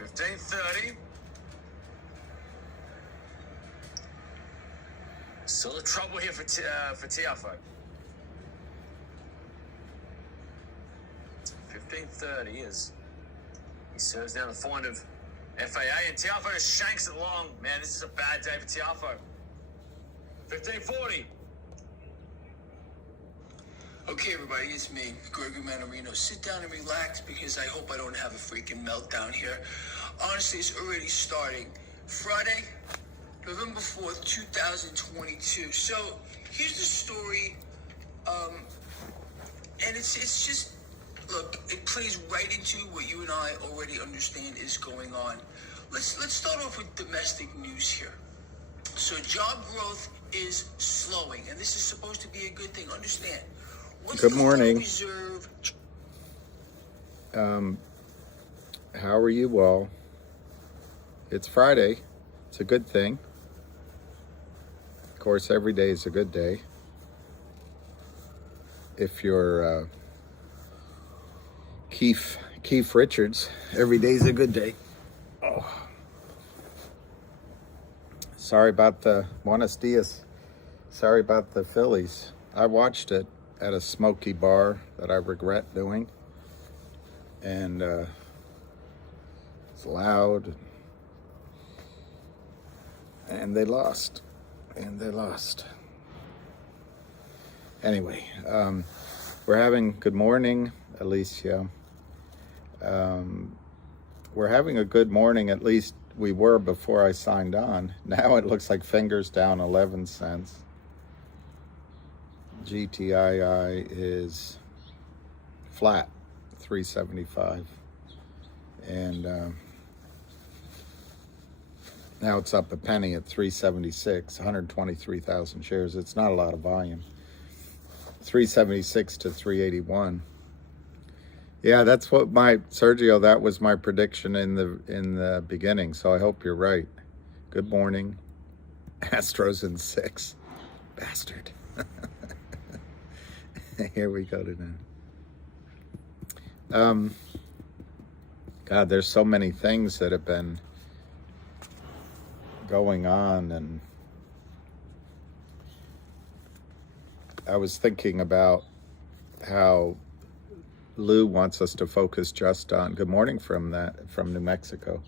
1530. Still a trouble here for Tiafo. 1530 as he serves down the forehand of FAA, and Tiafo shanks it long. Man, this is a bad day for Tiafo. 1540. Okay, everybody, it's me, Gregory Manarino. Sit down and relax because I hope I don't have a freaking meltdown here. Honestly, it's already starting. Friday, November 4th, 2022. So, here's the story, and it's just, look, it plays right into what you and I already understand is going on. Let's start off with domestic news here. So, job growth is slowing, and this is supposed to be a good thing. Understand. Good morning. How are you all? It's Friday. It's a good thing. Of course, every day is a good day. If you're Keith Richards, every day is a good day. Oh. Sorry about the Buenos Dias. Sorry about the Phillies. I watched it at a smoky bar that I regret doing, and it's loud, and they lost, Anyway, we're having, good morning, Alicia. We're having a good morning, at least we were before I signed on. Now it looks like fingers down 11 cents. GTII is flat, 375, and now it's up a penny at 376, 123,000 shares. It's not a lot of volume. 376 to 381. Yeah, that's what Sergio, that was my prediction in the beginning, so I hope you're right. Good morning. Astros in 6. Bastard. Here we go today. God, there's so many things that have been going on, and I was thinking about how Lou wants us to focus just on, good morning from New Mexico,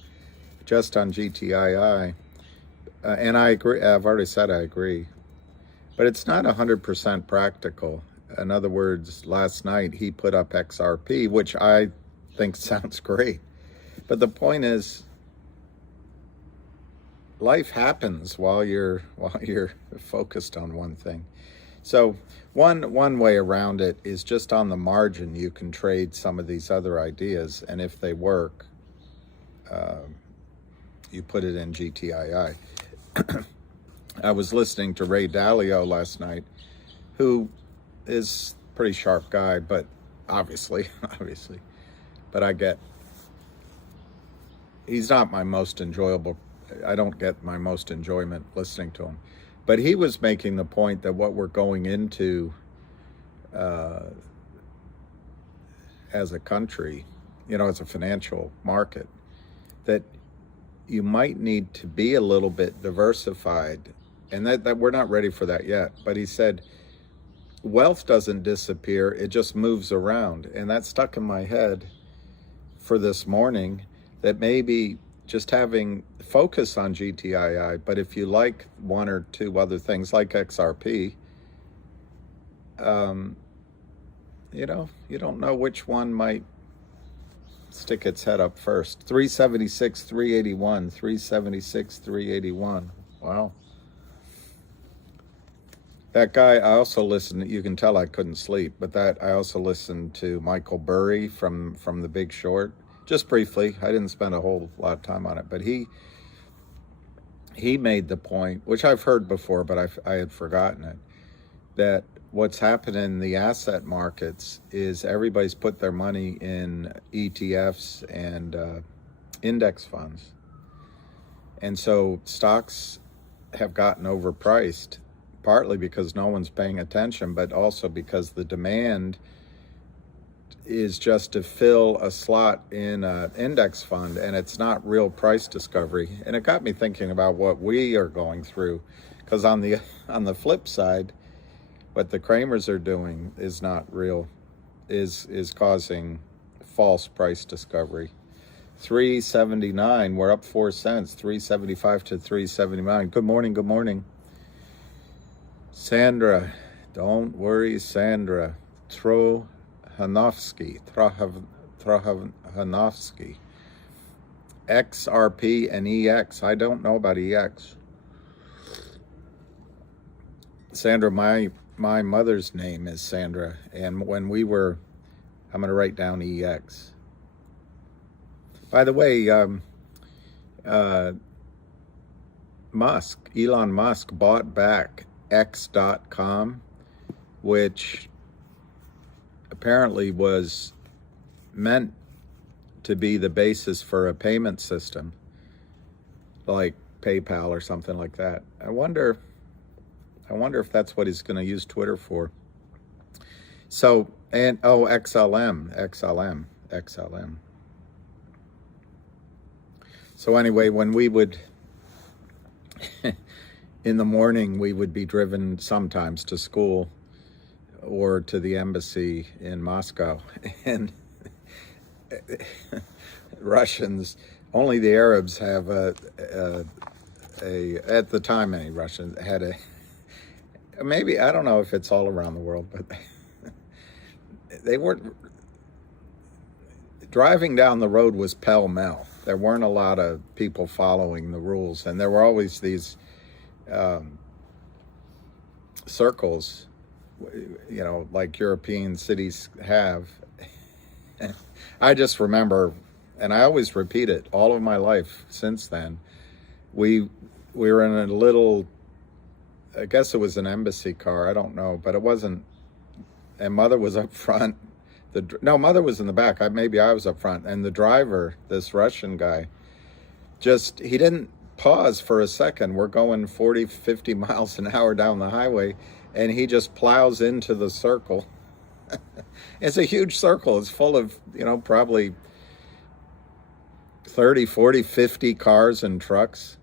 just on GTII. And I agree, I've already said I agree, but it's not 100% practical. In other words, last night he put up XRP, which I think sounds great. But the point is, life happens while you're focused on one thing. So one way around it is just on the margin, you can trade some of these other ideas, and if they work, you put it in GTII. I was listening to Ray Dalio last night, who is a pretty sharp guy, but obviously, but he's not my most enjoyable. I don't get my most enjoyment listening to him, but he was making the point that what we're going into as a country, as a financial market, that you might need to be a little bit diversified, and that we're not ready for that yet. But he said, wealth doesn't disappear, it just moves around. And that stuck in my head for this morning, that maybe just having focus on GTII, but if you like one or two other things like XRP, you don't know which one might stick its head up first. 376, 381, 376, 381. Wow. That guy, I also listened, you can tell I couldn't sleep, but I also listened to Michael Burry from The Big Short, just briefly. I didn't spend a whole lot of time on it, but he made the point, which I've heard before, but I had forgotten it, that what's happened in the asset markets is everybody's put their money in ETFs and index funds. And so stocks have gotten overpriced, partly because no one's paying attention, but also because the demand is just to fill a slot in an index fund, and it's not real price discovery. And it got me thinking about what we are going through, because on the flip side, what the Kramers are doing is not real, is causing false price discovery. 379, we're up 4 cents, 375 to 379. Good morning, good morning. Sandra, don't worry, Sandra. Trohanovsky. XRP and EX. I don't know about EX. Sandra, my mother's name is Sandra, and when we were, I'm going to write down EX. By the way, Elon Musk bought back X.com, which apparently was meant to be the basis for a payment system like PayPal or something like that. I wonder if that's what he's going to use Twitter for. So, and XLM. So anyway, when we would, in the morning, we would be driven sometimes to school or to the embassy in Moscow. And Russians, only the Arabs have at the time, any Russians had maybe, I don't know if it's all around the world, but they weren't, driving down the road was pell-mell. There weren't a lot of people following the rules, and there were always these circles, you know, like European cities have. I just remember, and I always repeat it all of my life since then, we were in a little, I guess it was an embassy car, I don't know, but it wasn't, and Mother was up front. No, Mother was in the back. Maybe I was up front. And the driver, this Russian guy, he didn't pause for a second. We're going 40, 50 miles an hour down the highway, and he just plows into the circle. It's a huge circle. It's full of, you know, probably 30, 40, 50 cars and trucks.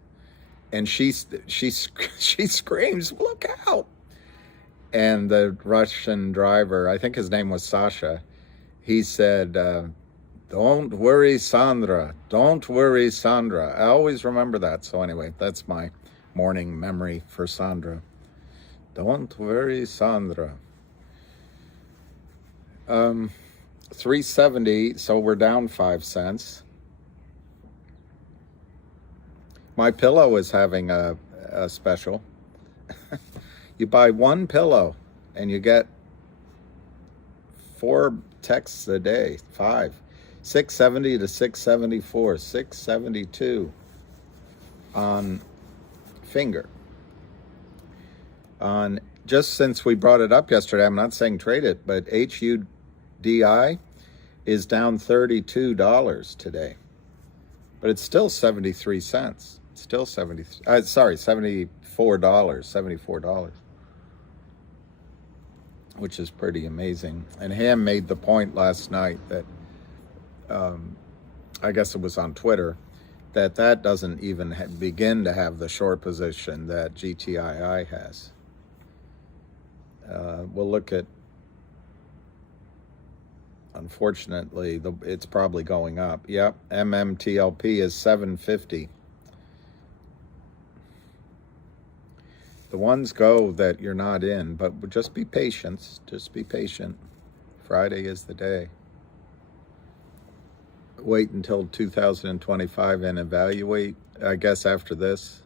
And she screams, "Look out!" And the Russian driver, I think his name was Sasha, he said, "Don't worry, Sandra. Don't worry, Sandra." I always remember that. So anyway, that's my morning memory for Sandra. Don't worry, Sandra. 370, so we're down 5 cents. My pillow is having a special. You buy one pillow and you get 4 texts a day, 5. 670 to 674, 672 on finger. On, just since we brought it up yesterday, I'm not saying trade it, but HUDI is down $32 today. But it's still 73 cents. It's still $74, which is pretty amazing. And Ham made the point last night that, I guess it was on Twitter, that doesn't even begin to have the short position that GTII has. We'll look at, unfortunately, it's probably going up. Yep, MMTLP is 750. The ones go that you're not in, but just be patient. Just be patient. Friday is the day. Wait until 2025 and evaluate, I guess, after this.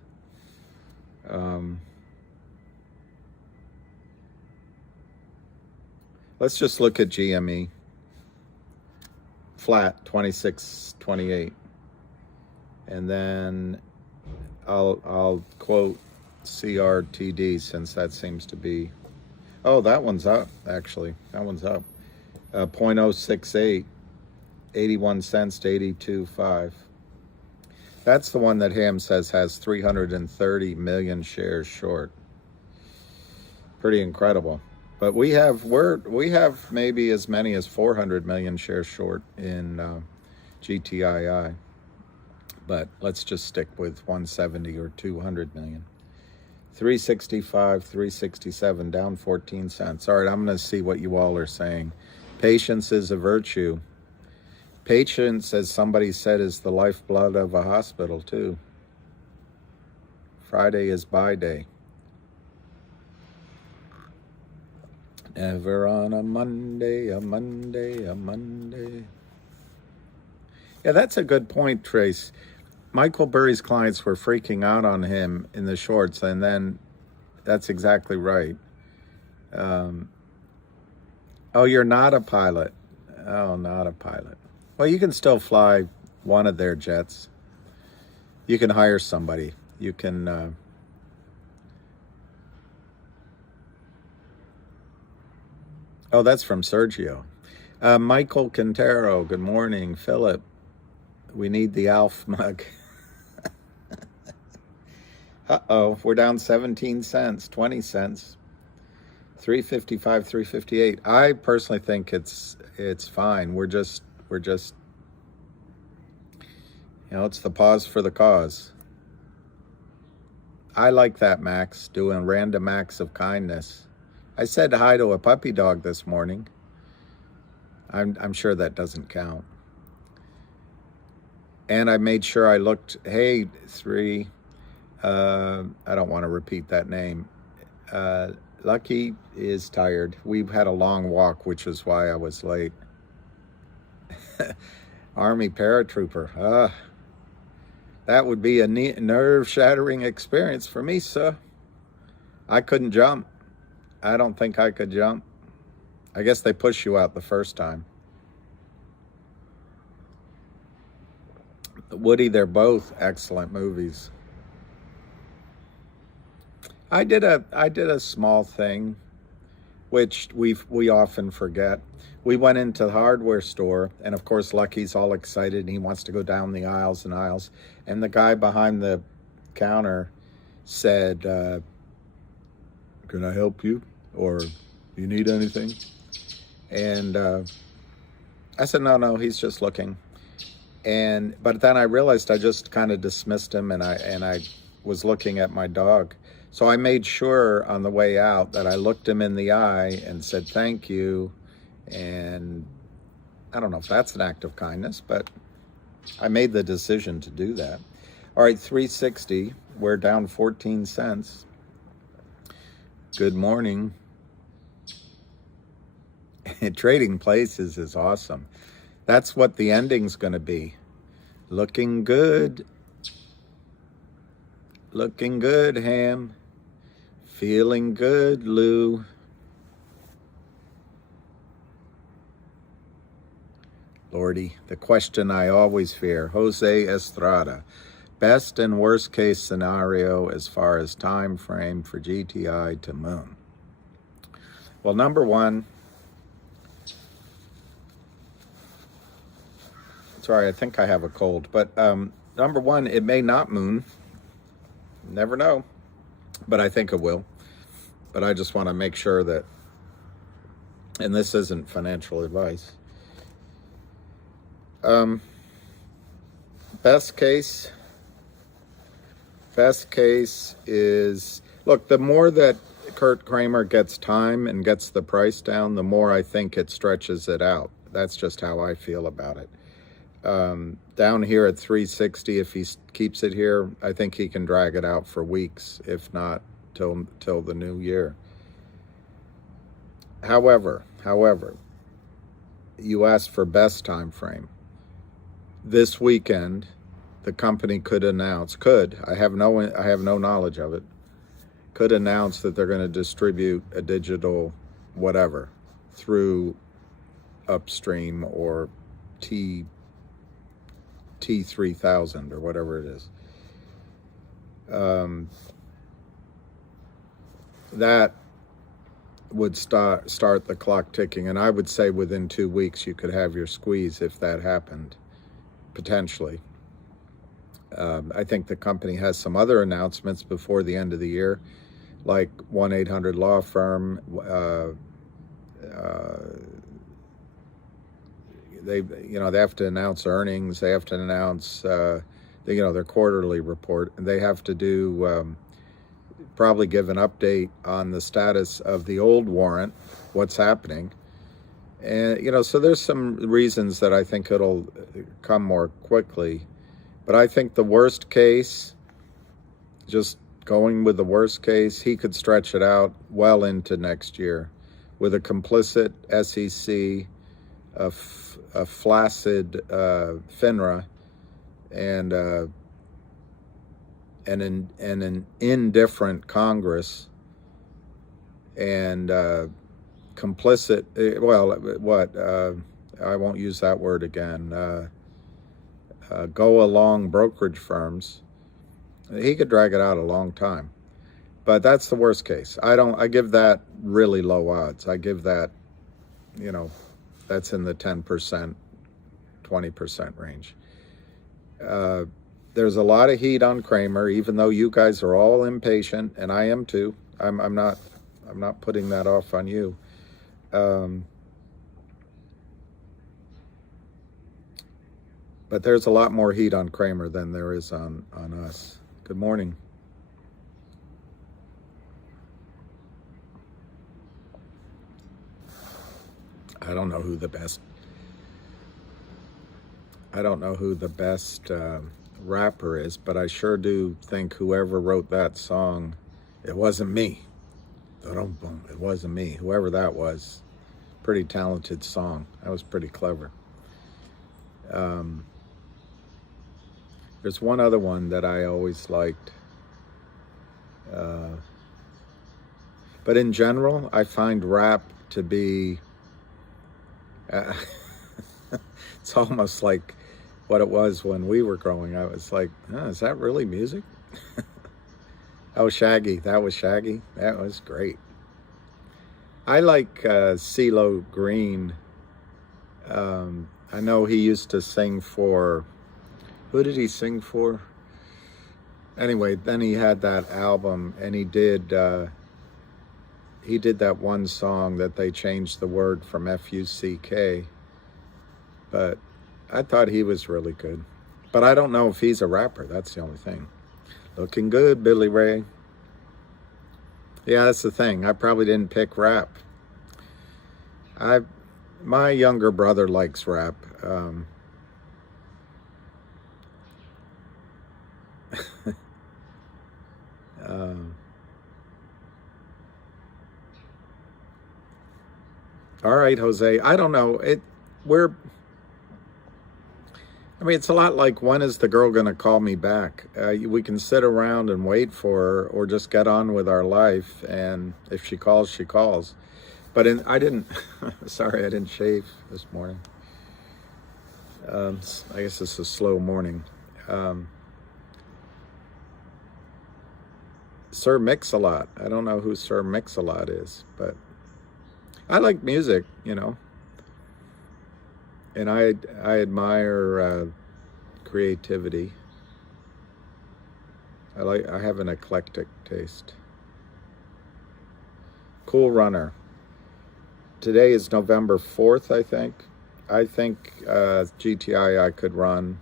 Let's just look at GME. Flat, 26.28. And then I'll quote CRTD, since that seems to be, oh, that one's up, actually. That one's up. 0.068, 81 cents to 82.5. That's the one that Ham says has 330 million shares short. Pretty incredible. But we have maybe as many as 400 million shares short in GTII. But let's just stick with 170 or 200 million. 365, 367, down 14 cents. All right, I'm going to see what you all are saying. Patience is a virtue. Patience, as somebody said, is the lifeblood of a hospital, too. Friday is buy day. Never on a Monday, a Monday, a Monday. Yeah, that's a good point, Trace. Michael Burry's clients were freaking out on him in the shorts, and then that's exactly right. Oh, you're not a pilot. Oh, not a pilot. Well, you can still fly one of their jets. You can hire somebody. You can... Oh, that's from Sergio. Michael Quintero, good morning. Philip, we need the Alf mug. Uh-oh, we're down 17 cents, 20 cents. 355, 358. I personally think it's fine. We're just, it's the pause for the cause. I like that, Max, doing random acts of kindness. I said hi to a puppy dog this morning. I'm sure that doesn't count. And I made sure I looked, hey, I don't want to repeat that name. Lucky is tired. We've had a long walk, which is why I was late. Army paratrooper. That would be a nerve-shattering experience for me, sir. I couldn't jump. I don't think I could jump. I guess they push you out the first time. Woody, they're both excellent movies. I did a small thing, which we often forget. We went into the hardware store, and of course Lucky's all excited, and he wants to go down the aisles and aisles. And the guy behind the counter said, "Can I help you? Or you need anything?" And I said, no, he's just looking. But then I realized I just kind of dismissed him, and I was looking at my dog. So I made sure on the way out that I looked him in the eye and said thank you. And I don't know if that's an act of kindness, but I made the decision to do that. All right, 360, we're down 14 cents. Good morning. Trading places is awesome. That's what the ending's going to be. Looking good. Looking good, Ham. Feeling good, Lou. Lordy, the question I always fear. Jose Estrada. Best and worst case scenario as far as time frame for GTI to Moon. Well, number one, sorry, I think I have a cold, but number one, it may not moon. Never know, but I think it will. But I just want to make sure that, and this isn't financial advice. Best case is, look, the more that Kurt Kramer gets time and gets the price down, the more I think it stretches it out. That's just how I feel about it. Down here at 360, if he keeps it here, I think he can drag it out for weeks, if not till the new year. However, you asked for best time frame. This weekend, the company could announce, I have no knowledge of it, could announce that they're going to distribute a digital whatever through Upstream or T3000 or whatever it is. That would start the clock ticking, and I would say within 2 weeks you could have your squeeze if that happened, potentially. I think the company has some other announcements before the end of the year, like 1-800 Law Firm, they have to announce earnings. They have to announce their quarterly report, and they have to do probably give an update on the status of the old warrant, what's happening. And so there's some reasons that I think it'll come more quickly. But I think the worst case, just going with the worst case, he could stretch it out well into next year with a complicit SEC, a flaccid FINRA, and an indifferent Congress, and complicit, I won't use that word again, go along brokerage firms. He could drag it out a long time. But that's the worst case. I give that really low odds. I give that, that's in the 10%, 20% range. There's a lot of heat on Cramer, even though you guys are all impatient, and I am too. I'm not putting that off on you. But there's a lot more heat on Cramer than there is on us. Good morning. I don't know who the best rapper is, but I sure do think whoever wrote that song, it wasn't me. It wasn't me. Whoever that was, pretty talented song. That was pretty clever. There's one other one that I always liked. But in general, I find rap to be, it's almost like what it was when we were growing up. It's like, is that really music? Oh, Shaggy. That was Shaggy. That was great. I like CeeLo Green. I know he used to sing for, who did he sing for? Anyway, then he had that album, and he did that one song that they changed the word from F-U-C-K. But I thought he was really good. But I don't know if he's a rapper. That's the only thing. Looking good, Billy Ray. Yeah, that's the thing. I probably didn't pick rap. My younger brother likes rap. All right, Jose. I don't know. It's a lot like, when is the girl going to call me back? We can sit around and wait for her, or just get on with our life. And if she calls, she calls. But I didn't, sorry, I didn't shave this morning. I guess it's a slow morning. Sir Mix-a-Lot. I don't know who Sir Mix-a-Lot is, but I like music, and I admire creativity. I have an eclectic taste. Cool Runner. Today is November 4th, I think. I think GTI I could run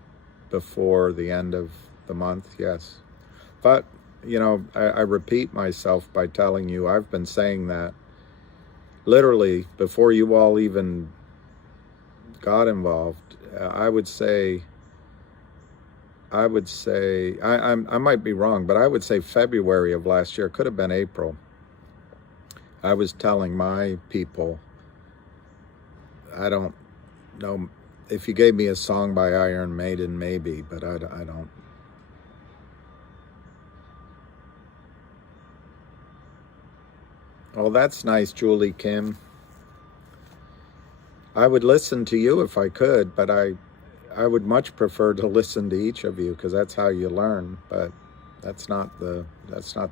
before the end of the month, yes. But, I repeat myself by telling you, I've been saying that literally before you all even got involved. I would say, I might be wrong, but I would say February of last year, could have been April. I was telling my people, I don't know, if you gave me a song by Iron Maiden, maybe, but I don't. Oh, that's nice, Julie Kim. I would listen to you if I could, but I would much prefer to listen to each of you, because that's how you learn. But that's not the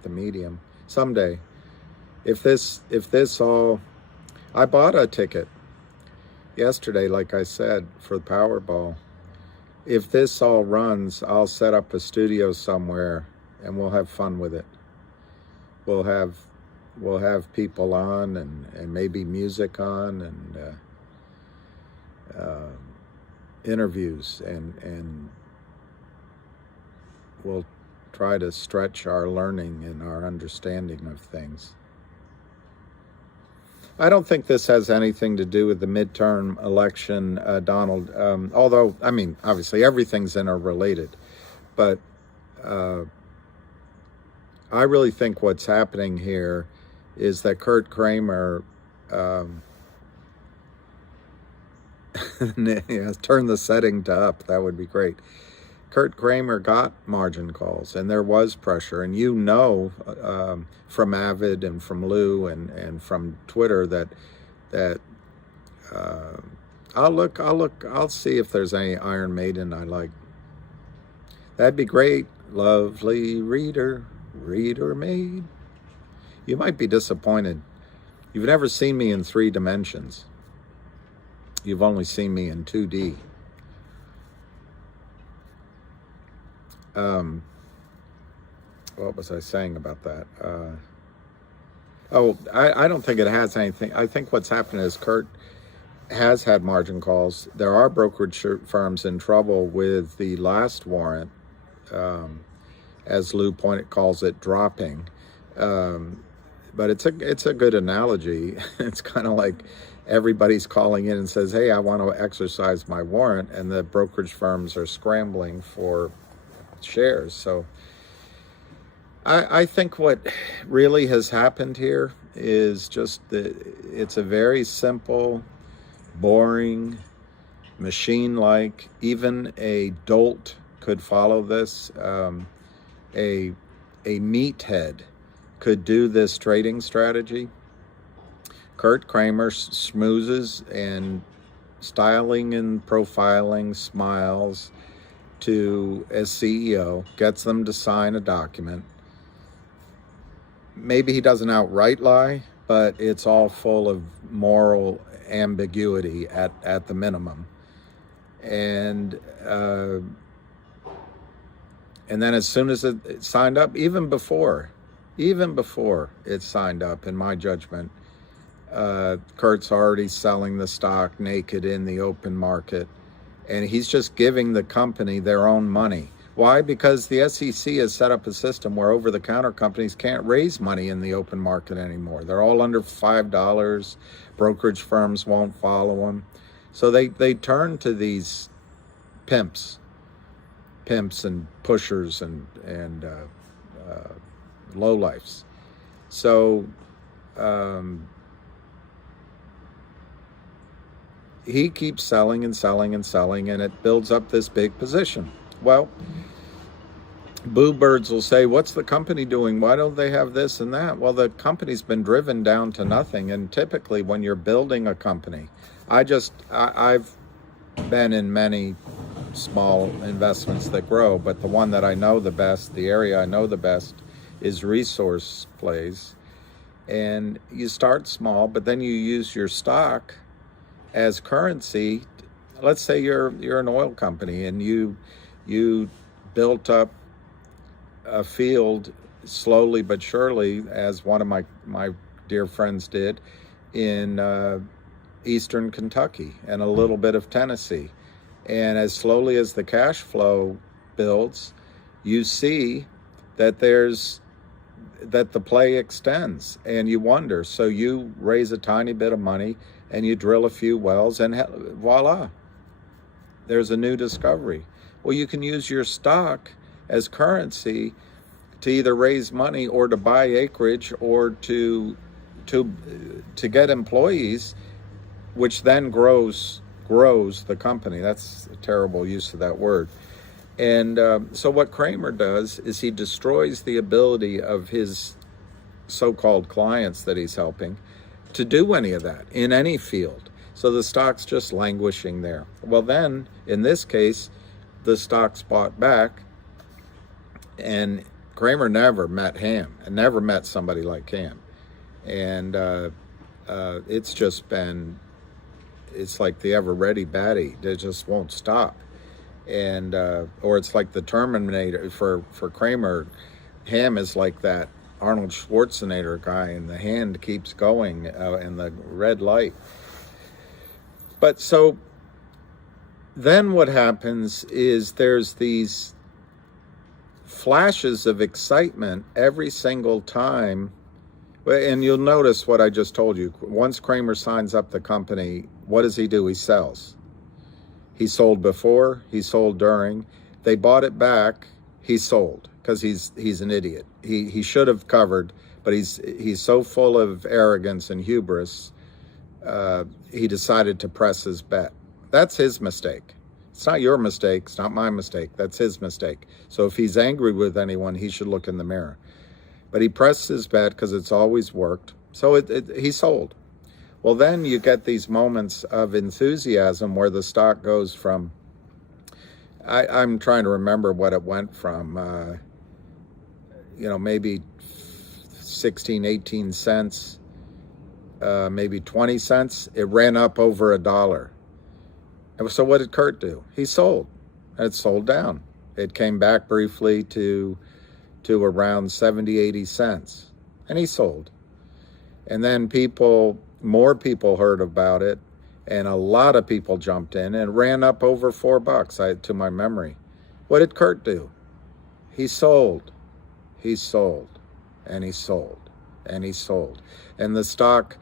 medium. Someday, if this all, I bought a ticket yesterday, like I said, for the Powerball. If this all runs, I'll set up a studio somewhere, and we'll have fun with it. we'll have people on and maybe music on and interviews, and we'll try to stretch our learning and our understanding of things. I don't think this has anything to do with the midterm election, Donald, although, I mean, obviously everything's interrelated, but I really think what's happening here is that Kurt Kramer yes, turn the setting to up. That would be great. Kurt Kramer got margin calls, and there was pressure. And you know, from Avid and from Lou and from Twitter that I'll see if there's any Iron Maiden I like. That'd be great. Lovely reader maid. You might be disappointed. You've never seen me in 3 dimensions. You've only seen me in 2D. What was I saying about that? I don't think it has anything. I think what's happened is Kurt has had margin calls. There are brokerage firms in trouble with the last warrant, as Lou calls it, dropping. But it's a good analogy. It's kind of like everybody's calling in and says, hey, I want to exercise my warrant, and the brokerage firms are scrambling for shares. So I think what really has happened here is just it's a very simple, boring, machine-like, even a dolt could follow this. A meathead could do this trading strategy. Kurt Kramer schmoozes and styling and profiling smiles to a CEO, gets them to sign a document. Maybe he doesn't outright lie, but it's all full of moral ambiguity at the minimum. And then as soon as it's signed up, even before it's signed up, in my judgment, Kurt's already selling the stock naked in the open market, and he's just giving the company their own money. Why? Because the SEC has set up a system where over-the-counter companies can't raise money in the open market anymore. They're all under $5. Brokerage firms won't follow them. So they turn to these pimps and pushers and lowlifes. So he keeps selling and selling and selling, and it builds up this big position. Well, boo birds will say, what's the company doing? Why don't they have this and that? Well, the company's been driven down to nothing. And typically when you're building a company, I've been in many small investments that grow, but the one that I know the best, the area I know the best, is resource plays. And you start small, but then you use your stock as currency. Let's say you're an oil company and you built up a field slowly but surely, as one of my dear friends did in eastern Kentucky and a little bit of Tennessee. And as slowly as the cash flow builds, you see that the play extends, and you wonder. So you raise a tiny bit of money and you drill a few wells, and voila, there's a new discovery. Well, you can use your stock as currency to either raise money or to buy acreage or to get employees, which then grows the company. That's a terrible use of that word. And so what Kramer does is he destroys the ability of his so-called clients that he's helping to do any of that in any field. So the stock's just languishing there. Well, then, in this case, the stock's bought back, and Kramer never met Ham, and never met somebody like Ham. And it's just been, it's like the ever-ready baddie. They just won't stop. And or it's like the Terminator for Kramer. Ham is like that Arnold Schwarzenegger guy, and the hand keeps going in the red light. But so then what happens is there's these flashes of excitement every single time. And you'll notice what I just told you. Once Cramer signs up the company, what does he do? He sells. He sold before, he sold during. They bought it back, he sold, because he's an idiot. He should have covered, but he's so full of arrogance and hubris, he decided to press his bet. That's his mistake. It's not your mistake, it's not my mistake, that's his mistake. So if he's angry with anyone, he should look in the mirror. But he pressed his bet because it's always worked. So he sold. Well, then you get these moments of enthusiasm where the stock goes from, I'm trying to remember what it went from, maybe 16, 18 cents, maybe 20 cents. It ran up over $1. And so what did Kurt do? He sold. And it sold down. It came back briefly to around 70, 80 cents. And he sold. And then more people heard about it, and a lot of people jumped in and ran up over $4, to my memory. What did Kurt do? He sold. He sold. And he sold. And he sold. And the stock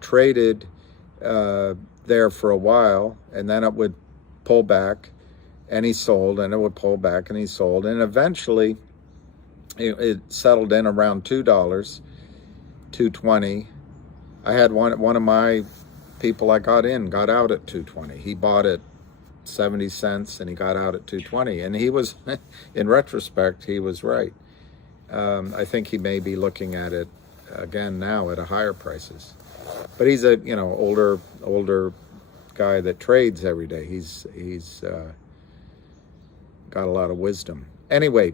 traded there for a while, and then it would pull back, and he sold, and it would pull back, and he sold, and eventually it settled in around $2, $2.20. I had one of my people I got out at $2.20. He bought at 70 cents, and he got out at $2.20, and he was, in retrospect, he was right. I think he may be looking at it again now at a higher prices, but he's a older guy that trades every day. He's got a lot of wisdom. Anyway,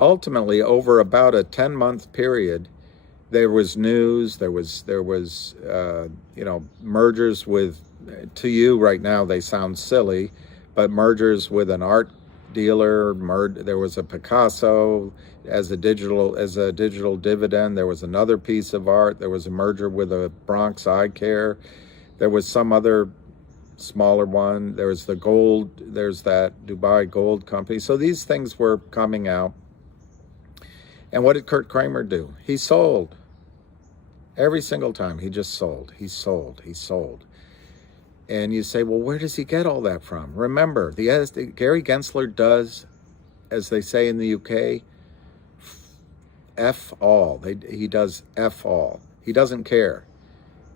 ultimately, over about a 10-month period, there was news. There was mergers with. To you right now, they sound silly, but mergers with an art dealer. There was a Picasso as a digital dividend. There was another piece of art. There was a merger with a Bronx Eye Care. There was some other smaller one. There was the gold. There's that Dubai gold company. So these things were coming out. And what did Kurt Cramer do? He sold. Every single time, he just sold. He sold. He sold. And you say, well, where does he get all that from? Remember, Gary Gensler does, as they say in the UK, F all. He does F all. He doesn't care.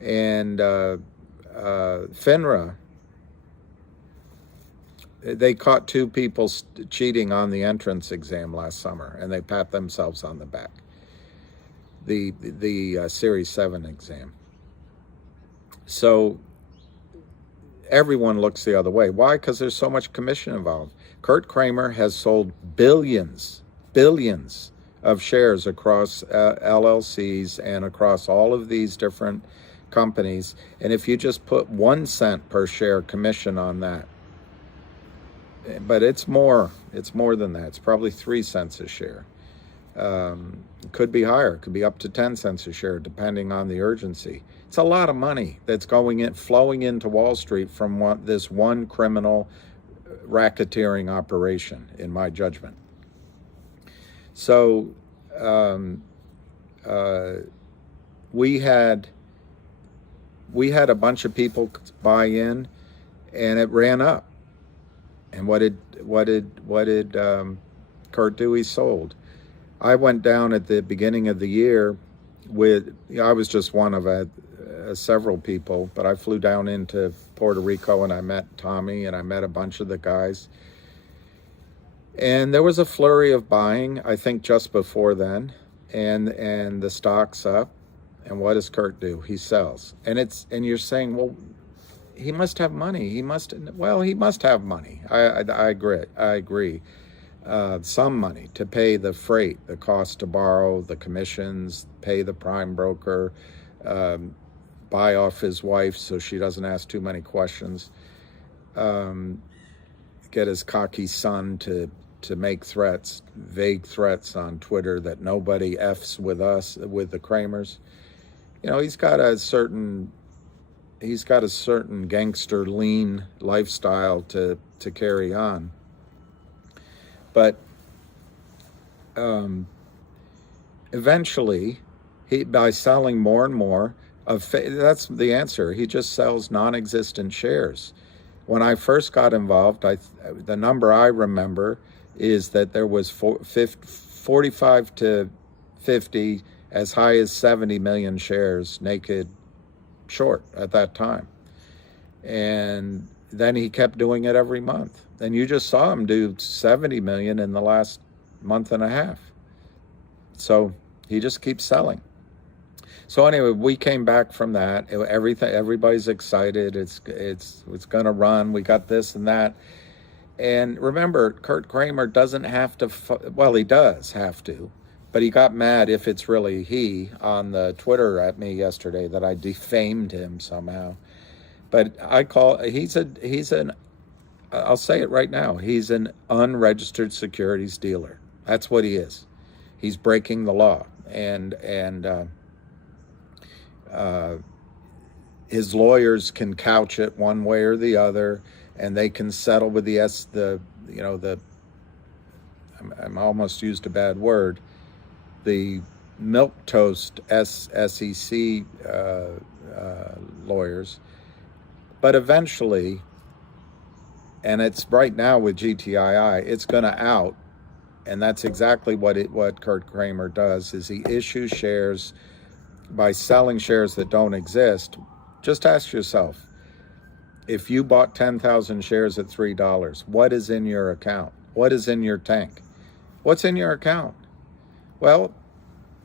And FINRA, they caught 2 people cheating on the entrance exam last summer, and they pat themselves on the back. The Series 7 exam. So everyone looks the other way. Why? Because there's so much commission involved. Kurt Cramer has sold billions of shares across LLCs and across all of these different companies. And if you just put 1 cent per share commission on that, but it's more than that. It's probably 3 cents a share. It could be higher. It could be up to 10 cents a share, depending on the urgency. It's a lot of money that's flowing into Wall Street from this one criminal racketeering operation, in my judgment. So we had a bunch of people buy in, and it ran up. And what did Kurt do? He sold. I went down at the beginning of the year I was just one of several people, but I flew down into Puerto Rico, and I met Tommy, and I met a bunch of the guys. And there was a flurry of buying, I think, just before then, and the stock's up. And what does Kurt do? He sells. And you're saying, well, he must have money. He must have money. I agree. Some money to pay the freight, the cost to borrow, the commissions, pay the prime broker, buy off his wife so she doesn't ask too many questions, get his cocky son to to make threats, vague threats on Twitter that nobody F's with us, with the Kramers. You know, he's got a certain gangster lean lifestyle to carry on. But eventually, by selling more and more that's the answer. He just sells non-existent shares. When I first got involved, the number I remember is that there was 45 to 50, as high as 70 million shares naked short at that time. And then he kept doing it every month. And you just saw him do 70 million in the last month and a half. So he just keeps selling. So anyway, we came back from that. Everybody's excited. It's going to run. We got this and that. And remember, Kurt Kramer doesn't have to. Well, he does have to, but he got mad, if it's really he, on the Twitter at me yesterday that I defamed him somehow. But I'll say it right now. He's an unregistered securities dealer. That's what he is. He's breaking the law, and his lawyers can couch it one way or the other, and they can settle with I'm almost used a bad word, the milquetoast SEC lawyers. But eventually, and it's right now with GTII, it's going to out, and that's exactly what Kurt Kramer does, is he issues shares by selling shares that don't exist. Just ask yourself, if you bought 10,000 shares at $3, what is in your account? What is in your tank? What's in your account? Well,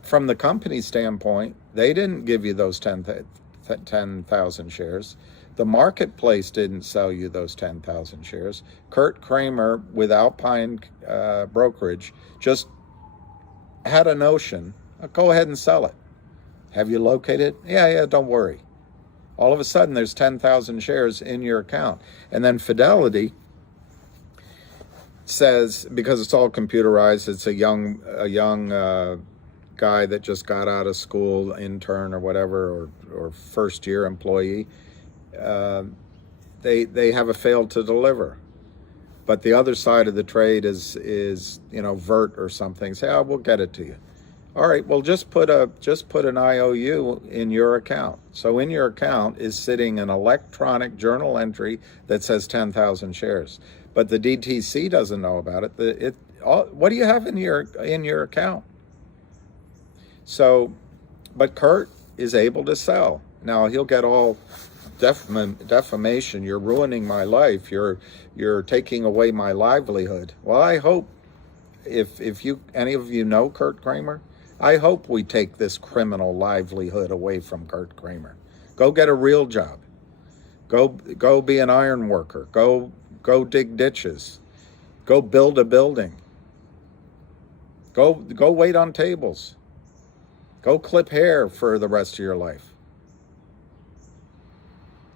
from the company standpoint, they didn't give you those 10,000 shares. The marketplace didn't sell you those 10,000 shares. Kurt Kramer, with Alpine Brokerage, just had a notion, go ahead and sell it. Have you located? Yeah, don't worry. All of a sudden, there's 10,000 shares in your account. And then Fidelity says, because it's all computerized, it's a young guy that just got out of school, intern or whatever, or first-year employee, they have a fail to deliver. But the other side of the trade is Vert or something. Say, we'll get it to you. All right, well, just put an IOU in your account. So in your account is sitting an electronic journal entry that says 10,000 shares, but the DTC doesn't know about it. What do you have in your account? So, but Kurt is able to sell. Now he'll get all defamation. You're ruining my life. You're taking away my livelihood. Well, I hope if any of you know Kurt Kramer, I hope we take this criminal livelihood away from Kurt Kramer. Go get a real job. Go be an iron worker. Go dig ditches. Go build a building. Go wait on tables. Go clip hair for the rest of your life.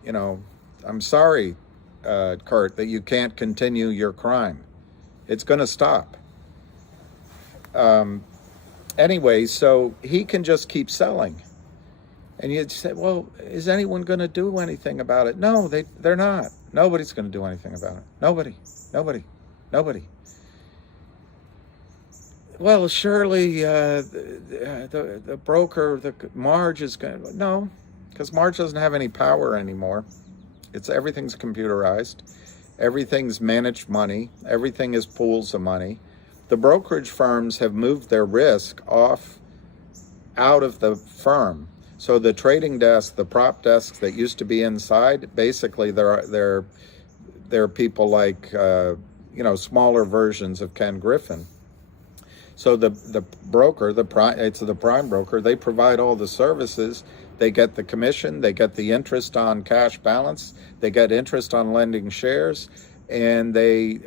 I'm sorry, Kurt, that you can't continue your crime. It's going to stop. Anyway, so he can just keep selling. And you'd say, well, is anyone going to do anything about it? No, they're not. Nobody's going to do anything about it. Nobody. Well, surely the broker, Marge is going to... No, because Marge doesn't have any power anymore. Everything's computerized. Everything's managed money. Everything is pools of money. The brokerage firms have moved their risk out of the firm. So the trading desk, the prop desks that used to be inside, basically they're people like smaller versions of Ken Griffin. So the broker, it's the prime broker, they provide all the services. They get the commission, they get the interest on cash balance, they get interest on lending shares, and they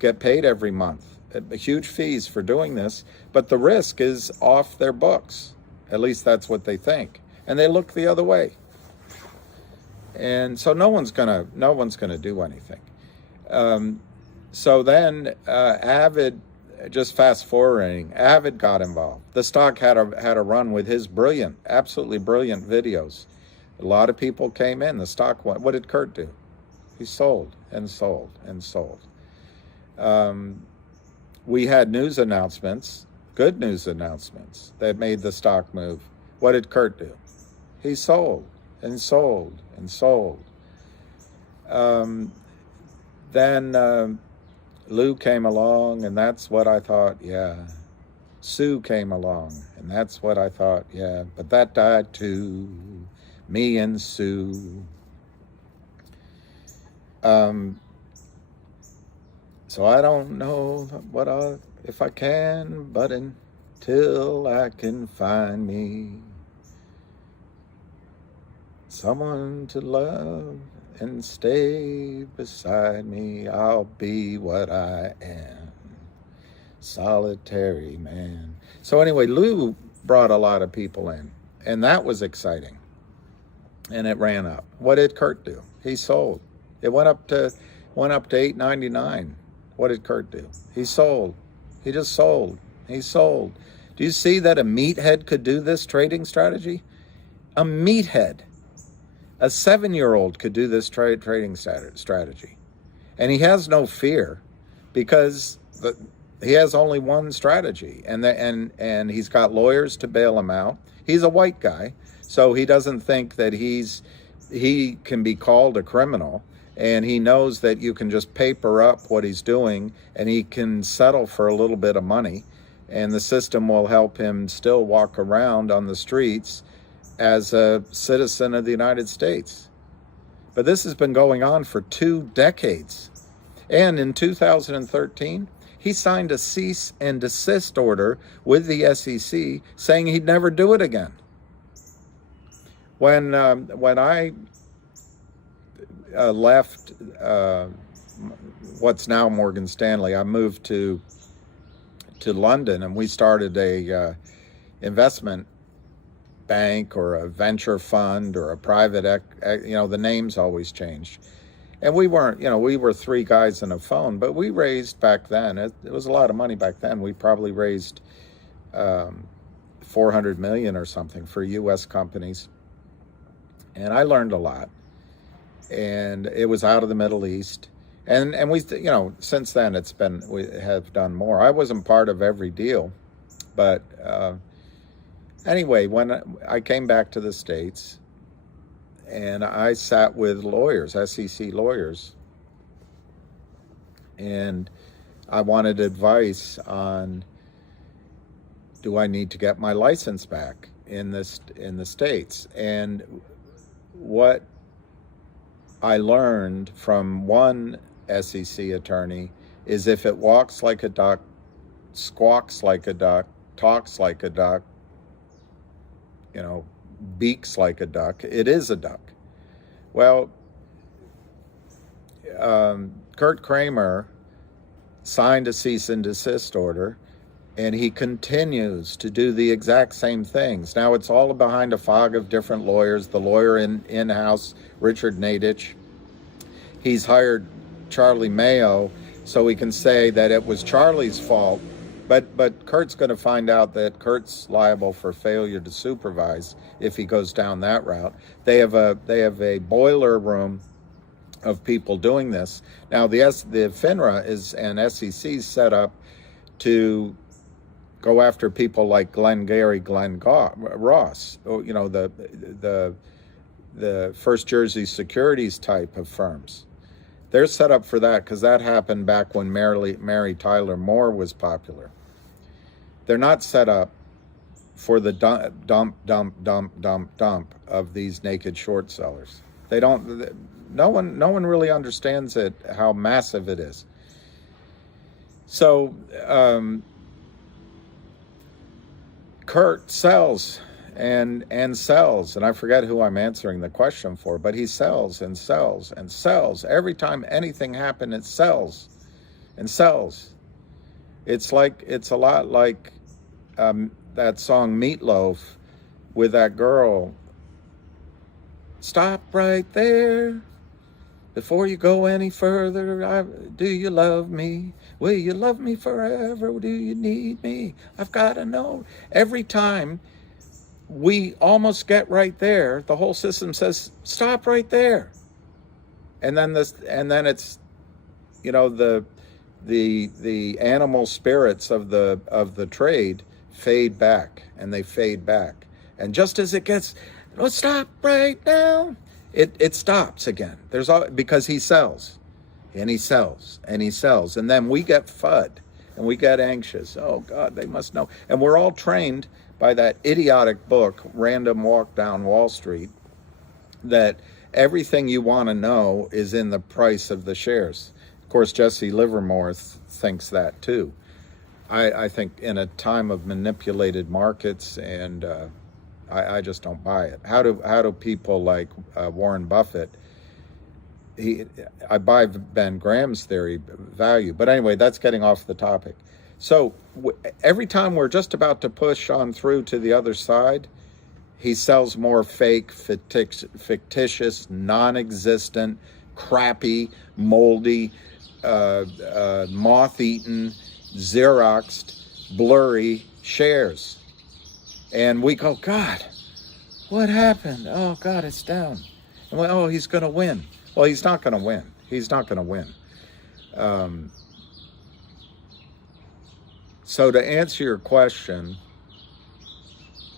get paid every month. Huge fees for doing this, but the risk is off their books. At least that's what they think, and they look the other way. And so no one's gonna do anything. So then Avid, just fast forwarding, Avid got involved. The stock had a run with his brilliant, absolutely brilliant videos. A lot of people came in. The stock went. What did Kurt do? He sold and sold and sold. We had news announcements, good news announcements that made the stock move. What did Kurt do? He sold and sold and sold. Then Lou came along, and that's what I thought, yeah. Sue came along, and that's what I thought, yeah. But that died too, me and Sue. So I don't know if I can, but until I can find me someone to love and stay beside me, I'll be what I am, solitary man. So anyway, Lou brought a lot of people in, and that was exciting. And it ran up. What did Kurt do? He sold. It went up to $8.99. What did Kurt do? He sold. He just sold. He sold. Do you see that a meathead could do this trading strategy? A meathead. A 7-year-old could do this trading strategy. And he has no fear because he has only one strategy. And he's got lawyers to bail him out. He's a white guy, so he doesn't think that he can be called a criminal. And he knows that you can just paper up what he's doing and he can settle for a little bit of money. And the system will help him still walk around on the streets as a citizen of the United States. But this has been going on for 2 decades. And in 2013, he signed a cease and desist order with the SEC saying he'd never do it again. When I left what's now Morgan Stanley, I moved to London, and we started a investment bank or a venture fund or a private, the names always changed. And we weren't, we were 3 guys in a phone, but we raised back then, it was a lot of money back then. We probably raised $400 million or something for U.S. companies. And I learned a lot. And it was out of the Middle East. And we, since then we have done more. I wasn't part of every deal, but anyway, when I came back to the States and I sat with lawyers, SEC lawyers, and I wanted advice on, do I need to get my license back in the States? And what I learned from one SEC attorney is if it walks like a duck, squawks like a duck, talks like a duck, beaks like a duck, it is a duck. Well, Kurt Kramer signed a cease and desist order, and he continues to do the exact same things. Now it's all behind a fog of different lawyers. The lawyer in-house, Richard Nadich, he's hired Charlie Mayo so he can say that it was Charlie's fault. But Kurt's going to find out that Kurt's liable for failure to supervise if he goes down that route. They have a boiler room of people doing this. Now the FINRA and SEC set up to go after people like Glenn Ross, the First Jersey Securities type of firms. They're set up for that because that happened back when Mary Tyler Moore was popular. They're not set up for the dump of these naked short sellers. They don't. No one really understands it, how massive it is. So Kurt sells and sells, and I forget who I'm answering the question for, but he sells and sells and sells. Every time anything happens, it sells and sells. It's a lot like that song Meatloaf with that girl. Stop right there. Before you go any further, do you love me? Will you love me forever? Do you need me? I've got to know. Every time we almost get right there, the whole system says, stop right there. And then it's, you know, the animal spirits of the trade fade back, and they fade back. And just as it gets, let's stop right now, it stops again. Because he sells, and he sells, and he sells. And then we get FUD, and we get anxious. Oh God, they must know. And we're all trained by that idiotic book, Random Walk Down Wall Street, that everything you want to know is in the price of the shares. Of course, Jesse Livermore thinks that too. I think in a time of manipulated markets, and I just don't buy it. How do people like Warren Buffett? I buy Ben Graham's theory value, but anyway, that's getting off the topic. So every time we're just about to push on through to the other side, he sells more fake, fictitious, non-existent, crappy, moldy, moth-eaten, Xeroxed, blurry shares. And we go, God, what happened? Oh, God, it's down. And oh, he's going to win. Well, he's not going to win. He's not going to win. So to answer your question,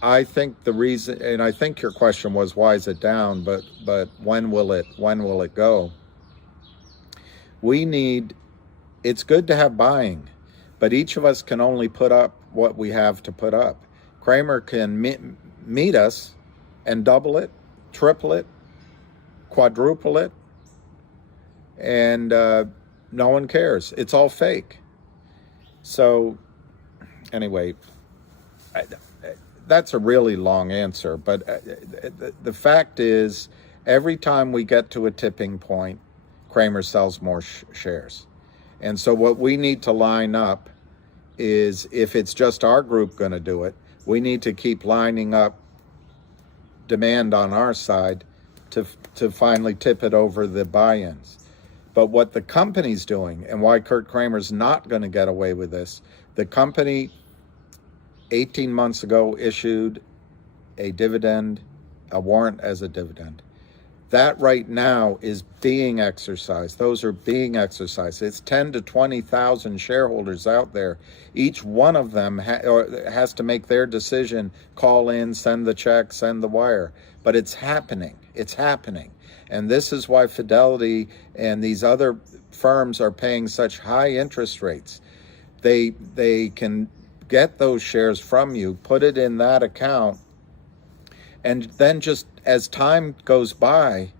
I think the reason, and I think your question was, why is it down? But when will it go? It's good to have buying, but each of us can only put up what we have to put up. Kramer can meet us and double it, triple it, quadruple it, and no one cares. It's all fake. So anyway, that's a really long answer, but the fact is, every time we get to a tipping point, Kramer sells more shares. And so what we need to line up is, if it's just our group going to do it, we need to keep lining up demand on our side to finally tip it over the buy-ins. But what the company's doing, and why Kurt Kramer's not going to get away with this, the company 18 months ago issued a dividend, a warrant as a dividend. That right now is being exercised. Those are being exercised. It's 10 to 20,000 shareholders out there. Each one of them has to make their decision, call in, send the check, send the wire. But it's happening. It's happening. And this is why Fidelity and these other firms are paying such high interest rates. They can get those shares from you, put it in that account, and then just as time goes by,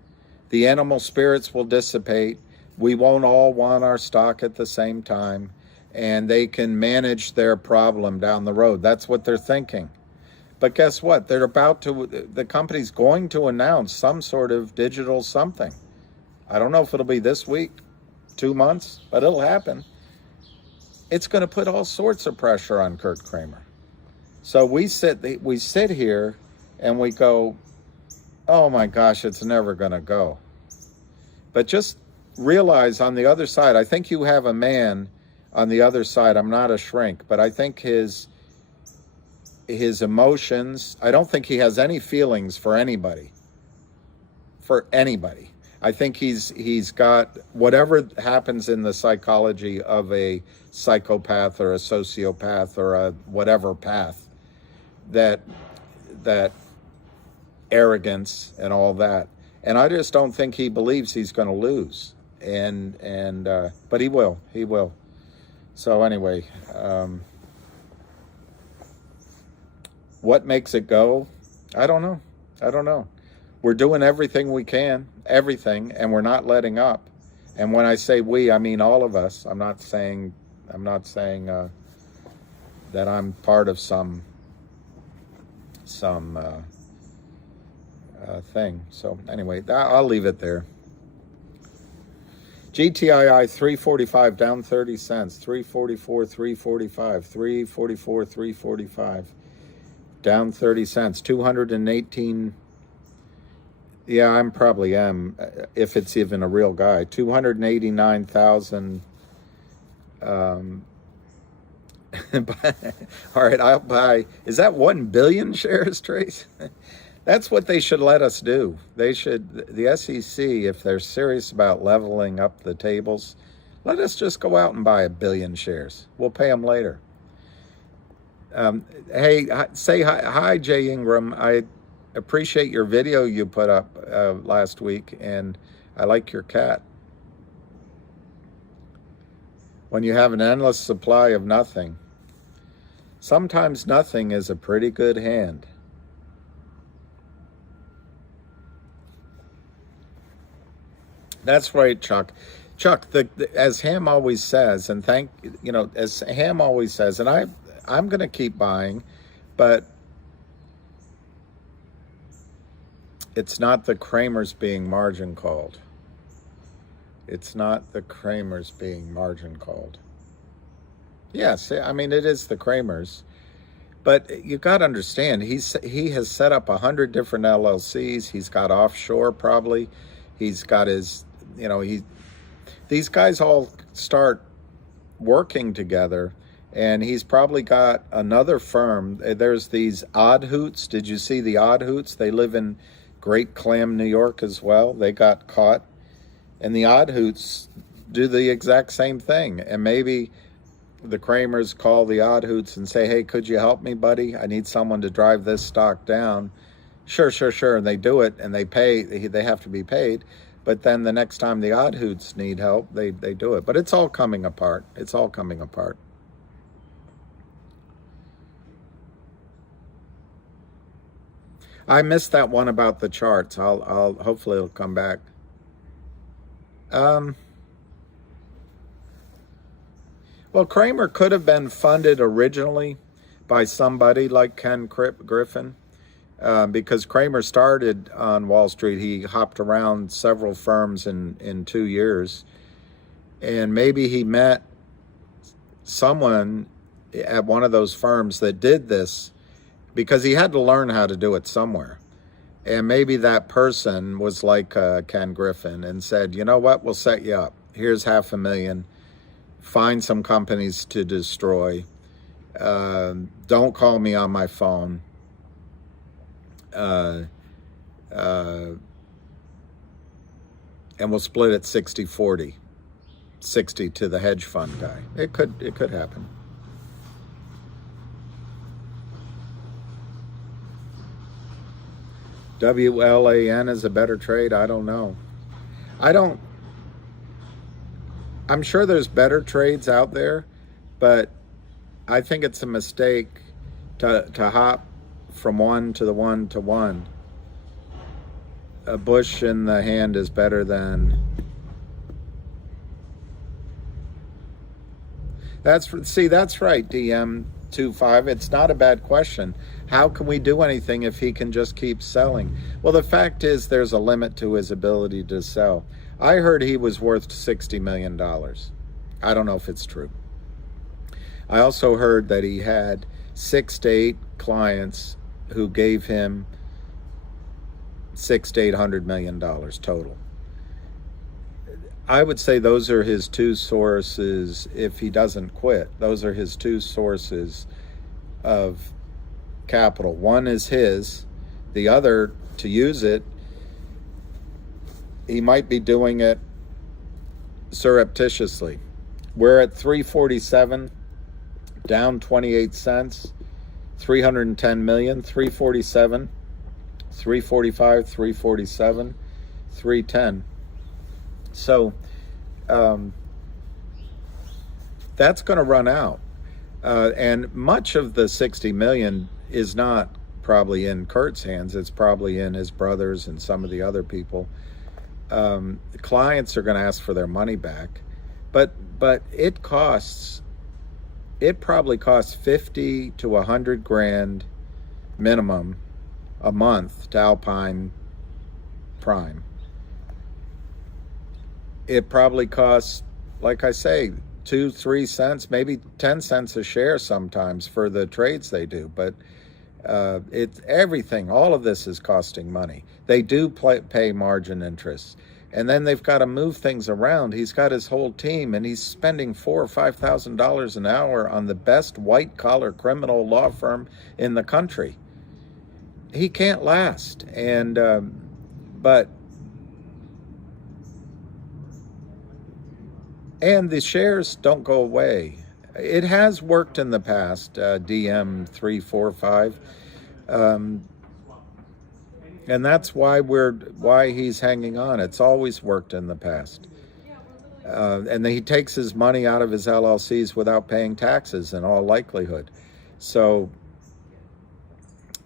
the animal spirits will dissipate. We won't all want our stock at the same time, and they can manage their problem down the road. That's what they're thinking. But guess what? The company's going to announce some sort of digital something. I don't know if it'll be this week, 2 months, but it'll happen. It's going to put all sorts of pressure on Kurt Kramer. So we sit here and we go, oh my gosh, it's never going to go. But just realize on the other side, I think you have a man on the other side. I'm not a shrink, but I think his emotions, I don't think he has any feelings for anybody. I think he's got whatever happens in the psychology of a psychopath or a sociopath or a whatever path, that arrogance and all that. And I just don't think he believes he's going to lose. But he will. So anyway, what makes it go? I don't know. We're doing everything we can, and we're not letting up. And when I say we, I mean all of us. I'm not saying that I'm part of some thing. So anyway, I'll leave it there. GTII 345 down 30 cents. 344, 345. 344, 345 down 30 cents. 218 Yeah, I'm probably am, if it's even a real guy. 289,000. All right, I'll buy. Is that 1 billion shares, Trace? That's what they should let us do. They should, the SEC, if they're serious about leveling up the tables, let us just go out and buy 1 billion shares. We'll pay them later. Hey, say hi, Jay Ingram. I appreciate your video you put up last week, and I like your cat. When you have an endless supply of nothing, sometimes nothing is a pretty good hand. That's right, Chuck. Chuck, as Ham always says, and as Ham always says, and I'm going to keep buying, but it's not the Kramers being margin called. It's not the Kramers being margin called. Yes, I mean, it is the Kramers. But you got to understand, he has set up 100 different LLCs. He's got offshore probably. He's got his, these guys all start working together, and he's probably got another firm. There's these Odd Hoots. Did you see the Odd Hoots? They live in Great Clam, New York as well. They got caught. And the Odd Hoots do the exact same thing. And maybe the Kramers call the Odd Hoots and say, hey, could you help me, buddy? I need someone to drive this stock down. Sure. And they do it, and they pay. They have to be paid. But then the next time the Odd Hoots need help, they do it. But it's all coming apart. It's all coming apart. I missed that one about the charts. I'll hopefully it'll come back. Well, Kramer could have been funded originally by somebody like Ken Griffin, because Kramer started on Wall Street. He hopped around several firms in 2 years, and maybe he met someone at one of those firms that did this, because he had to learn how to do it somewhere. And maybe that person was like Ken Griffin and said, you know what, we'll set you up. Here's $500,000. Find some companies to destroy. Don't call me on my phone. And we'll split it 60-40. 60 to the hedge fund guy. It could happen. WLAN is a better trade? I don't know. I'm sure there's better trades out there, but I think it's a mistake to hop from one to one. A bush in the hand is better than... That's right, DM25. It's not a bad question. How can we do anything if he can just keep selling? Well, the fact is there's a limit to his ability to sell. I heard he was worth $60 million. I don't know if it's true. I also heard that he had 6 to 8 clients who gave him $600 to $800 million total. I would say those are his two sources if he doesn't quit. Those are his two sources of capital. One is his, the other, to use it, he might be doing it surreptitiously. We're at 347, down 28 cents, 310 million, 347, 345, 347, 310. So that's going to run out. And much of the 60 million is not probably in Kurt's hands. It's probably in his brothers and some of the other people. The clients are going to ask for their money back, but it probably costs 50 to 100 grand minimum a month to Alpine Prime. It probably costs, like I say, 2-3 cents, maybe 10 cents a share sometimes for the trades they do. But It's everything. All of this is costing money. They do pay margin interest. And then they've got to move things around. He's got his whole team, and he's spending $4,000 or $5,000 an hour on the best white-collar criminal law firm in the country. He can't last. And but the shares don't go away. It has worked in the past. DM 3, 4, 5. And that's why he's hanging on. It's always worked in the past. And he takes his money out of his LLCs without paying taxes in all likelihood. So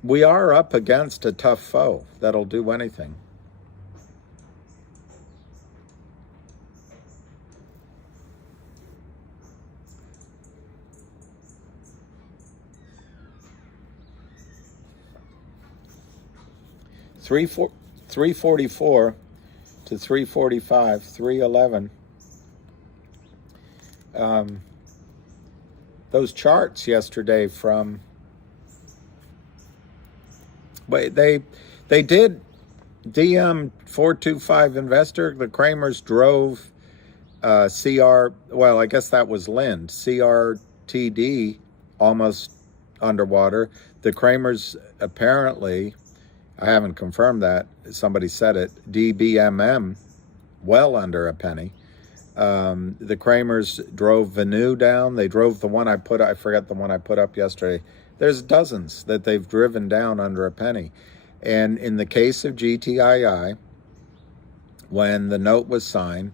we are up against a tough foe that'll do anything. $344 to $345, $311. Those charts yesterday from, but they did DM 425 investor. The Kramers drove well, I guess that was Lind, CRTD almost underwater. The Kramers apparently, I haven't confirmed that, somebody said it, DBMM well under a penny. The Kramers drove Venu down. They drove the one I forget the one I put up yesterday. There's dozens that they've driven down under a penny. And in the case of GTII, when the note was signed,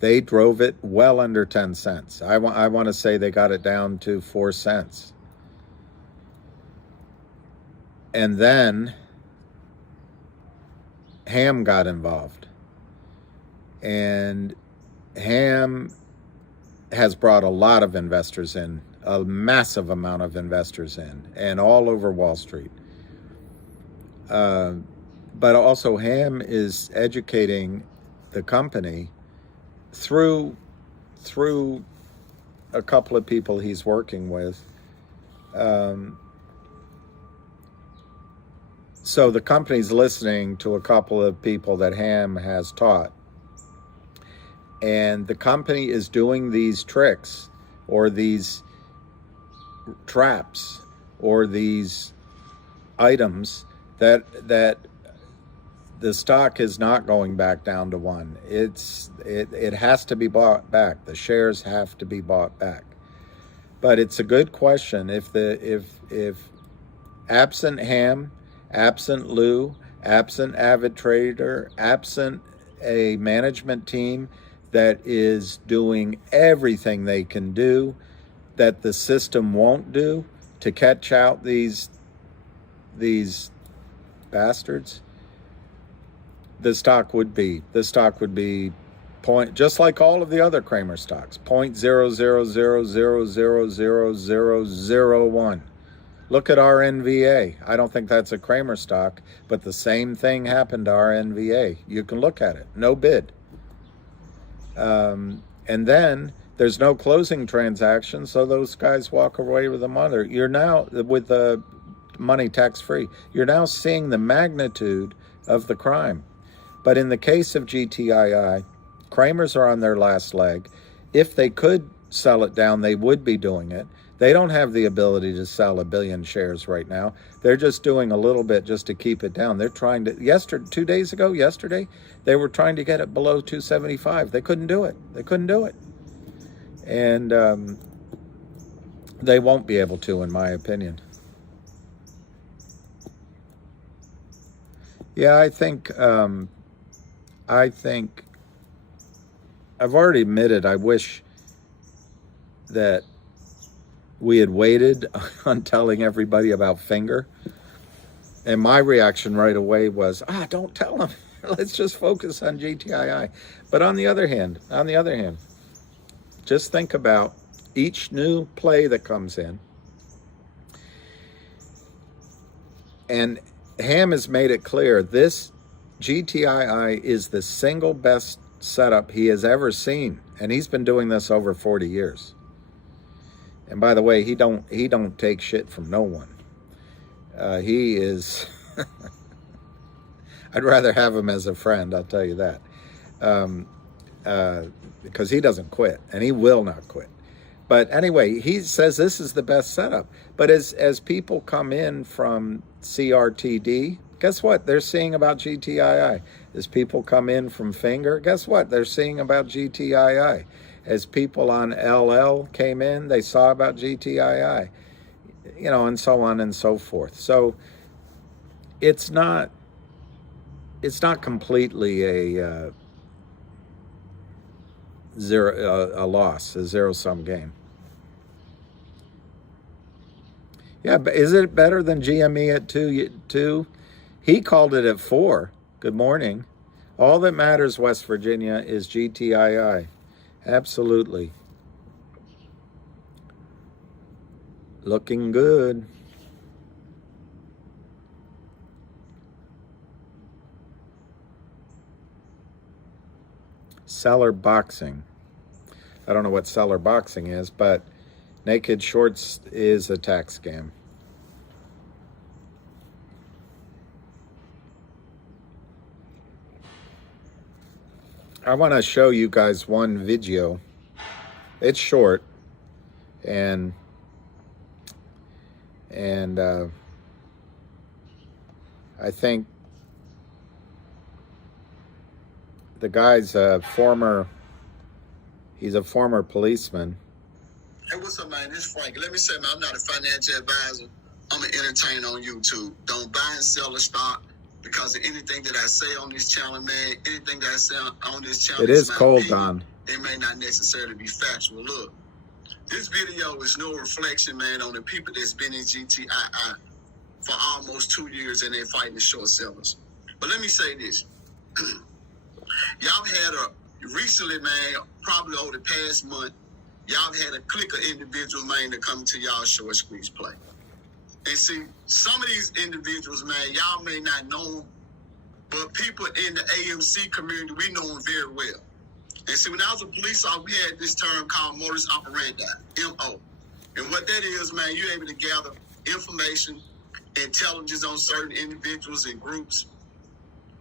they drove it well under 10 cents. I want to say they got it down to 4 cents. And then Ham got involved. And Ham has brought a lot of investors in, a massive amount of investors in, and all over Wall Street. But also Ham is educating the company through a couple of people he's working with. So the company's listening to a couple of people that Ham has taught. And the company is doing these tricks or these traps or these items that the stock is not going back down to 1. It has to be bought back. The shares have to be bought back. But it's a good question. If absent Ham, absent Lou, absent Avid Trader, absent a management team that is doing everything they can do that the system won't do to catch out these bastards, the stock would be just like all of the other Kramer stocks, 0.000000001. Look at our NVA. I don't think that's a Kramer stock, but the same thing happened to our NVA. You can look at it. No bid. And then there's no closing transaction, so those guys walk away with the money. You're now, with the money tax-free, you're now seeing the magnitude of the crime. But in the case of GTII, Kramers are on their last leg. If they could sell it down, they would be doing it. They don't have the ability to sell 1 billion shares right now. They're just doing a little bit just to keep it down. They're trying to, yesterday, they were trying to get it below 275. They couldn't do it. And they won't be able to, in my opinion. Yeah, I think I've already admitted I wish that we had waited on telling everybody about Finger. And my reaction right away was, don't tell them. Let's just focus on GTII. But on the other hand, just think about each new play that comes in. And Ham has made it clear, this GTII is the single best setup he has ever seen. And he's been doing this over 40 years. And by the way, he don't take shit from no one. He is, I'd rather have him as a friend, I'll tell you that. Because he doesn't quit, and he will not quit. But anyway, he says this is the best setup. But as people come in from CRTD, guess what? They're seeing about GTII. As people come in from Finger, guess what? They're seeing about GTII. As people on LL came in, they saw about GTII. You know, and so on and so forth. So it's not completely a loss, a zero-sum game. Yeah, but is it better than GME at 2? He called it at 4. Good morning. All that matters, West Virginia, is GTII. Absolutely. Looking good. Seller boxing. I don't know what seller boxing is, but naked shorts is a tax scam. I want to show you guys one video. It's short, and I think the guy's he's a former policeman. Hey, what's up, man? This is Frank. Let me say, man, I'm not a financial advisor. I'm an entertainer on YouTube. Don't buy and sell a stock because of anything that I say on this channel, man. Anything that I say on this channel. It is cold, Don. It may not necessarily be factual. Look, this video is no reflection, man, on the people that's been in GTII for almost 2 years and they're fighting the short sellers. But let me say this. Y'all had recently, man, probably over the past month, y'all had a clique of individuals, man, that come to y'all short squeeze play. And see, some of these individuals, man, y'all may not know them, but people in the AMC community, we know them very well. And see, when I was a police officer, we had this term called modus operandi, MO. And what that is, man, you're able to gather information, intelligence on certain individuals and groups.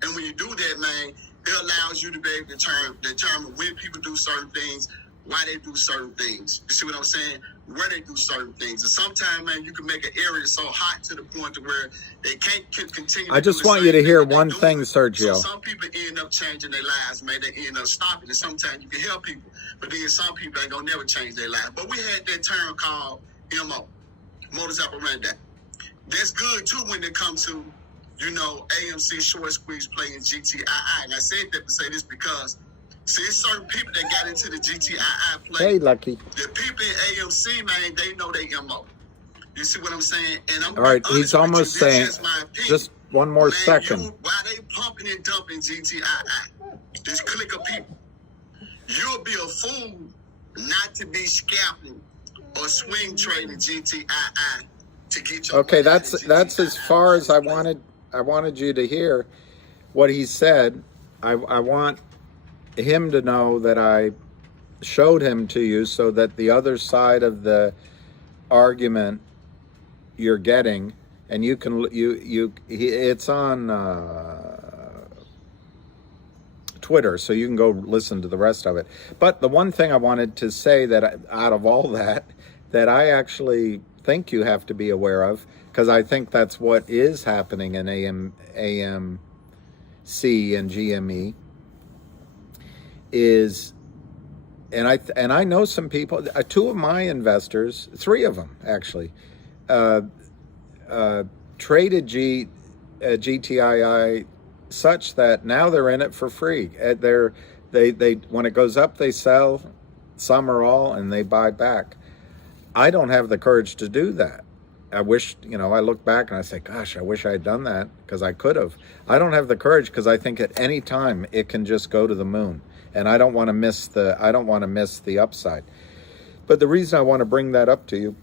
And when you do that, man, it allows you to be able to determine when people do certain things, why they do certain things. You see what I'm saying? Where they do certain things. And sometimes, man, you can make an area so hot to the point to where they can't continue. I just want you to hear one thing, Sergio. So some people end up changing their lives, man. They end up stopping. And sometimes you can help people. But then some people ain't going to never change their lives. But we had that term called MO, modus operandi. That's good, too, when it comes to, you know, AMC short squeeze play in GTII. And I said that to say this because, see, it's certain people that got into the GTII play. Hey, Lucky. The people in AMC, man, they know they MO. You see what I'm saying? And I'm all right, he's almost saying, just one more second. Why they pumping and dumping GTII, this clique of people, you'll be a fool not to be scalping or swing trading GTII to get your Okay, that's as far as I wanted you to hear what he said. I want him to know that I showed him to you so that the other side of the argument you're getting, and you can it's on Twitter, so you can go listen to the rest of it. But the one thing I wanted to say that out of all that I actually think you have to be aware of, because I think that's what is happening in AMC and GME, is, and I know some people, 2 of my investors, 3 of them actually, traded GTII such that now they're in it for free. They when it goes up, they sell some or all, and they buy back. I don't have the courage to do that. I wish, you know, I look back and I say, gosh, I wish I had done that, because I could have. I don't have the courage because I think at any time it can just go to the moon, and I don't want to miss the upside. But the reason I want to bring that up to you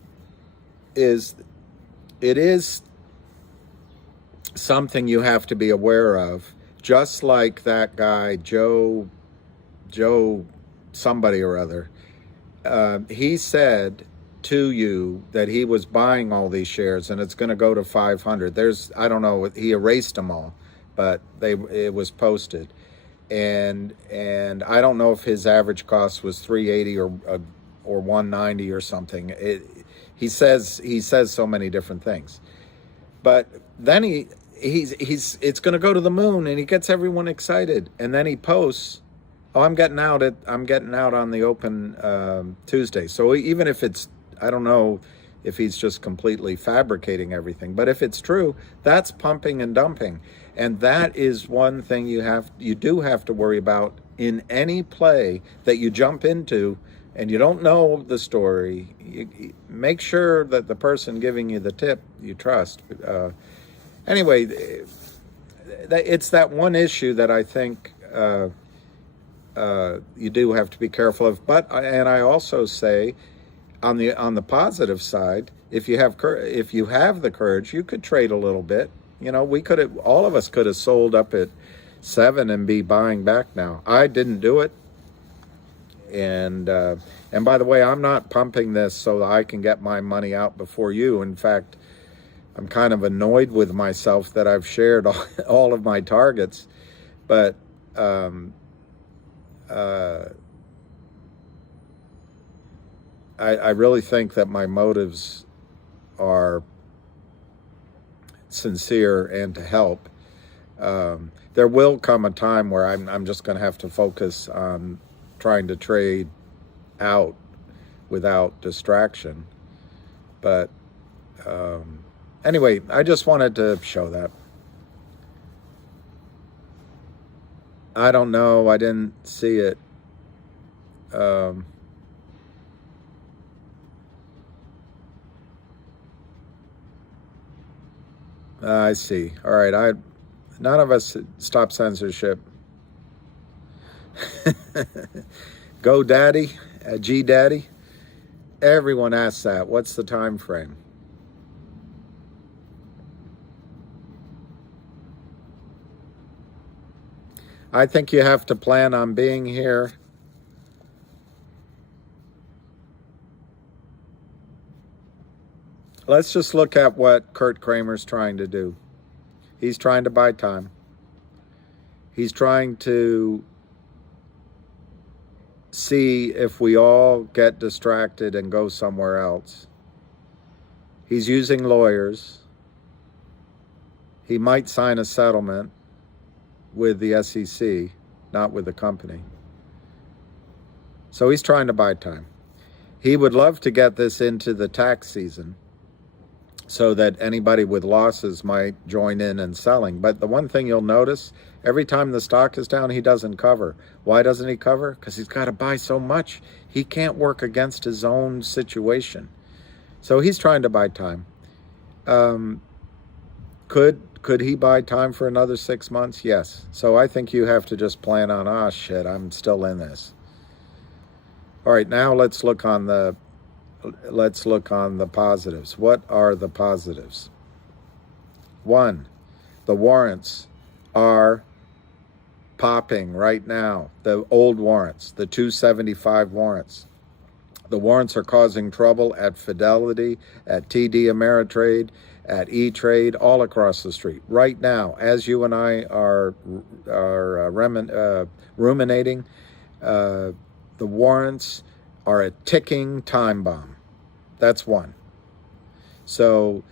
is it is something you have to be aware of, just like that guy Joe somebody or other. He said to you that he was buying all these shares and it's going to go to 500. I don't know, he erased them all, but it was posted. And I don't know if his average cost was 380 or 190 or something. He says so many different things. But then it's going to go to the moon, and he gets everyone excited, and then he posts, "Oh, I'm getting out on the open Tuesday." So even if I don't know if he's just completely fabricating everything, but if it's true, that's pumping and dumping, and that is one thing you do have to worry about in any play that you jump into, and you don't know the story. You make sure that the person giving you the tip you trust. Anyway, it's that one issue that I think you do have to be careful of. And I also say, on the positive side, if you have the courage, you could trade a little bit. All of us could have sold up at 7 and be buying back now. I didn't do it. And by the way, I'm not pumping this so that I can get my money out before you. In fact, I'm kind of annoyed with myself that I've shared all of my targets, but I really think that my motives are sincere and to help. There will come a time where I'm just going to have to focus on trying to trade out without distraction. But anyway, I just wanted to show that. I don't know. I didn't see it. I see. All right. None of us stop censorship. Go Daddy, G Daddy. Everyone asks that. What's the time frame? I think you have to plan on being here. Let's just look at what Kurt Kramer's trying to do. He's trying to buy time. He's trying to see if we all get distracted and go somewhere else. He's using lawyers. He might sign a settlement with the SEC, not with the company. So he's trying to buy time. He would love to get this into the tax season so that anybody with losses might join in and selling. But the one thing you'll notice, every time the stock is down, he doesn't cover. Why doesn't he cover? Because he's got to buy so much. He can't work against his own situation. So he's trying to buy time. Could he buy time for another 6 months? Yes. So I think you have to just plan on, shit, I'm still in this. All right, now let's look on the positives. What are the positives? 1, the warrants are popping right now. The old warrants, the 275 warrants. The warrants are causing trouble at Fidelity, at TD Ameritrade, at E-Trade, all across the street. Right now, as you and I are ruminating, the warrants are a ticking time bomb. That's one. So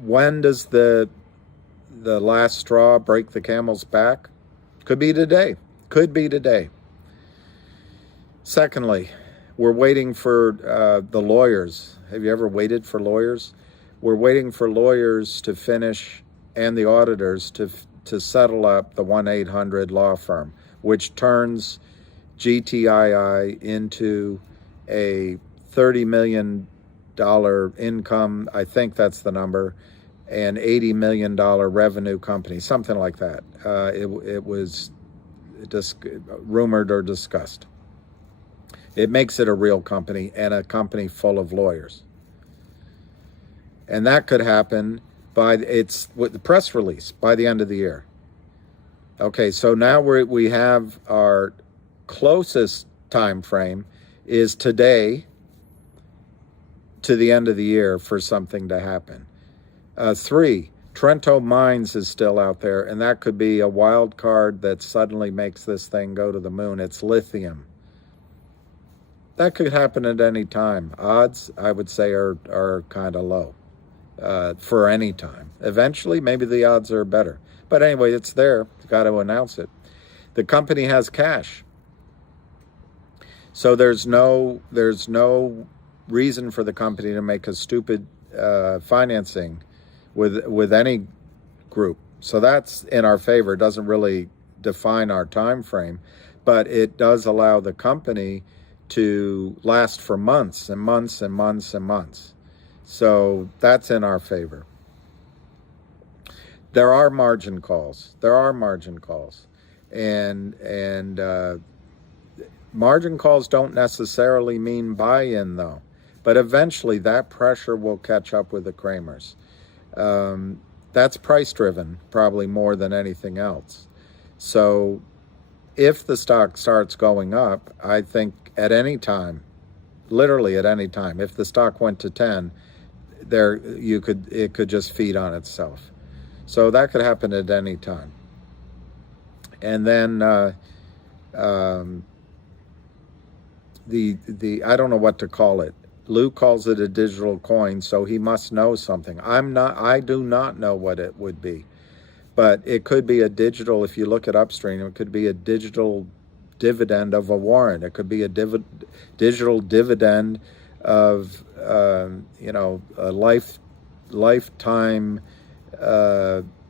when does the last straw break the camel's back? Could be today. Could be today. Secondly, we're waiting for the lawyers. Have you ever waited for lawyers? We're waiting for lawyers to finish, and the auditors to settle up the 1-800 law firm, which turns GTII into a $30 million income, I think that's the number, and $80 million revenue company, something like that. It was rumored or discussed. It makes it a real company and a company full of lawyers. And that could happen with the press release by the end of the year. Okay, so now we have our closest time frame is today, to the end of the year for something to happen. 3, Trento Mines is still out there, and that could be a wild card that suddenly makes this thing go to the moon. It's lithium. That could happen at any time. Odds, I would say, are kind of low for any time. Eventually, maybe the odds are better. But anyway, it's there. You've got to announce it. The company has cash. So there's no reason for the company to make a stupid financing with any group. So that's in our favor. It doesn't really define our time frame, but it does allow the company to last for months and months and months and months. So that's in our favor. There are margin calls. And margin calls don't necessarily mean buy-in, though. But eventually that pressure will catch up with the Kramers. That's price-driven, probably more than anything else. So if the stock starts going up, I think at any time, literally at any time, if the stock went to 10, it could just feed on itself. So that could happen at any time. And then the I don't know what to call it. Lou calls it a digital coin, so he must know something. I do not know what it would be. But it could be a digital, if you look at Upstream, it could be a digital dividend of a warrant. It could be a digital dividend of, a lifetime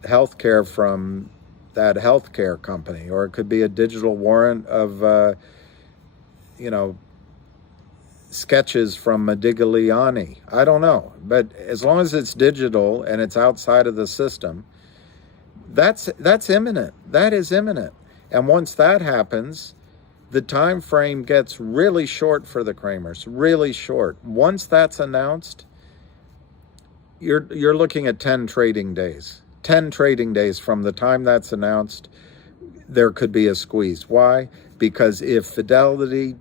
health care from that healthcare company. Or it could be a digital warrant of, sketches from Modigliani. I don't know. But as long as it's digital and it's outside of the system, that's imminent. That is imminent. And once that happens, the time frame gets really short for the Kramers, really short. Once that's announced, you're looking at 10 trading days. 10 trading days from the time that's announced, there could be a squeeze. Why? Because if Fidelity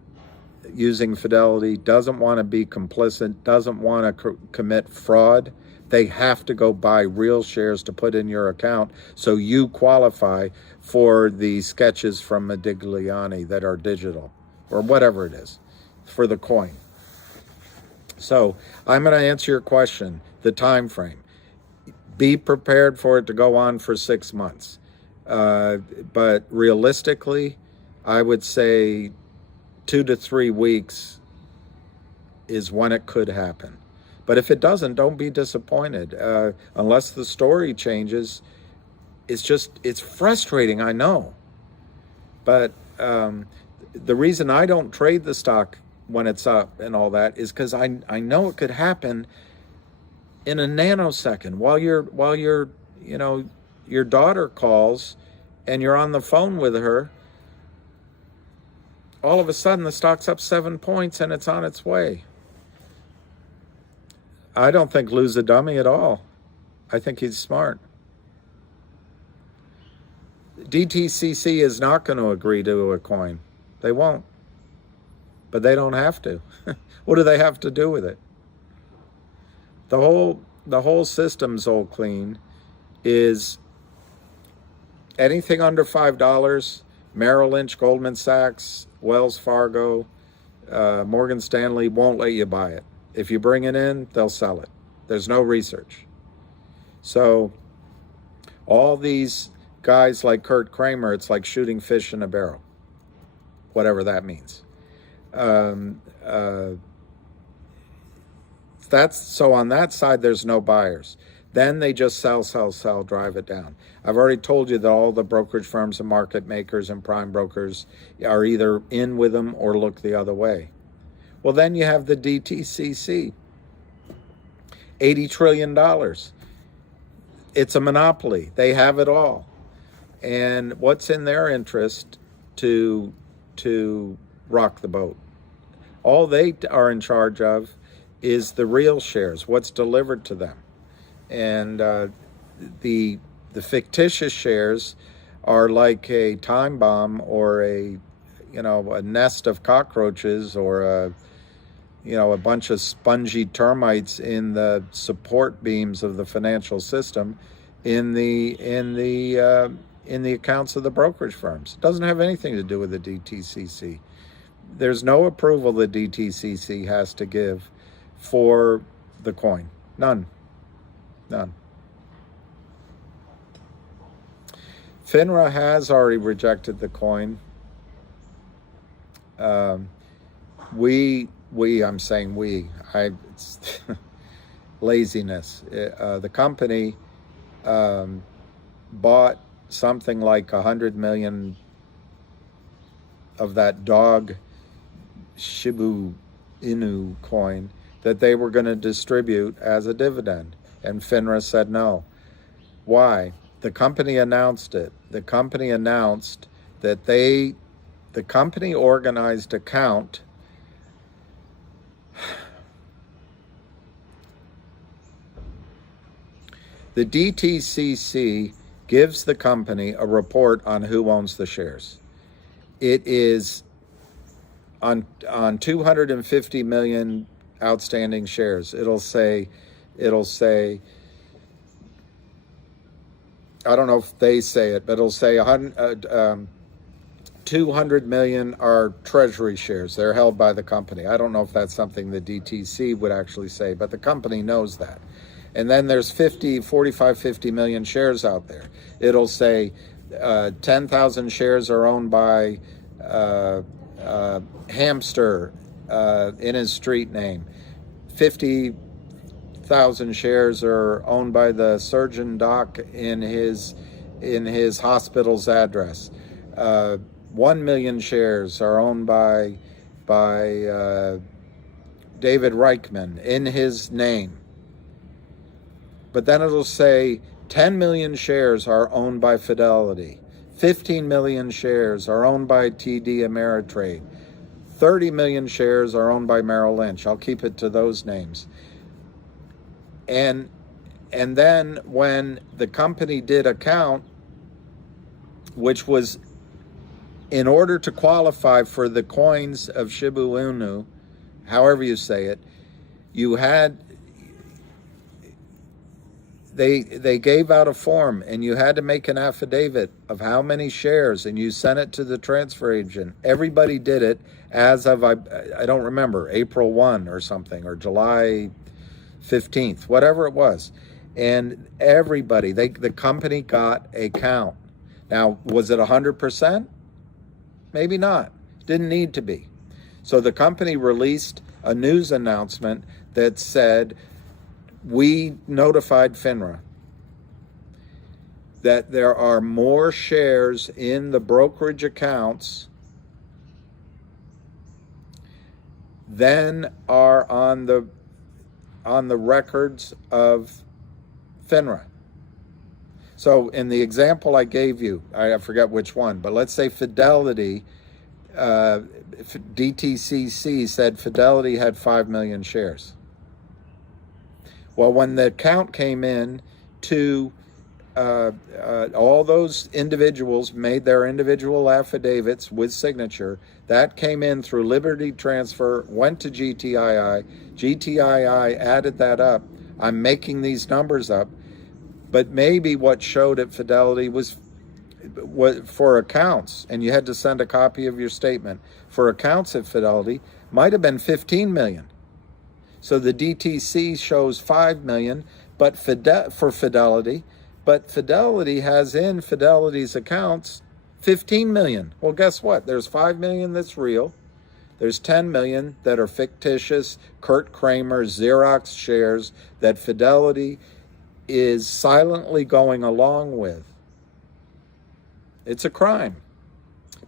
doesn't want to be complicit, doesn't want to commit fraud, they have to go buy real shares to put in your account so you qualify for the sketches from Modigliani that are digital, or whatever it is, for the coin. So I'm going to answer your question, the time frame. Be prepared for it to go on for 6 months. But realistically, I would say 2 to 3 weeks is when it could happen. But if it doesn't, don't be disappointed. Unless the story changes, it's frustrating, I know. But the reason I don't trade the stock when it's up and all that is because I know it could happen in a nanosecond while your daughter calls and you're on the phone with her. All of a sudden, the stock's up 7 points and it's on its way. I don't think Lou's a dummy at all. I think he's smart. DTCC is not going to agree to a coin. They won't. But they don't have to. What do they have to do with it? The whole system's all clean. Is anything under $5, Merrill Lynch, Goldman Sachs, Wells Fargo, Morgan Stanley won't let you buy it. If you bring it in, they'll sell it. There's no research. So all these guys like Kurt Kramer, it's like shooting fish in a barrel, whatever that means. So on that side, there's no buyers. Then they just sell, drive it down. I've already told you that all the brokerage firms and market makers and prime brokers are either in with them or look the other way. Well, then you have the DTCC, $80 trillion. It's a monopoly. They have it all. And what's in their interest to rock the boat? All they are in charge of is the real shares, what's delivered to them. And the fictitious shares are like a time bomb or a nest of cockroaches or a bunch of spongy termites in the support beams of the financial system in the accounts of the brokerage firms. It doesn't have anything to do with the DTCC. There's no approval the DTCC has to give for the coin. None. FINRA has already rejected the coin. I'm saying we. It's laziness. The company bought something like 100 million of that dog Shiba Inu coin that they were going to distribute as a dividend, and FINRA said no. Why? The company announced it. The company announced that the company organized account the DTCC gives the company a report on who owns the shares. It is on 250 million outstanding shares. It'll say, I don't know if they say it, but it'll say 200 million are treasury shares. They're held by the company. I don't know if that's something the DTC would actually say, but the company knows that. And then there's 50 million shares out there. It'll say 10,000 shares are owned by Hamster in his street name. 50,000 shares are owned by the surgeon doc in his hospital's address. 1 million shares are owned by David Reichman in his name. But then it'll say 10 million shares are owned by Fidelity. 15 million shares are owned by TD Ameritrade. 30 million shares are owned by Merrill Lynch. I'll keep it to those names. And then when the company did a count, which was in order to qualify for the coins of Shiba Inu, however you say it, you had... They gave out a form, and you had to make an affidavit of how many shares, and you sent it to the transfer agent. Everybody did it as of, I don't remember, April 1 or something, or July 15th, whatever it was. And everybody, the company got a count. Now, was it 100%? Maybe not. Didn't need to be. So the company released a news announcement that said, we notified FINRA that there are more shares in the brokerage accounts than are on the records of FINRA. So in the example I gave you, I forget which one, but let's say Fidelity, DTCC said Fidelity had 5 million shares. Well, when the count came in to all those individuals made their individual affidavits with signature, that came in through Liberty Transfer, went to GTII. GTII added that up. I'm making these numbers up, but maybe what showed at Fidelity was for accounts, and you had to send a copy of your statement. For accounts at Fidelity, might have been 15 million. So the DTC shows 5 million, but for Fidelity, but Fidelity has in Fidelity's accounts 15 million. Well, guess what? There's 5 million that's real. There's 10 million that are fictitious Kurt Kramer Xerox shares that Fidelity is silently going along with. It's a crime.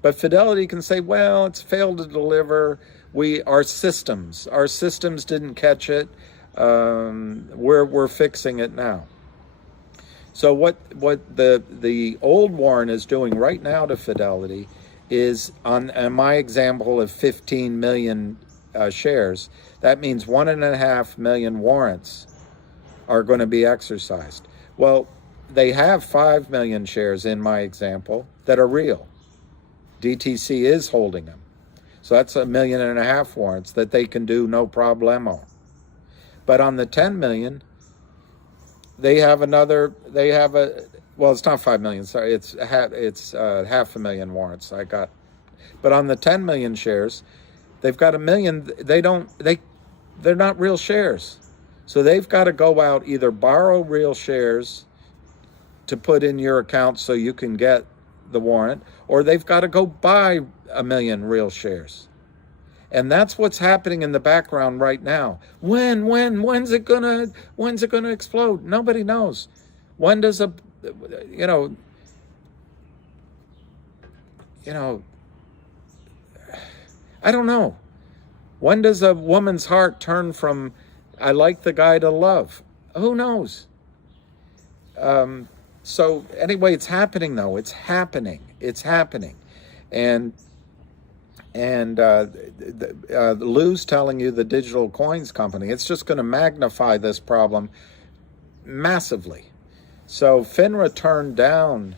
But Fidelity can say, well, it's failed to deliver. Our systems didn't catch it. We're fixing it now. So what the old Warren is doing right now to Fidelity is, on my example of 15 million shares, that means 1.5 million warrants are going to be exercised. Well, they have 5 million shares in my example that are real. DTC is holding them. So that's 1.5 million warrants that they can do no problemo. But on the 10 million, well, it's not 5 million, sorry, it's 500,000 warrants I got. But on the 10 million shares, they've got 1 million, they're not real shares. So they've got to go out, either borrow real shares to put in your account so you can get the warrant, or they've got to go buy 1 million real shares. And that's what's happening in the background right now. When's it gonna explode? Nobody knows. When does I don't know. When does a woman's heart turn from I like the guy to love? Who knows? So anyway, it's happening though. It's happening. And Lou's telling you, the digital coins company, it's just going to magnify this problem massively. So FINRA turned down,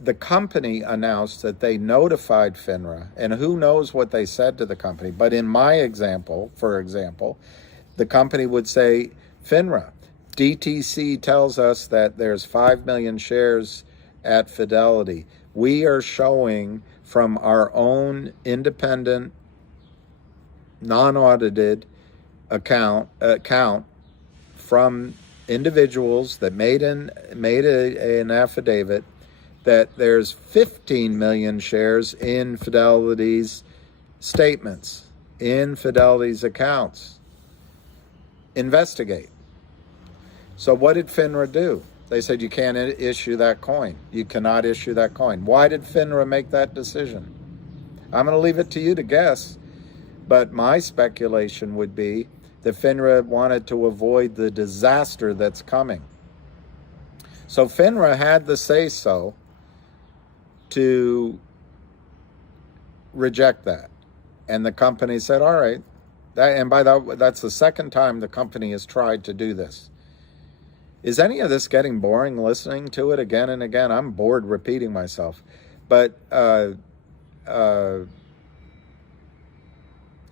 the company announced that they notified FINRA, and who knows what they said to the company. But in my example, for example, the company would say, FINRA, DTC tells us that there's 5 million shares at Fidelity. We are showing from our own independent, non-audited account from individuals that made an affidavit that there's 15 million shares in Fidelity's statements, in Fidelity's accounts. Investigate. So what did FINRA do? They said you can't issue that coin. You cannot issue that coin. Why did FINRA make that decision? I'm going to leave it to you to guess, but my speculation would be that FINRA wanted to avoid the disaster that's coming. So FINRA had the say-so to reject that. And the company said, all right. That's the second time the company has tried to do this. Is any of this getting boring listening to it again and again? I'm bored repeating myself. But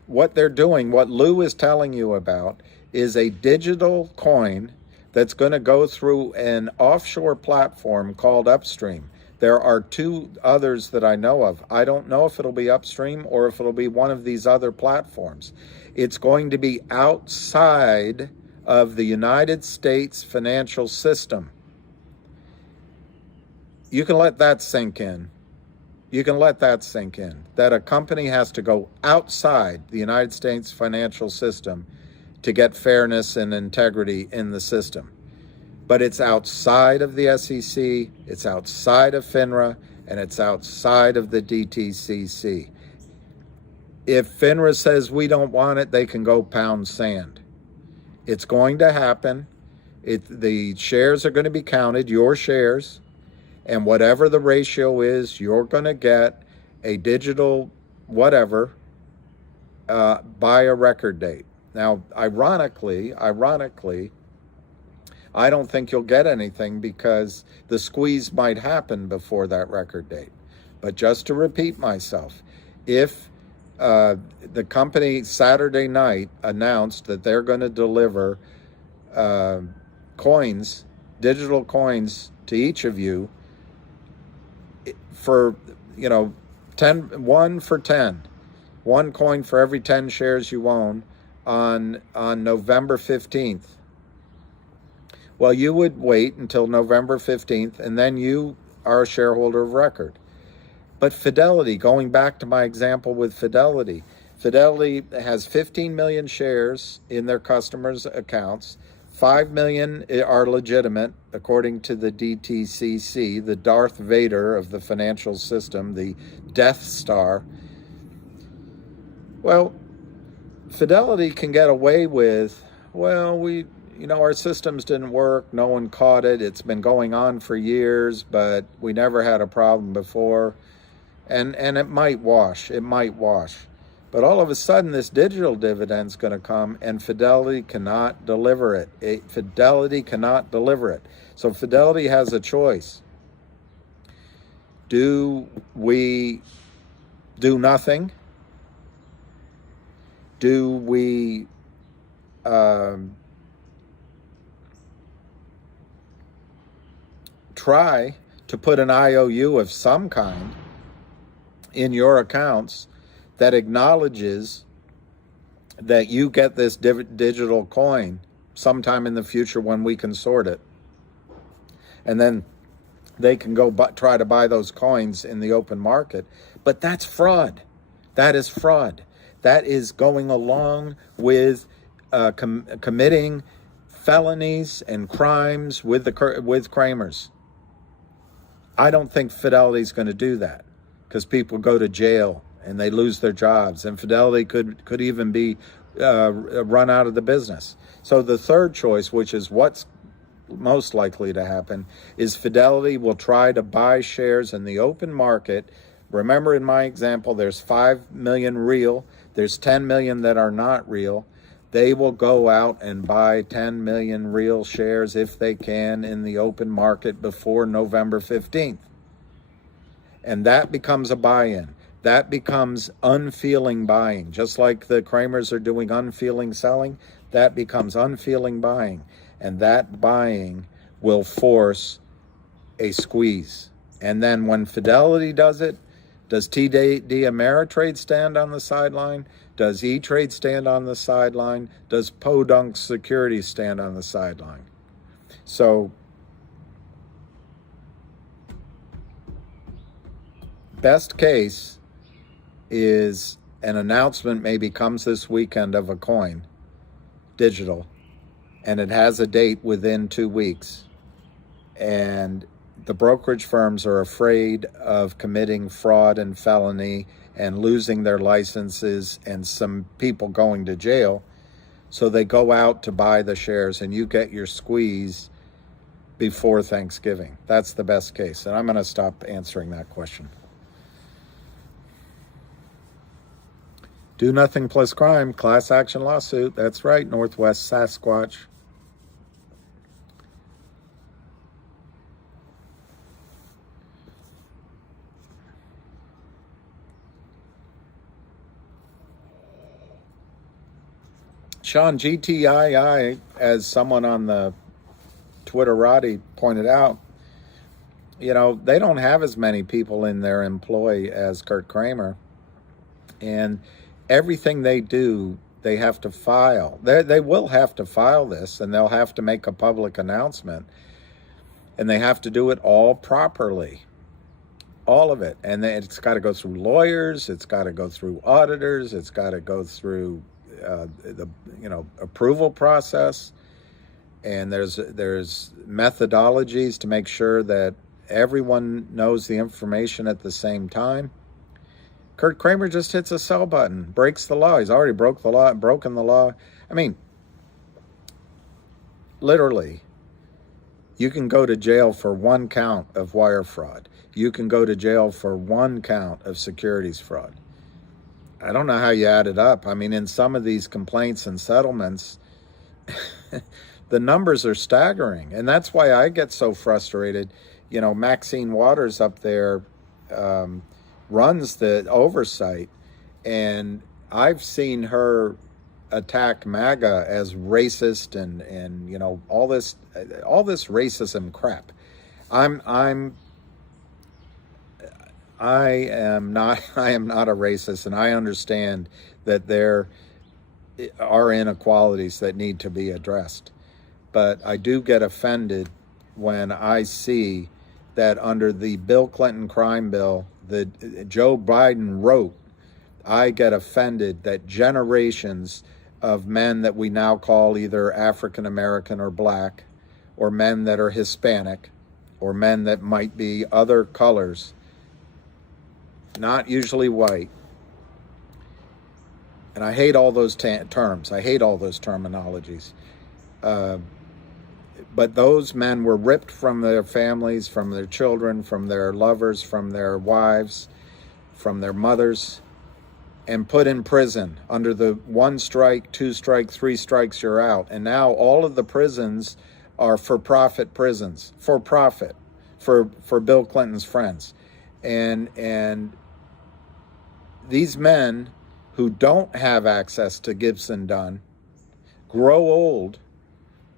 what they're doing, what Lou is telling you about, is a digital coin that's going to go through an offshore platform called Upstream. There are 2 others that I know of. I don't know if it'll be Upstream or if it'll be one of these other platforms. It's going to be outside of the United States financial system. You can let that sink in. That a company has to go outside the United States financial system to get fairness and integrity in the system. But it's outside of the SEC, it's outside of FINRA, and it's outside of the DTCC. If FINRA says we don't want it, they can go pound sand. It's going to happen. The shares are going to be counted, your shares, and whatever the ratio is, you're going to get a digital whatever by a record date. Now, ironically, I don't think you'll get anything because the squeeze might happen before that record date. But just to repeat myself, if the company Saturday night announced that they're going to deliver coins, digital coins to each of you for, 1 for 10, 1 coin for every 10 shares you own on November 15th. Well, you would wait until November 15th, and then you are a shareholder of record. But Fidelity, going back to my example with Fidelity has 15 million shares in their customers' accounts. 5 million are legitimate, according to the DTCC, the Darth Vader of the financial system, the Death Star. Well, Fidelity can get away with, our systems didn't work, no one caught it, it's been going on for years, but we never had a problem before. And it might wash. But all of a sudden, this digital dividend's going to come, and Fidelity cannot deliver it. So Fidelity has a choice. Do we do nothing do we try to put an IOU of some kind in your accounts that acknowledges that you get this digital coin sometime in the future when we can sort it. And then they can go try to buy those coins in the open market. But that's fraud. That is fraud. That is going along with committing felonies and crimes with Kramers. I don't think Fidelity is going to do that, because people go to jail and they lose their jobs, and Fidelity could even be run out of the business. So the third choice, which is what's most likely to happen, is Fidelity will try to buy shares in the open market. Remember, in my example, there's 5 million real, there's 10 million that are not real. They will go out and buy 10 million real shares if they can in the open market before November 15th. And that becomes a buy-in. That becomes unfeeling buying. Just like the Kramers are doing unfeeling selling, that becomes unfeeling buying. And that buying will force a squeeze. And then when Fidelity does it, does TD Ameritrade stand on the sideline? Does E-Trade stand on the sideline? Does Podunk Securities stand on the sideline? So, best case is an announcement maybe comes this weekend of a coin, digital, and it has a date within 2 weeks. And the brokerage firms are afraid of committing fraud and felony and losing their licenses and some people going to jail. So they go out to buy the shares, and you get your squeeze before Thanksgiving. That's the best case. And I'm going to stop answering that question. Do nothing plus crime, class action lawsuit. That's right, Northwest Sasquatch. Sean, GTII, as someone on the Twitterati pointed out, you know, they don't have as many people in their employ as Kurt Kramer. And everything they do, they have to file. They will have to file this, and they'll have to make a public announcement. And they have to do it all properly. All of it. And it's got to go through lawyers. It's got to go through auditors. It's got to go through the approval process, and there's methodologies to make sure that everyone knows the information at the same time. Kurt Kramer just hits a sell button, breaks the law. He's already broken the law. I mean, literally, you can go to jail for 1 count of wire fraud. You can go to jail for 1 count of securities fraud. I don't know how you add it up. I mean, in some of these complaints and settlements, the numbers are staggering. And that's why I get so frustrated. You know, Maxine Waters up there runs the oversight, and I've seen her attack MAGA as racist and you know, all this racism crap. I am not a racist, and I understand that there are inequalities that need to be addressed. But I do get offended when I see that under the Bill Clinton crime bill that Joe Biden wrote, I get offended that generations of men that we now call either African American or black, or men that are Hispanic, or men that might be other colors, not usually white. And I hate all those terms. I hate all those terminologies. But those men were ripped from their families, from their children, from their lovers, from their wives, from their mothers, and put in prison under the 1 strike, 2 strike, 3 strikes, you're out. And now all of the prisons are for-profit prisons, for profit, for Bill Clinton's friends. And these men who don't have access to Gibson Dunn grow old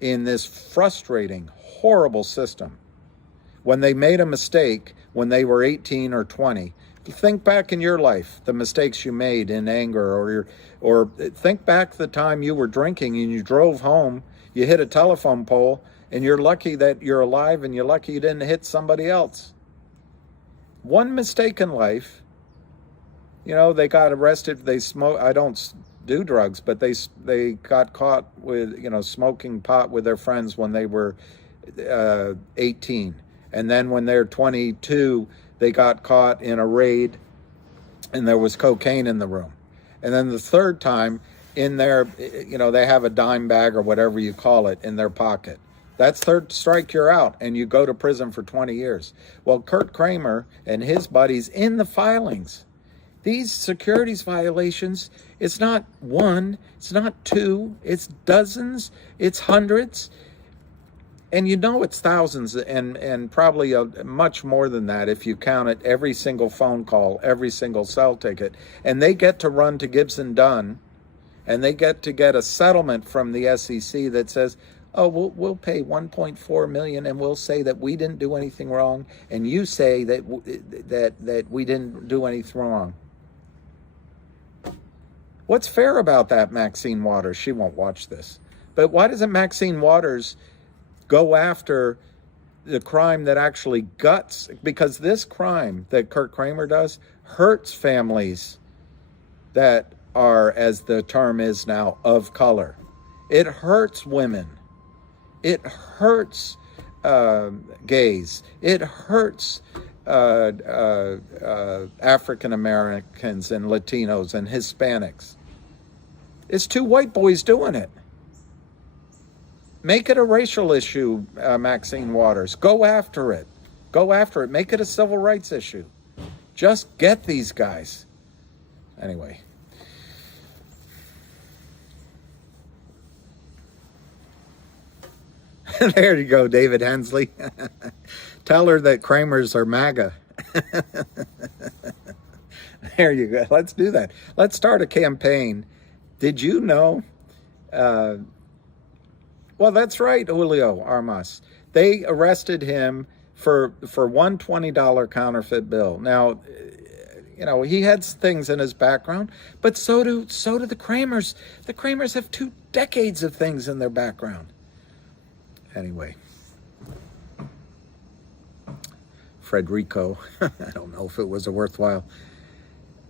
in this frustrating, horrible system. When they made a mistake when they were 18 or 20, think back in your life, the mistakes you made in anger, or think back the time you were drinking and you drove home, you hit a telephone pole, and you're lucky that you're alive and you're lucky you didn't hit somebody else. One mistake in life, you know, they got arrested, they smoke, I don't do drugs, but they got caught with, you know, smoking pot with their friends when they were 18. And then when they're 22, they got caught in a raid and there was cocaine in the room. And then the third time in their, you know, they have a dime bag or whatever you call it in their pocket. That's third strike, you're out, and you go to prison for 20 years. Well, Kurt Kramer and his buddies in the filings, these securities violations, it's not one, it's not two, it's dozens, it's hundreds. And you know it's thousands and probably much more than that if you count it, every single phone call, every single cell ticket. And they get to run to Gibson Dunn, and they get to get a settlement from the SEC that says, oh, we'll pay $1.4 million, and we'll say that we didn't do anything wrong, and you say that we didn't do anything wrong. What's fair about that, Maxine Waters? She won't watch this. But why doesn't Maxine Waters go after the crime that actually guts? Because this crime that Kurt Kramer does hurts families that are, as the term is now, of color. It hurts women. It hurts gays. It hurts African Americans and Latinos and Hispanics. It's two white boys doing it. Make it a racial issue, Maxine Waters. Go after it. Go after it. Make it a civil rights issue. Just get these guys. Anyway. There you go, David Hensley. Tell her that Kramers are MAGA. There you go. Let's do that. Let's start a campaign. Did you know? Well, that's right, Julio Armas. They arrested him for one $20 counterfeit bill. Now, you know, he had things in his background, but so do the Kramers. The Kramers have 2 decades of things in their background. Anyway, Frederico, I don't know if it was a worthwhile.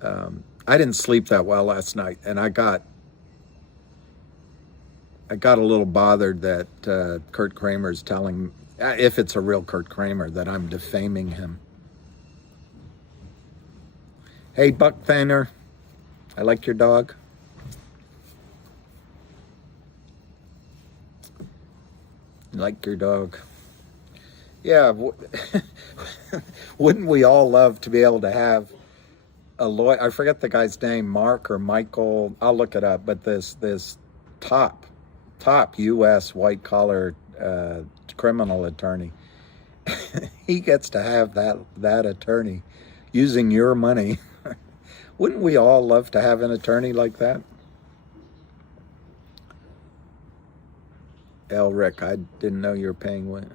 I didn't sleep that well last night, and I got a little bothered that Kurt Kramer's telling, if it's a real Kurt Kramer, that I'm defaming him. Hey, Buck Thinner, I like your dog. Like your dog. Yeah, wouldn't we all love to be able to have a lawyer? I forget the guy's name, Mark or Michael. I'll look it up. But this top U.S. white collar criminal attorney, he gets to have that attorney using your money. Wouldn't we all love to have an attorney like that? Rick, I didn't know you were paying with.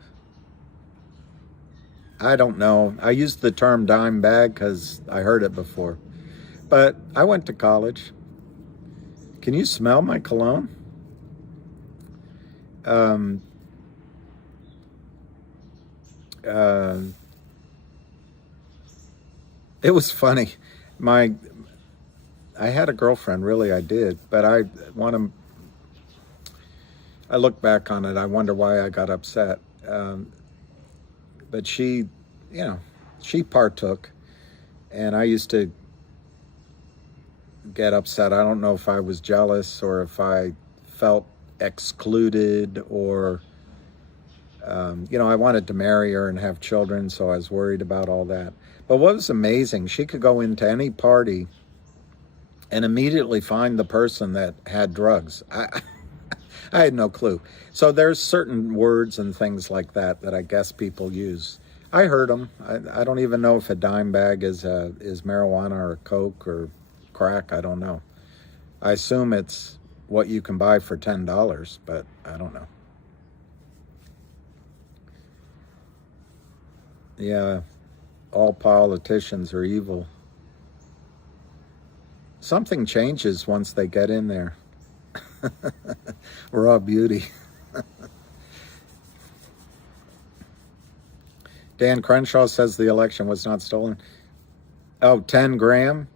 I don't know. I used the term dime bag because I heard it before. But I went to college. Can you smell my cologne? It was funny. I had a girlfriend, really I did, but I look back on it, I wonder why I got upset. But she partook, and I used to get upset. I don't know if I was jealous or if I felt excluded or, I wanted to marry her and have children, so I was worried about all that. But what was amazing, she could go into any party and immediately find the person that had drugs. I had no clue. So there's certain words and things like that I guess people use. I heard them. I don't even know if a dime bag is marijuana or coke or crack. I don't know. I assume it's what you can buy for $10, but I don't know. Yeah, all politicians are evil. Something changes once they get in there. Raw beauty. Dan Crenshaw says the election was not stolen. Oh, 10 gram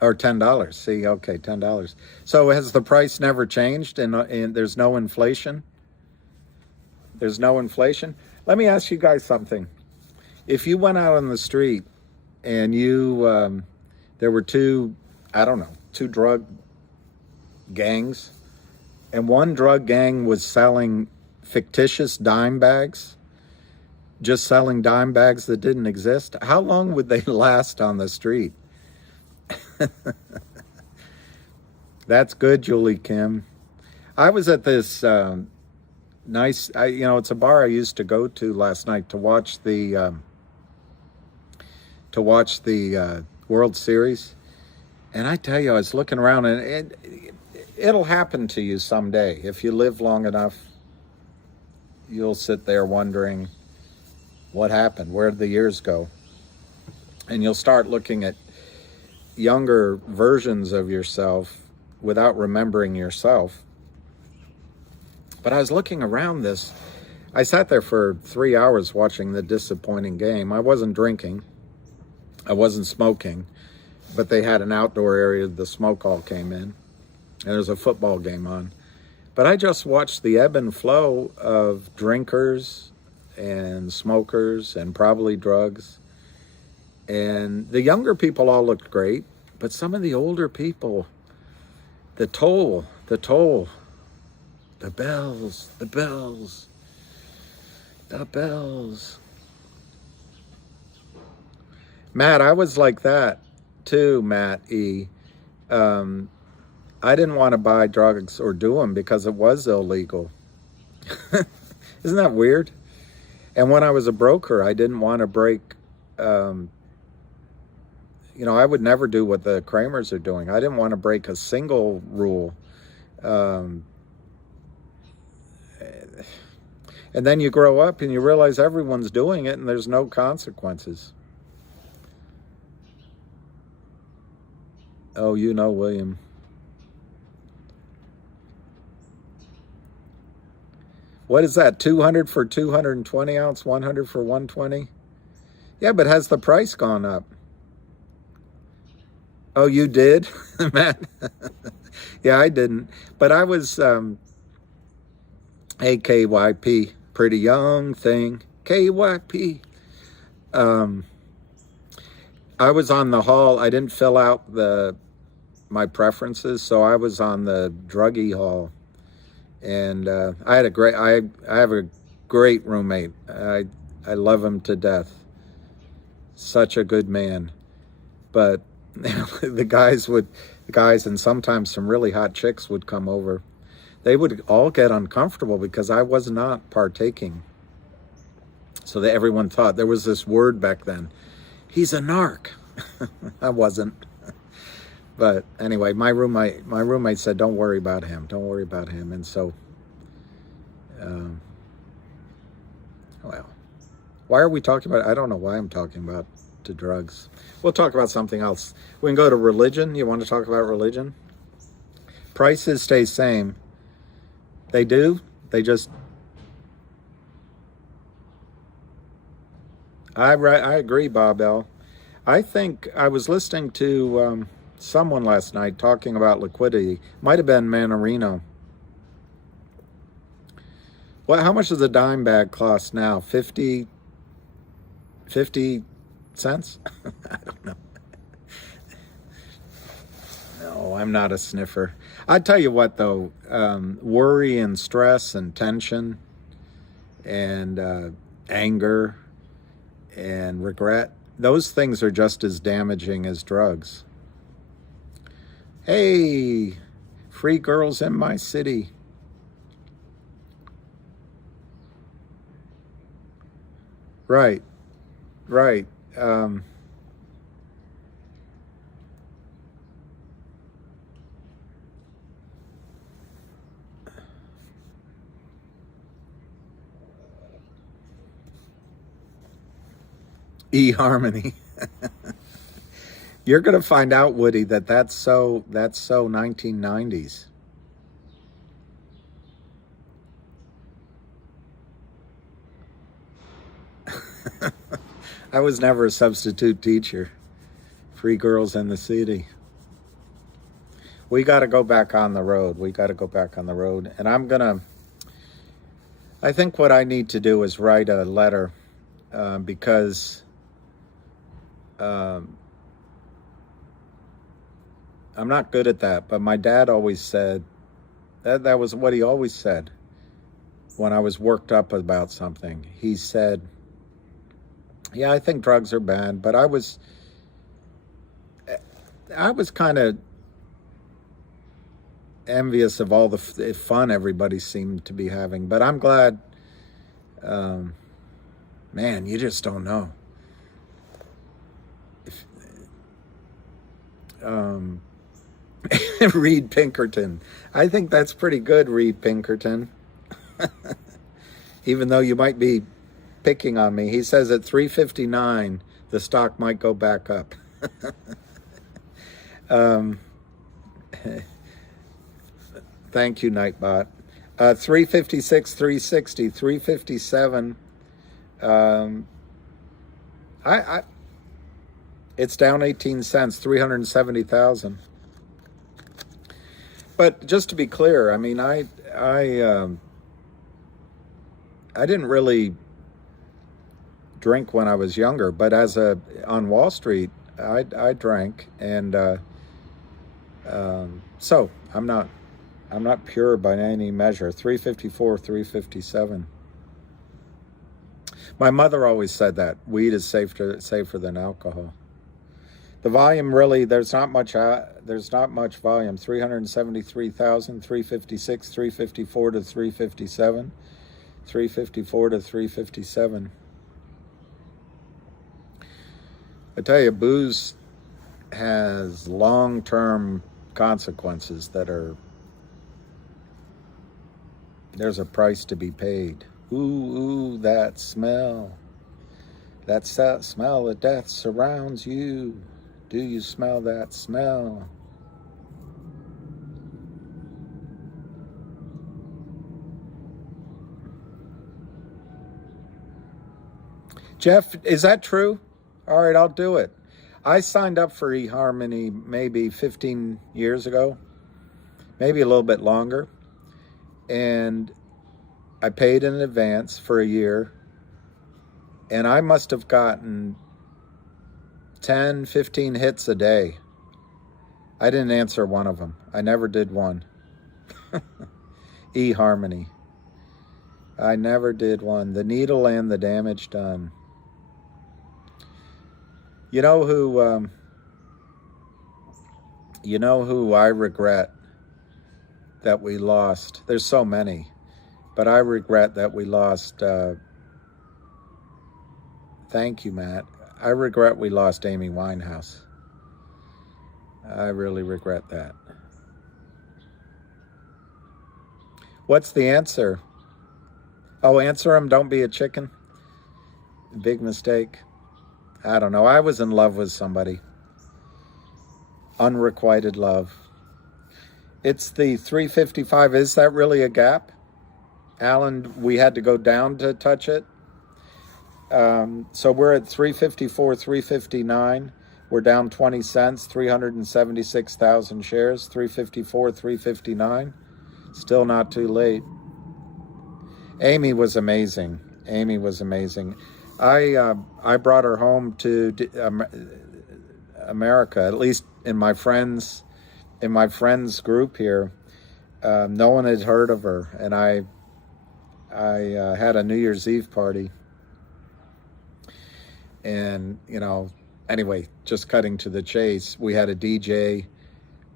or $10. See, okay, $10. So has the price never changed and there's no inflation? There's no inflation? Let me ask you guys something. If you went out on the street and you, there were two drug gangs, and one drug gang was selling fictitious dime bags, just selling dime bags that didn't exist, how long would they last on the street? That's good, Julie Kim. I was at this nice, it's a bar I used to go to last night to watch the World Series. And I tell you, I was looking around, and it'll happen to you someday. If you live long enough, you'll sit there wondering, what happened? Where did the years go? And you'll start looking at younger versions of yourself without remembering yourself. But I was looking around this. I sat there for 3 hours watching the disappointing game. I wasn't drinking. I wasn't smoking. But they had an outdoor area. The smoke all came in. And there's a football game on. But I just watched the ebb and flow of drinkers and smokers and probably drugs. And the younger people all looked great. But some of the older people, the toll, the bells. Matt, I was like that too, Matt E. I didn't want to buy drugs or do them because it was illegal. Isn't that weird? And when I was a broker, I didn't want to break, I would never do what the Kramers are doing. I didn't want to break a single rule. And then you grow up and you realize everyone's doing it and there's no consequences. Oh, William. What is that? 200 for 220 ounce, 100 for 120? Yeah, but has the price gone up? Oh, you did, Matt? Yeah, I didn't. But I was, KYP, pretty young thing. KYP. I was on the hall. I didn't fill out my preferences, so I was on the druggie hall. And I have a great roommate. I love him to death. Such a good man. But the guys and sometimes some really hot chicks would come over. They would all get uncomfortable because I was not partaking. So that everyone thought, there was this word back then, he's a narc. I wasn't. But anyway, my roommate said, don't worry about him. Don't worry about him. And so, well, why are we talking about, I don't know why I'm talking about to drugs. We'll talk about something else. We can go to religion. You want to talk about religion? Prices stay same. They do. They just, I agree, Bob L. I think I was listening to someone last night talking about liquidity. Might have been Manarino. Well, how much does a dime bag cost now? 50 cents? I don't know. No, I'm not a sniffer. I tell you what, though, worry and stress and tension and anger and regret, those things are just as damaging as drugs. Hey, free girls in my city. Right. eHarmony. You're going to find out, Woody, that's so 1990s. I was never a substitute teacher. Free girls in the city. We got to go back on the road. And I think what I need to do is write a letter because I'm not good at that. But my dad always said, that was what he always said when I was worked up about something. He said, yeah, I think drugs are bad, but I was kind of envious of all the fun everybody seemed to be having. But I'm glad, man, you just don't know. Reed Pinkerton. I think that's pretty good, Reed Pinkerton. Even though you might be picking on me. He says at 359 the stock might go back up. Thank you, Nightbot. 356, 360, 357. It's down 18 cents, 370,000. But just to be clear, I mean, I didn't really drink when I was younger, but on Wall Street, I drank, and so I'm not pure by any measure. 354, 357. My mother always said that weed is safer than alcohol. The volume really, there's not much volume. 373,000, 356, 354 to 357, 354 to 357. I tell you, booze has long-term consequences there's a price to be paid. Ooh, that smell. That smell of death surrounds you. Do you smell that smell? Jeff, is that true? All right, I'll do it. I signed up for eHarmony maybe 15 years ago, maybe a little bit longer. And I paid in advance for a year. And I must have gotten 10, 15 hits a day. I didn't answer one of them. I never did one. eHarmony. I never did one. The needle and the damage done. You know who I regret that we lost? There's so many, but I regret that we lost. Thank you, Matt. I regret we lost Amy Winehouse. I really regret that. What's the answer? Oh, answer him, don't be a chicken. Big mistake. I don't know. I was in love with somebody. Unrequited love. It's the 355. Is that really a gap? Alan, we had to go down to touch it. So we're at 354, 359. We're down 20 cents, 376,000 shares, 354, 359. Still not too late. Amy was amazing. Amy was amazing. I brought her home to America, at least in my friends group here. No one had heard of her, and I had a New Year's Eve party. And, anyway, just cutting to the chase, we had a DJ,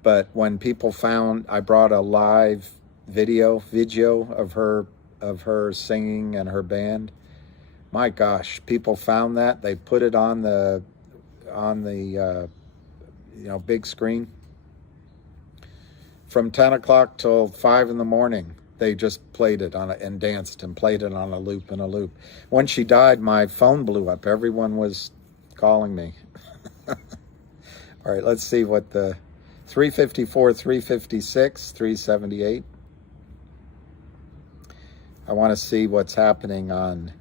but when people I brought a live video of her singing and her band. My gosh, people found that. They put it on the big screen. From 10 o'clock till 5 in the morning, they just played it and danced and played it on a loop and a loop. When she died, my phone blew up. Everyone was calling me. All right, let's see what the 354, 356, 378. I want to see what's happening on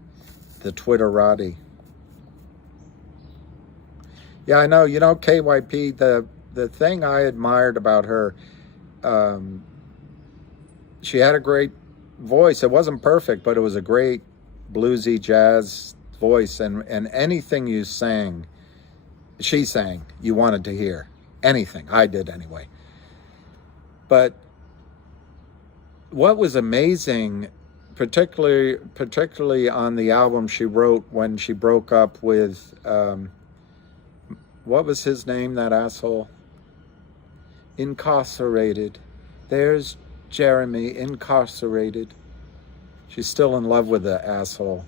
the Twitterati. Yeah, I know. You know, KYP, the thing I admired about her, she had a great voice. It wasn't perfect, but it was a great bluesy jazz voice. And anything you sang, she sang, you wanted to hear. Anything. I did anyway. But what was amazing, particularly on the album she wrote when she broke up with, what was his name, that asshole? Incarcerated. There's Jeremy, incarcerated. She's still in love with the asshole.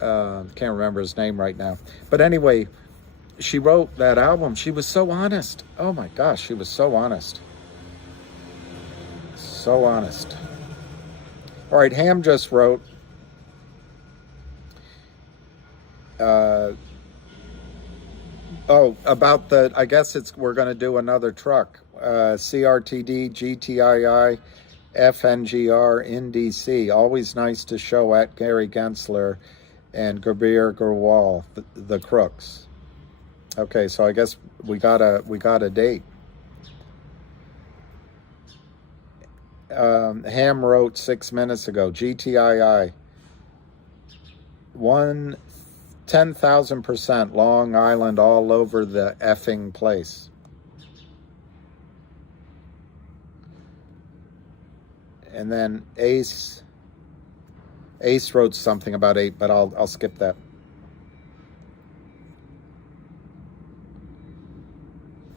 Can't remember his name right now. But anyway, she wrote that album. She was so honest. Oh my gosh, she was so honest. So honest. All right, Ham just wrote, about the, I guess we're going to do another truck. CRTD, GTII, FNGR in DC. Always nice to show at Gary Gensler and Gabir Gurwal, the crooks. Okay, so I guess we got a date. Ham wrote 6 minutes ago, GTII, 10,000% Long Island all over the effing place. And then Ace wrote something about 8, but I'll skip that.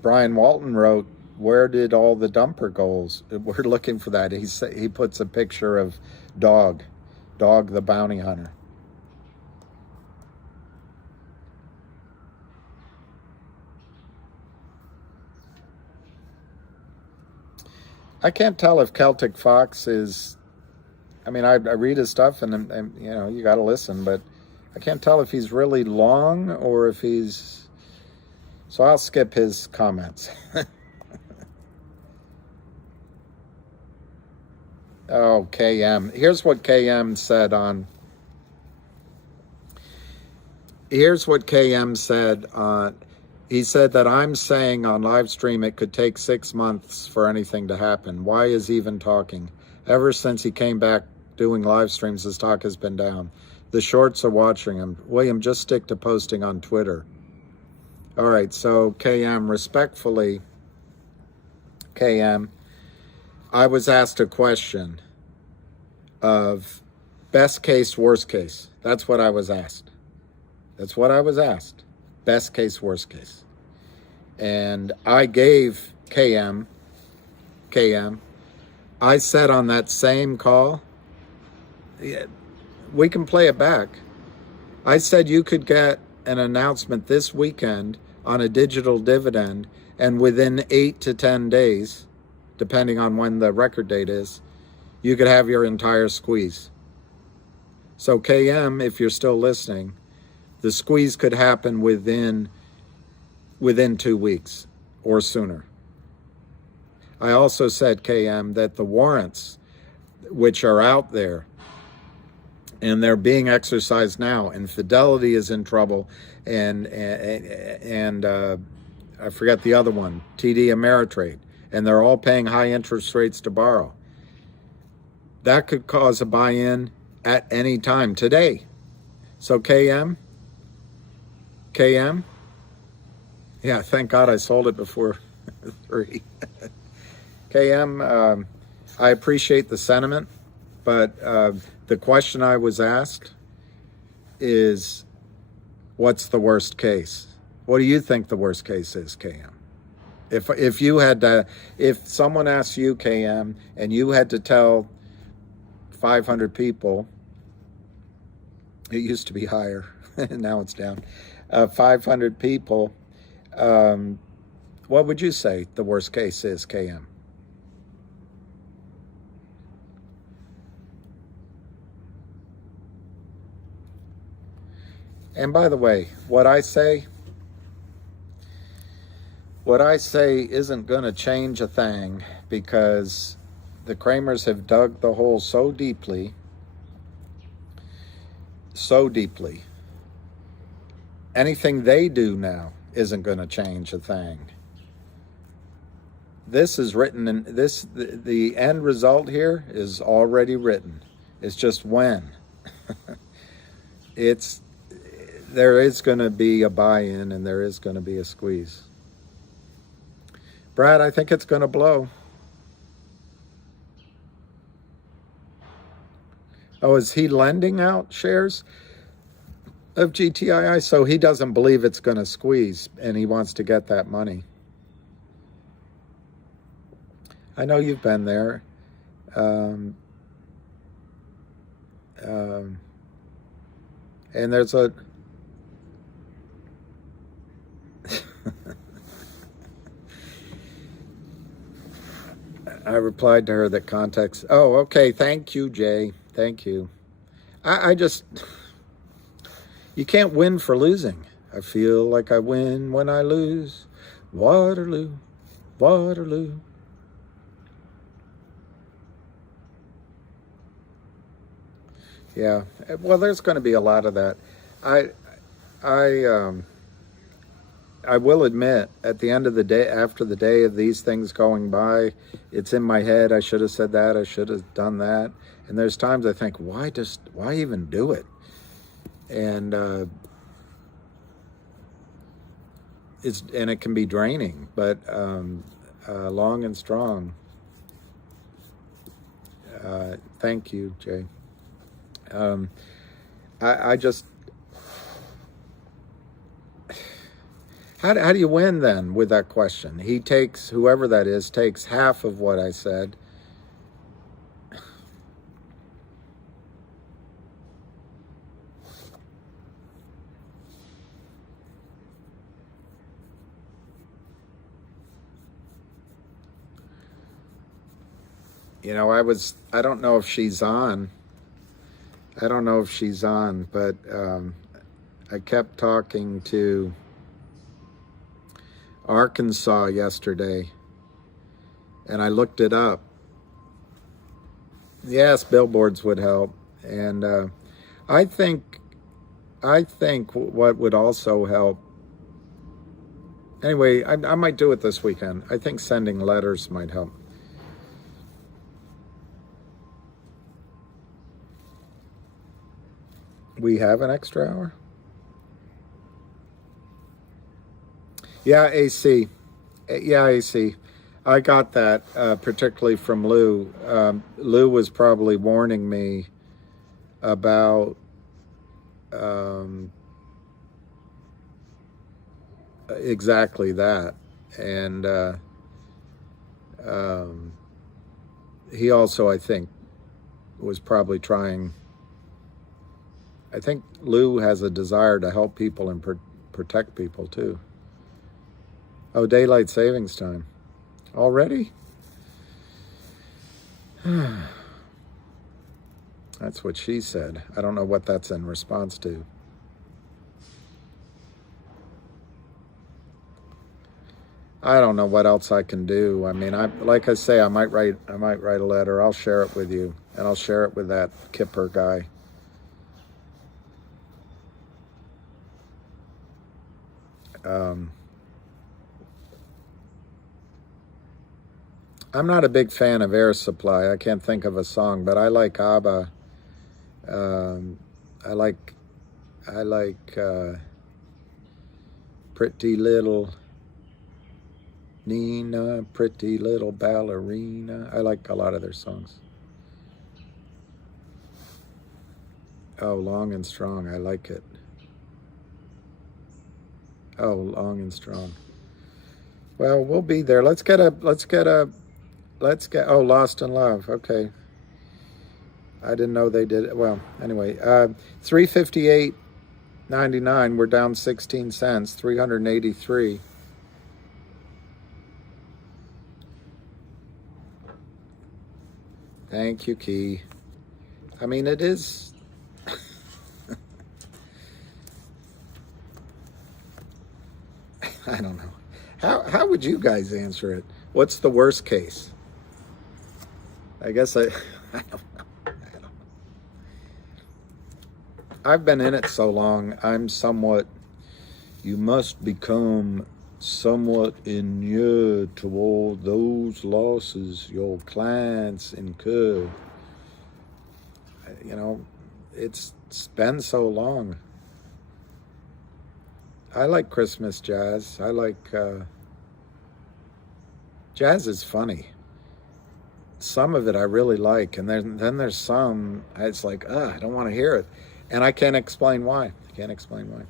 Brian Walton wrote, where did all the dumper goals? We're looking for that. He puts a picture of Dog the bounty hunter. I can't tell if Celtic Fox is, I mean, I read his stuff and you know, you got to listen, but I can't tell if he's really long or if he's, so I'll skip his comments. Oh, KM. Here's what KM said on, he said that I'm saying on live stream it could take 6 months for anything to happen. Why is he even talking? Ever since he came back doing live streams, his talk has been down. The shorts are watching him. William, just stick to posting on Twitter. All right, so KM, respectfully, KM, I was asked a question of best case, worst case. That's what I was asked. That's what I was asked. Best case, worst case. And I gave KM, I said on that same call, we can play it back. I said you could get an announcement this weekend on a digital dividend, and within 8 to 10 days, depending on when the record date is, you could have your entire squeeze. So KM, if you're still listening, the squeeze could happen within 2 weeks or sooner. I also said, KM, that the warrants, which are out there, and they're being exercised now, and Fidelity is in trouble, and I forget the other one, TD Ameritrade, and they're all paying high interest rates to borrow. That could cause a buy-in at any time today. So KM, yeah, thank God I sold it before 3. KM, I appreciate the sentiment, but the question I was asked is, what's the worst case? What do you think the worst case is, KM? If you had to, if someone asked you, KM, and you had to tell 500 people, it used to be higher, now it's down, 500 people, what would you say the worst case is, KM? And by the way, what I say isn't going to change a thing, because the Kramers have dug the hole so deeply, anything they do now isn't going to change a thing. This is written, and the end result here is already written. It's just when. There is going to be a buy-in, and there is going to be a squeeze. Brad, I think it's going to blow. Oh, is he lending out shares of GTII? So he doesn't believe it's going to squeeze, and he wants to get that money. I know you've been there. And there's a... I replied to her that context... Oh, okay. Thank you, Jay. Thank you. I just... You can't win for losing. I feel like I win when I lose. Waterloo, Waterloo. Yeah, well, there's going to be a lot of that. I will admit, at the end of the day, after the day of these things going by, it's in my head. I should have said that. I should have done that. And there's times I think, why even do it? And it can be draining, but long and strong. Thank you, Jay. I just, how do you win then with that question? He takes, whoever that is, takes half of what I said. You know, I don't know if she's on. I don't know if she's on, but I kept talking to Arkansas yesterday, and I looked it up. Yes, billboards would help, and I think what would also help. Anyway, I might do it this weekend. I think sending letters might help. We have an extra hour? Yeah, AC. Yeah, AC. I got that, particularly from Lou. Lou was probably warning me about exactly that. And he also, I think, was probably trying... I think Lou has a desire to help people and protect people, too. Oh, daylight savings time. Already? That's what she said. I don't know what that's in response to. I don't know what else I can do. I mean, like I say, I might write a letter. I'll share it with you, and I'll share it with that Kipper guy. I'm not a big fan of Air Supply. I can't think of a song, but I like ABBA. I like Pretty Little Nina, Pretty Little Ballerina. I like a lot of their songs. Oh, Long and Strong. I like it. Oh, Long and Strong. Well, we'll be there. Let's get, oh, Lost in Love. Okay. I didn't know they did it. Well, anyway, 358.99. We're down 16 cents, 383. Thank you, Key. I mean, it is... I don't know. How would you guys answer it? What's the worst case? I guess I don't know. I've been in it so long, you must become somewhat inured to all those losses your clients incur. You know, it's been so long. I like Christmas jazz. I like, jazz is funny. Some of it I really like, and then there's some, it's like, I don't want to hear it. And I can't explain why. I can't explain why.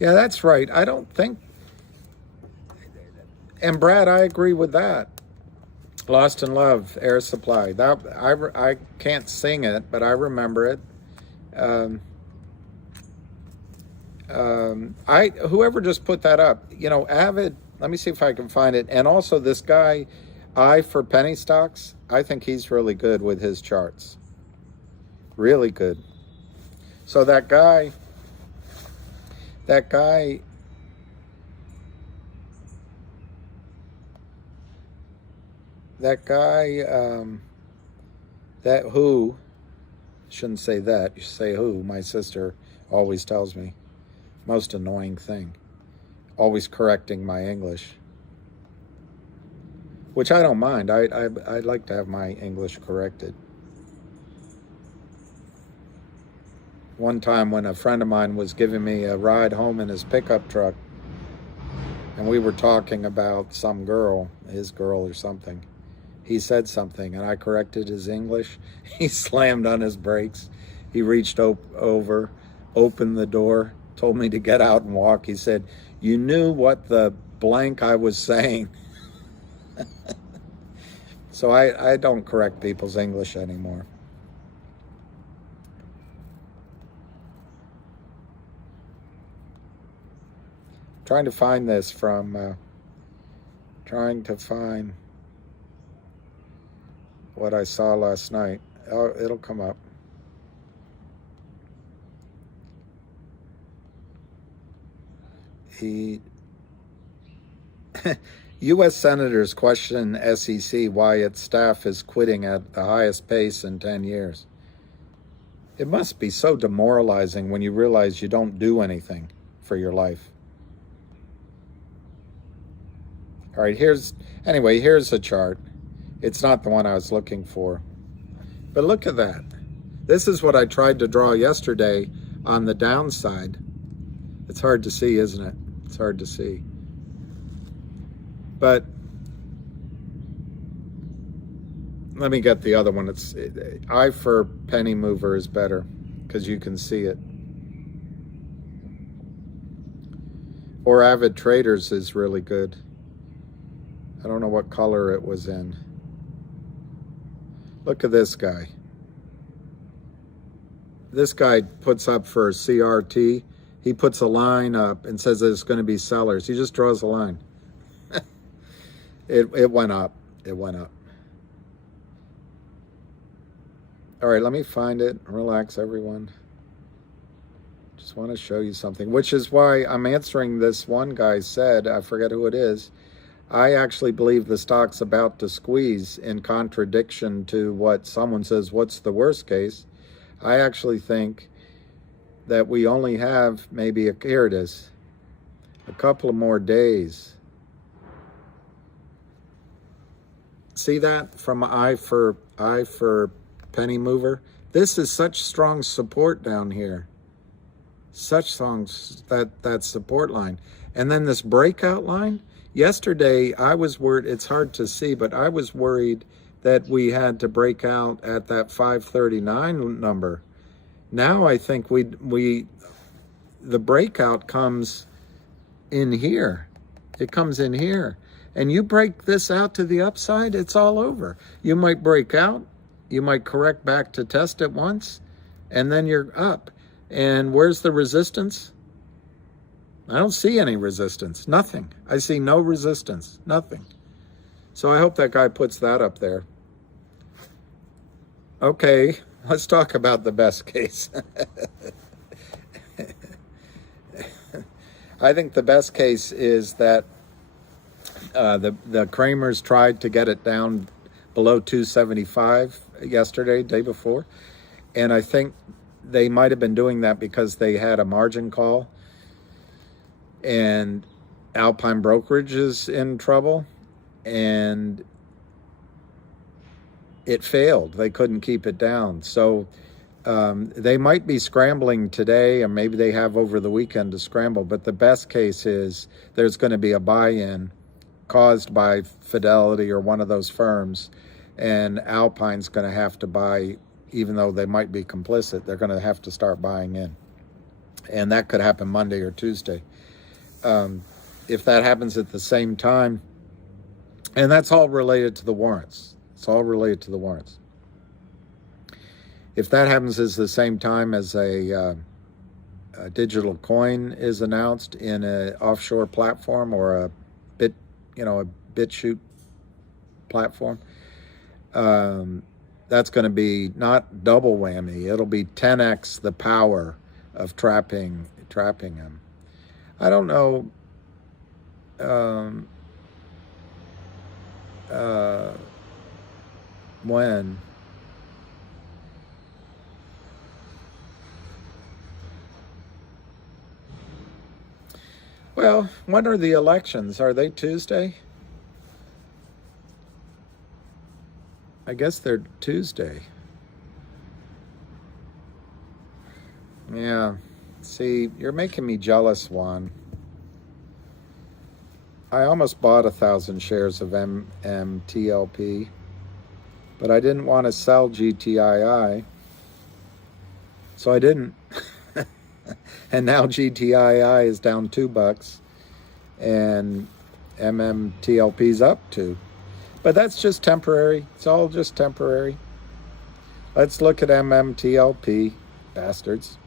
Yeah, that's right. I don't think, and Brad, I agree with that. Lost in Love, Air Supply. That I can't sing it, but I remember it. Whoever just put that up, you know, Avid. Let me see if I can find it. And also this guy, I for penny stocks. I think he's really good with his charts. Really good. So that guy. That who, shouldn't say that, you say who, my sister always tells me. Most annoying thing. Always correcting my English. Which I don't mind. I'd like to have my English corrected. One time when a friend of mine was giving me a ride home in his pickup truck, and we were talking about some girl, his girl or something, he said something, and I corrected his English. He slammed on his brakes. He reached over, opened the door, told me to get out and walk. He said, "You knew what the blank I was saying." So I don't correct people's English anymore. Trying to find this from, trying to find what I saw last night. Oh, it'll come up. U.S. senators question SEC why its staff is quitting at the highest pace in 10 years. It must be so demoralizing when you realize you don't do anything for your life. All right, here's a chart. It's not the one I was looking for. But look at that. This is what I tried to draw yesterday on the downside. It's hard to see, isn't it? It's hard to see. But let me get the other one. It's I for penny mover is better because you can see it. Or Avid Traders is really good. I don't know what color it was in. Look at this guy. This guy puts up for CRT. He puts a line up and says there's going to be sellers. He just draws a line. It went up. It went up. All right, let me find it. Relax, everyone. Just want to show you something, which is why I'm answering this one guy said, I forget who it is, I actually believe the stock's about to squeeze in contradiction to what someone says, what's the worst case? I actually think that we only have maybe, here it is, a couple of more days. See that from I for penny mover? This is such strong support down here. Such songs, that support line. And then this breakout line. Yesterday, I was worried, it's hard to see, but I was worried that we had to break out at that 539 number. Now I think the breakout comes in here. It comes in here. And you break this out to the upside, it's all over. You might break out, you might correct back to test it once, and then you're up. And where's the resistance? I don't see any resistance, nothing. I see no resistance, nothing. So I hope that guy puts that up there. Okay, let's talk about the best case. I think the best case is that the Kramers tried to get it down below 275 yesterday, day before. And I think they might have been doing that because they had a margin call and Alpine Brokerage is in trouble and it failed. They couldn't keep it down. So they might be scrambling today, and maybe they have over the weekend to scramble. But the best case is there's going to be a buy-in caused by Fidelity or one of those firms, and Alpine's going to have to buy, even though they might be complicit, they're going to have to start buying in. And that could happen Monday or Tuesday. If that happens at the same time, and that's all related to the warrants. It's all related to the warrants. If that happens at the same time as a digital coin is announced in an offshore platform or a BitChute platform, that's going to be not double whammy. It'll be 10x the power of trapping them. I don't know. When. Well, when are the elections? Are they Tuesday? I guess they're Tuesday. Yeah. See, you're making me jealous, Juan. I almost bought 1,000 shares of MMTLP, but I didn't want to sell GTII, so I didn't. And now GTII is down $2, and MMTLP's up $2. But that's just temporary. It's all just temporary. Let's look at MMTLP, bastards.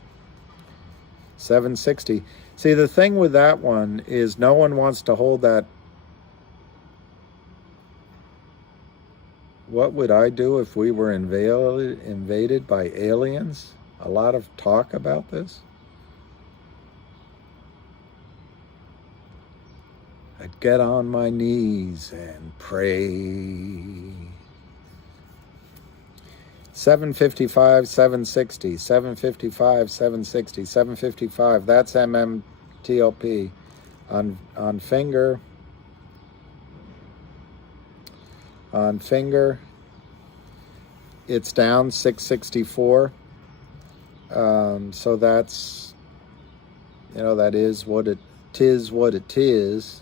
760. See, the thing with that one is no one wants to hold that. What would I do if we were invaded by aliens? A lot of talk about this. I'd get on my knees and pray. 755, 760, 755, 760, 755. That's MMTLP. On finger. On finger, it's down 664. So that's, that is what it is.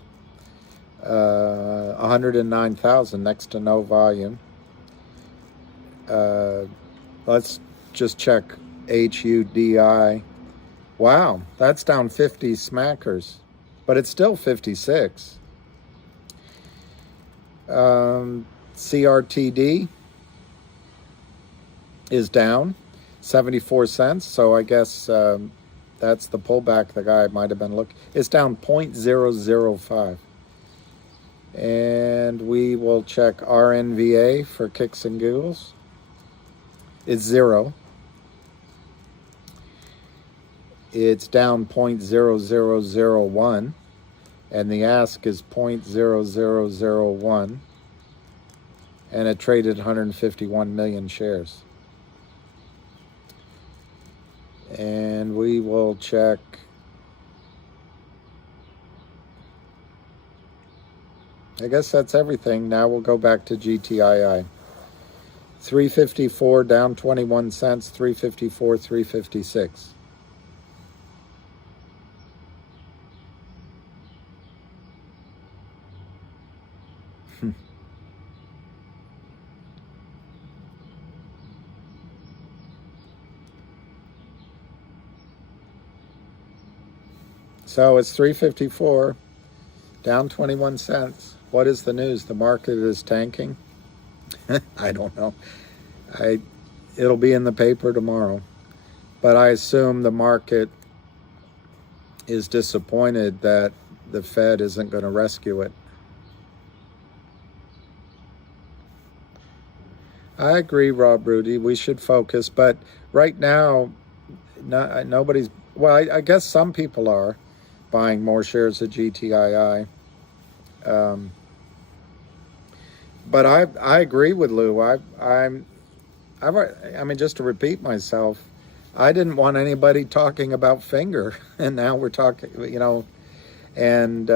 109,000, next to no volume. Let's just check HUDI. Wow, that's down 50 smackers, but it's still 56. CRTD is down 74 cents, so I guess that's the pullback the guy might have been looking. It's down 0.005. And we will check RNVA for kicks and giggles. It's 0. It's down 0.0001. And the ask is 0.0001. And it traded 151 million shares. And we will check I guess that's everything. Now we'll go back to GTII. 354 down 21 cents, 354, 356. So it's 354 down 21 cents. What is the news? The market is tanking? I don't know. It'll be in the paper tomorrow. But I assume the market is disappointed that the Fed isn't going to rescue it. I agree, Rob Rudy. We should focus. But right now, nobody's... Well, I guess some people are. buying more shares of GTII. But I agree with Lou. I mean, just to repeat myself, I didn't want anybody talking about finger, and now we're talking, you know, and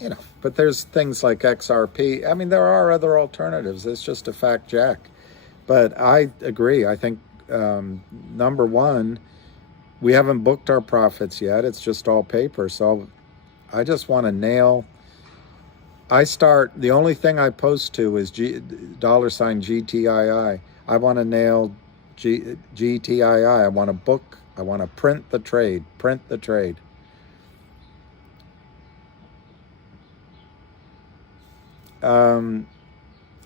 you know, but there's things like XRP. I mean, there are other alternatives. It's just a fact, Jack. But I agree. I think number one, we haven't booked our profits yet. It's just all paper. So I just want to nail. The only thing I post to is $GTII. I want to nail GTII. I want to book. I want to print the trade. Print the trade.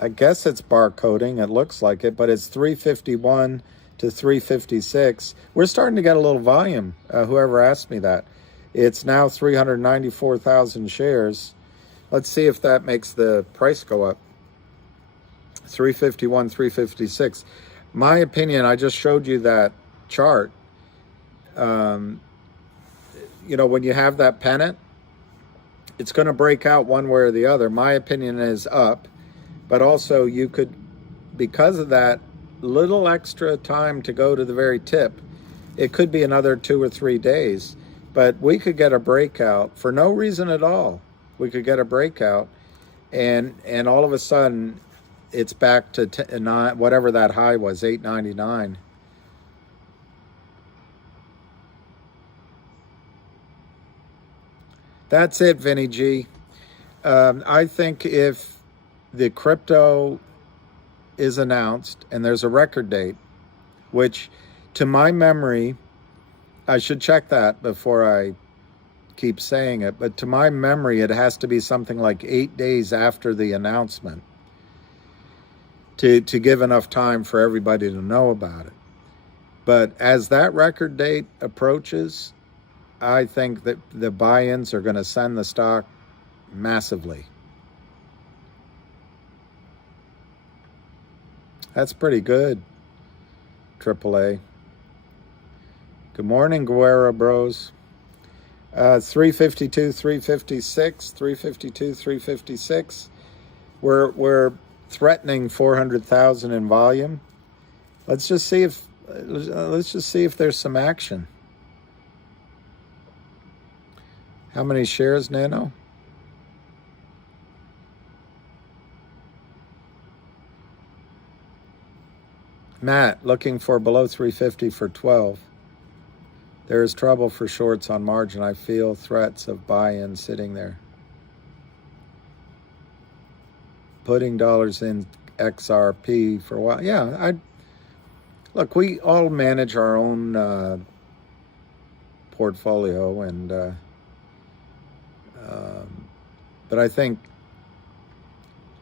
I guess it's barcoding. It looks like it, but it's 351 to 356. We're starting to get a little volume. Whoever asked me that. It's now 394,000 shares. Let's see if that makes the price go up. 351, 356. My opinion, I just showed you that chart. You know, when you have that pennant, it's going to break out one way or the other. My opinion is up, but also you could, because of that little extra time to go to the very tip, it could be another 2 or 3 days, but we could get a breakout for no reason at all. We could get a breakout, and all of a sudden it's back to whatever that high was, 899. That's it, Vinny G. I think if the crypto is announced and there's a record date, which to my memory, I should check that before I keep saying it, but to my memory, it has to be something like 8 days after the announcement to give enough time for everybody to know about it. But as that record date approaches, I think that the buy-ins are going to send the stock massively. That's pretty good, AAA. Good morning, Guerra Bros. 352, 356, 352, 356. We're threatening 400,000 in volume. Let's just see if there's some action. How many shares, Nano? Matt, looking for below 350 for 12. There is trouble for shorts on margin. I feel threats of buy-in sitting there. Putting dollars in XRP for a while. Yeah, look, we all manage our own portfolio, and but I think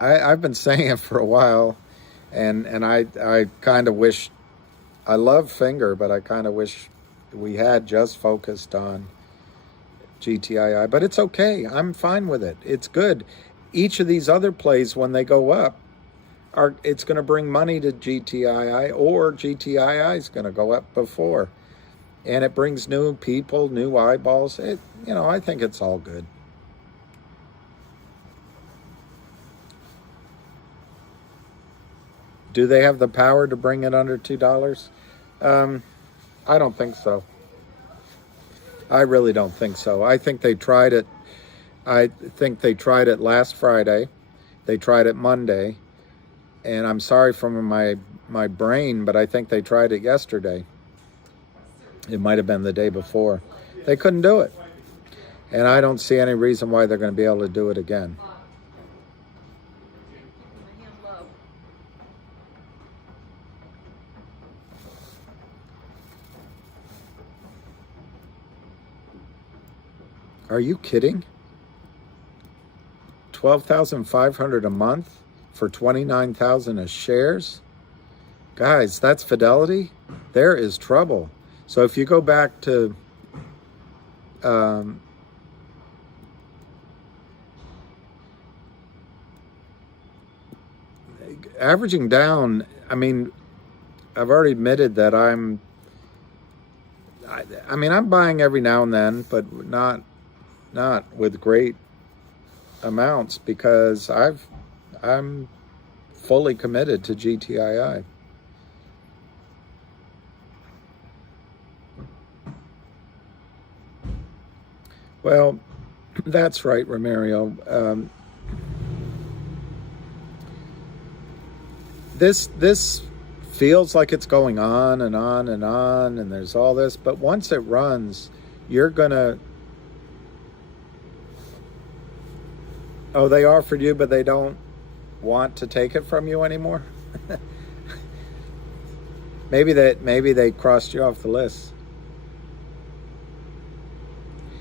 I've been saying it for a while, and I kind of wish, I love Finger, but I kind of wish we had just focused on GTII, but it's okay. I'm fine with it. It's good. Each of these other plays, when they go up, it's going to bring money to GTII, or GTII is going to go up before, and it brings new people, new eyeballs. I think it's all good. Do they have the power to bring it under $2? I don't think so. I really don't think so. I think they tried it. I think they tried it last Friday. They tried it Monday. And I'm sorry for my brain, but I think they tried it yesterday. It might have been the day before. They couldn't do it. And I don't see any reason why they're going to be able to do it again. Are you kidding? $12,500 a month for 29,000 as shares? Guys, that's Fidelity. There is trouble. So if you go back to averaging down, I mean, I've already admitted that I mean, I'm buying every now and then, but not with great amounts, because I'm fully committed to GTII. Well, that's right, Romario. This feels like it's going on and on and on, and there's all this, but once it runs, you're gonna... Oh, they offered you, but they don't want to take it from you anymore? maybe they crossed you off the list.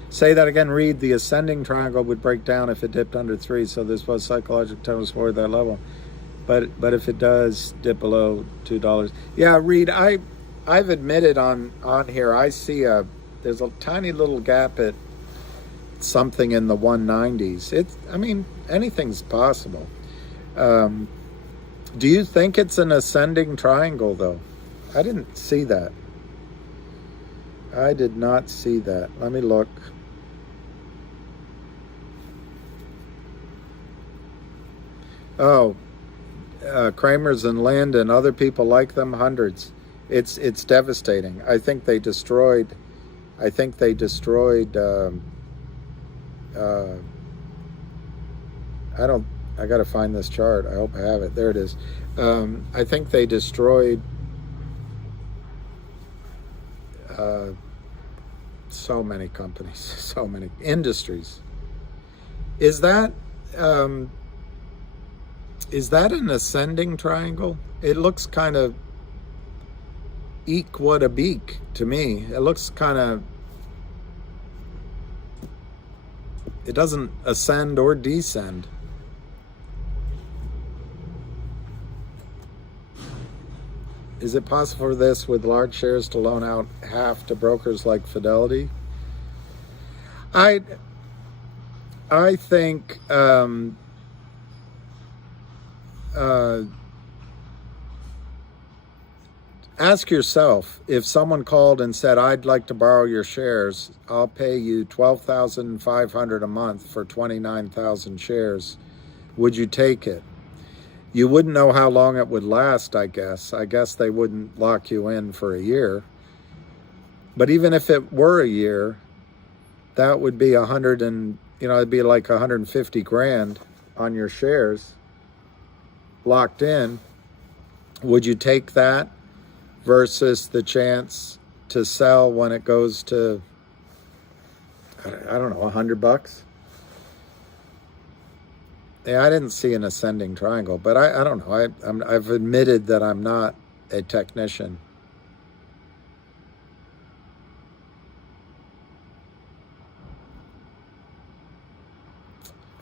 Say that again. Read, the ascending triangle would break down if it dipped under 3, so this was psychological tones toward that level. But if it does dip below $2, yeah, Reed, I've admitted on here, I see there's a tiny little gap at something in the 190s. I mean, anything's possible. Do you think it's an ascending triangle, though? I didn't see that. I did not see that. Let me look. Oh, Kramers and Lind, other people like them, hundreds. It's devastating. I think they destroyed. I got to find this chart. I hope I have it. There it is. I think they destroyed so many companies, so many industries. Is that an ascending triangle? It looks kind of eek what a beak to me. It looks kind of... It doesn't ascend or descend. Is it possible for this with large shares to loan out half to brokers like Fidelity? I think ask yourself, if someone called and said, I'd like to borrow your shares, I'll pay you $12,500 a month for 29,000 shares, would you take it? You wouldn't know how long it would last, I guess. I guess they wouldn't lock you in for a year. But even if it were a year, that would be it'd be like 150 grand on your shares locked in. Would you take that versus the chance to sell when it goes to, I don't know, $100? Yeah, I didn't see an ascending triangle, but I don't know. I've admitted that I'm not a technician.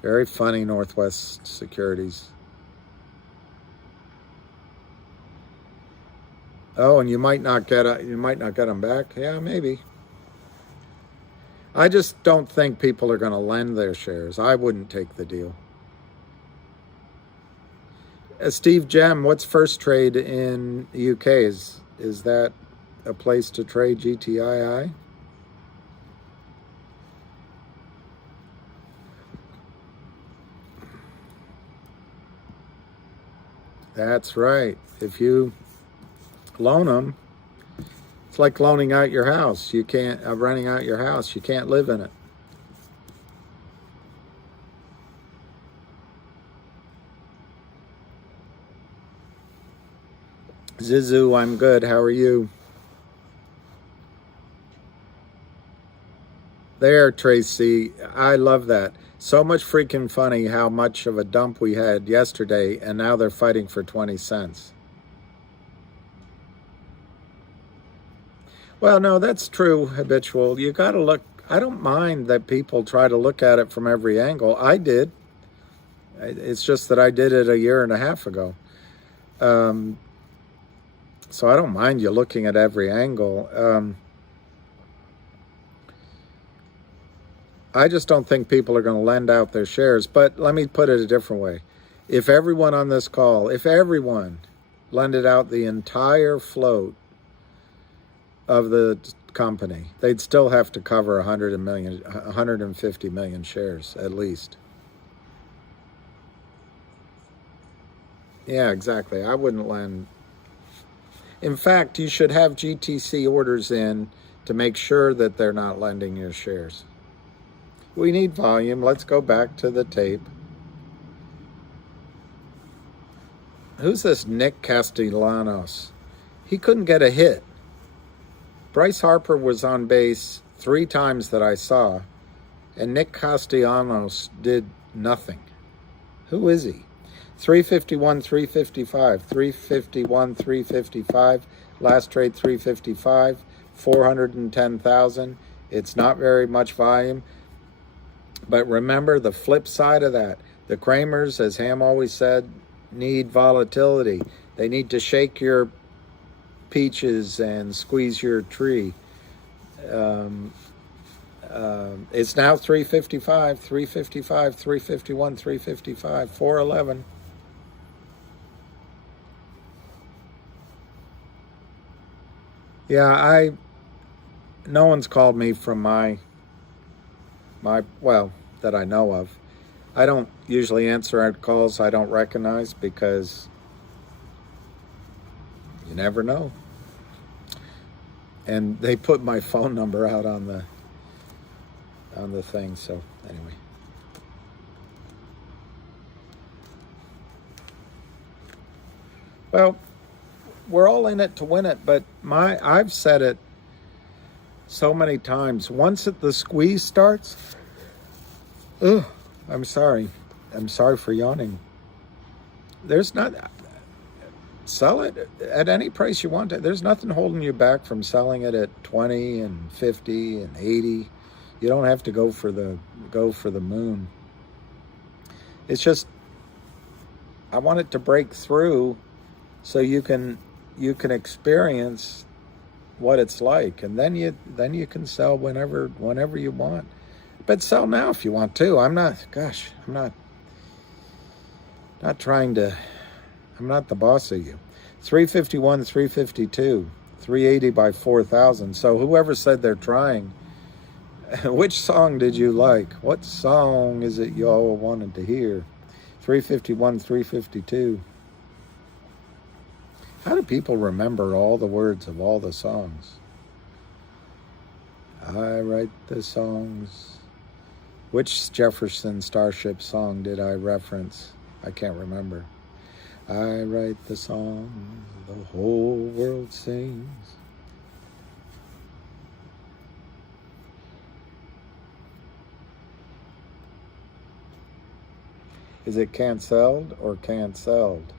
Very funny, Northwest Securities. Oh, and you might not get them back. Yeah, maybe. I just don't think people are going to lend their shares. I wouldn't take the deal. Steve Gem, what's first trade in the UK? Is that a place to trade GTII? That's right. If you loan them, it's like loaning out your house. You can't, renting out your house. You can't live in it. Zizu, I'm good. How are you? There, Tracy. I love that. So much freaking funny how much of a dump we had yesterday, and now they're fighting for 20 cents. Well, no, that's true, Habitual. You got to look. I don't mind that people try to look at it from every angle. I did. It's just that I did it a year and a half ago. So I don't mind you looking at every angle. I just don't think people are going to lend out their shares. But let me put it a different way. If everyone on this call, if everyone lended out the entire float of the company. They'd still have to cover 150 million shares at least. Yeah, exactly. I wouldn't lend. In fact, you should have GTC orders in to make sure that they're not lending your shares. We need volume. Let's go back to the tape. Who's this Nick Castellanos? He couldn't get a hit. Bryce Harper was on base 3 times that I saw, and Nick Castellanos did nothing. Who is he? 351, 355, 351, 355. Last trade 355, 410,000. It's not very much volume. But remember the flip side of that. The Kramers, as Ham always said, need volatility. They need to shake your peaches and squeeze your tree. It's now 355, 355, 351, 355, 411. Yeah, no one's called me from my well, that I know of. I don't usually answer calls I don't recognize because you never know. And they put my phone number out on the thing, so anyway. Well, we're all in it to win it, but I've said it so many times. Once the squeeze starts, I'm sorry for yawning. There's not, sell it at any price you want it. There's nothing holding you back from selling it at 20 and 50 and 80. You don't have to go for the moon. It's just, I want it to break through so you can experience what it's like, and then you can sell whenever you want. But sell now if you want to. I'm not trying to, I'm not the boss of you. 351, 352, 380 by 4,000. So whoever said they're trying, which song did you like? What song is it y'all wanted to hear? 351, 352. How do people remember all the words of all the songs? I write the songs. Which Jefferson Starship song did I reference? I can't remember. I write the songs the whole world sings. Is it canceled or canceled?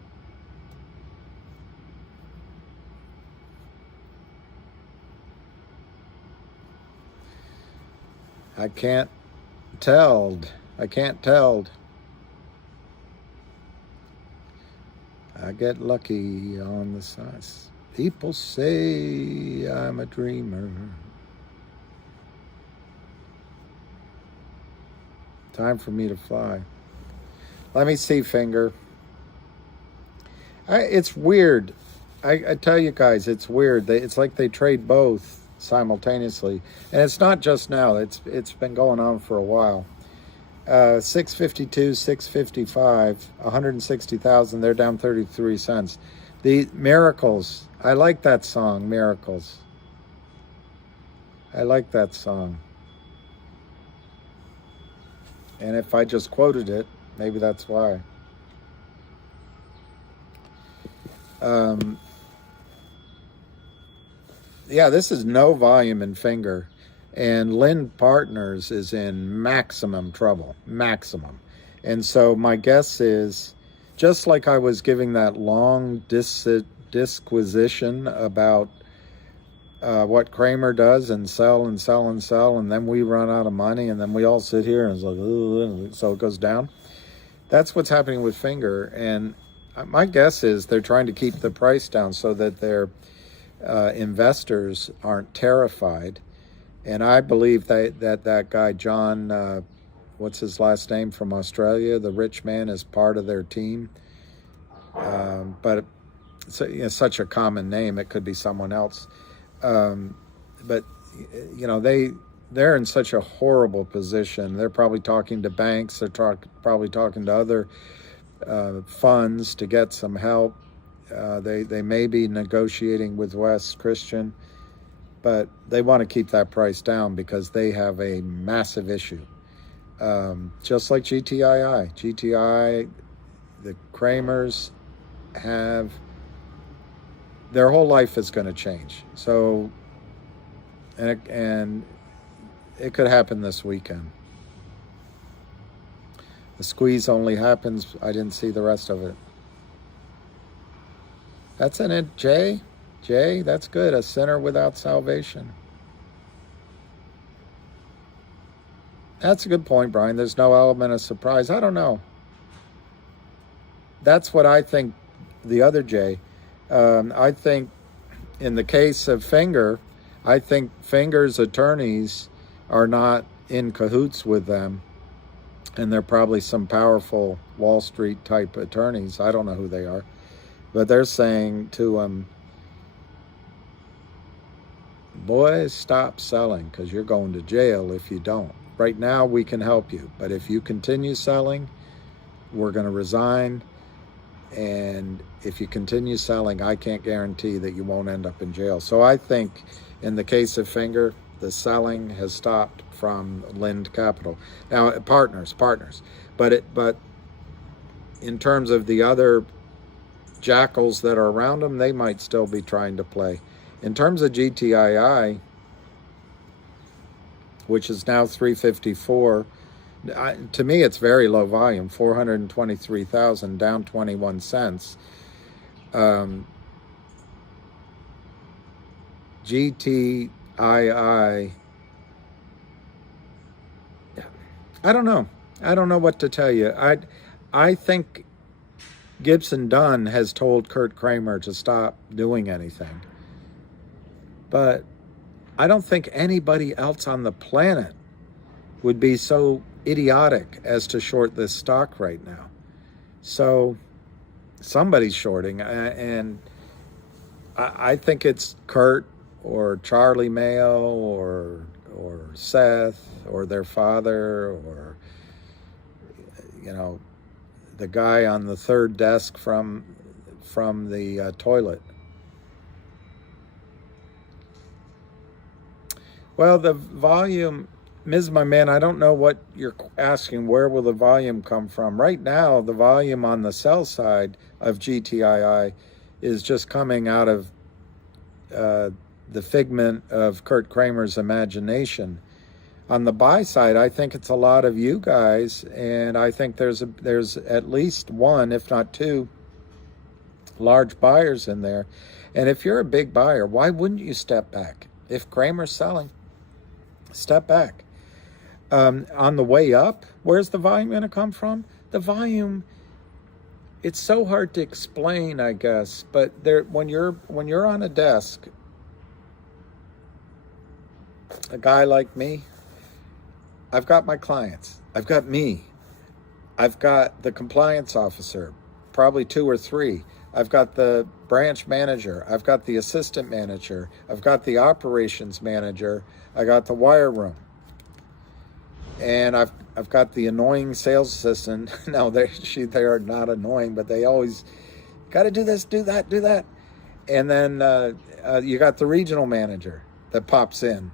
I can't tell. I get lucky on the sides. People say I'm a dreamer. Time for me to fly. Let me see, Finger. It's weird. I tell you guys, it's weird. It's like they trade both simultaneously, and it's not just now. It's been going on for a while. 652, 655, 160,000. They're down 33 cents. The Miracles. I like that song, Miracles. I like that song. And if I just quoted it, maybe that's why. Yeah, this is no volume in Finger. And Lynn Partners is in maximum trouble. Maximum. And so my guess is, just like I was giving that long disquisition about what Kramer does and sell and sell and sell, and then we run out of money, and then we all sit here and it's like, ugh, so it goes down. That's what's happening with Finger. And my guess is they're trying to keep the price down so that their investors aren't terrified. And I believe that guy, John, what's his last name, from Australia, the rich man, is part of their team. But it's such a common name, it could be someone else. But you know, they're in such a horrible position. They're probably talking to banks. They're probably talking to other funds to get some help. They may be negotiating with West Christian, but they want to keep that price down because they have a massive issue. Just like GTII. GTI, the Kramers have, their whole life is going to change. So, and it could happen this weekend. The squeeze only happens, I didn't see the rest of it. That's in it, Jay. Jay, that's good. A sinner without salvation. That's a good point, Brian. There's no element of surprise. I don't know. That's what I think. The other Jay, I think in the case of Finger, I think Finger's attorneys are not in cahoots with them. And they're probably some powerful Wall Street type attorneys. I don't know who they are. But they're saying to him, boys, stop selling because you're going to jail if you don't. Right now, we can help you. But if you continue selling, we're going to resign. And if you continue selling, I can't guarantee that you won't end up in jail. So I think in the case of Finger, the selling has stopped from Lind Capital. Now, partners. But in terms of the other jackals that are around them, they might still be trying to play. In terms of GTII, which is now 354, to me it's very low volume, 423,000, down 21 cents. GTII, I don't know. I don't know what to tell you. I think Gibson Dunn has told Kurt Kramer to stop doing anything. But I don't think anybody else on the planet would be so idiotic as to short this stock right now. So somebody's shorting, and I think it's Kurt or Charlie Mayo or Seth or their father or, you know, the guy on the third desk from the toilet. Well, the volume, Ms. My man, I don't know what you're asking. Where will the volume come from? Right now, the volume on the sell side of GTII is just coming out of the figment of Kurt Kramer's imagination. On the buy side, I think it's a lot of you guys, and I think there's at least one, if not two, large buyers in there. And if you're a big buyer, why wouldn't you step back? If Kramer's selling, step back. On the way up, where's the volume going to come from? The volume, it's so hard to explain, I guess. But when you're on a desk, a guy like me, I've got my clients. I've got me. I've got the compliance officer, probably 2 or 3. I've got the branch manager. I've got the assistant manager. I've got the operations manager. I got the wire room. And I've got the annoying sales assistant. No, they are not annoying, but they always got to do this, do that, do that. And then you got the regional manager that pops in.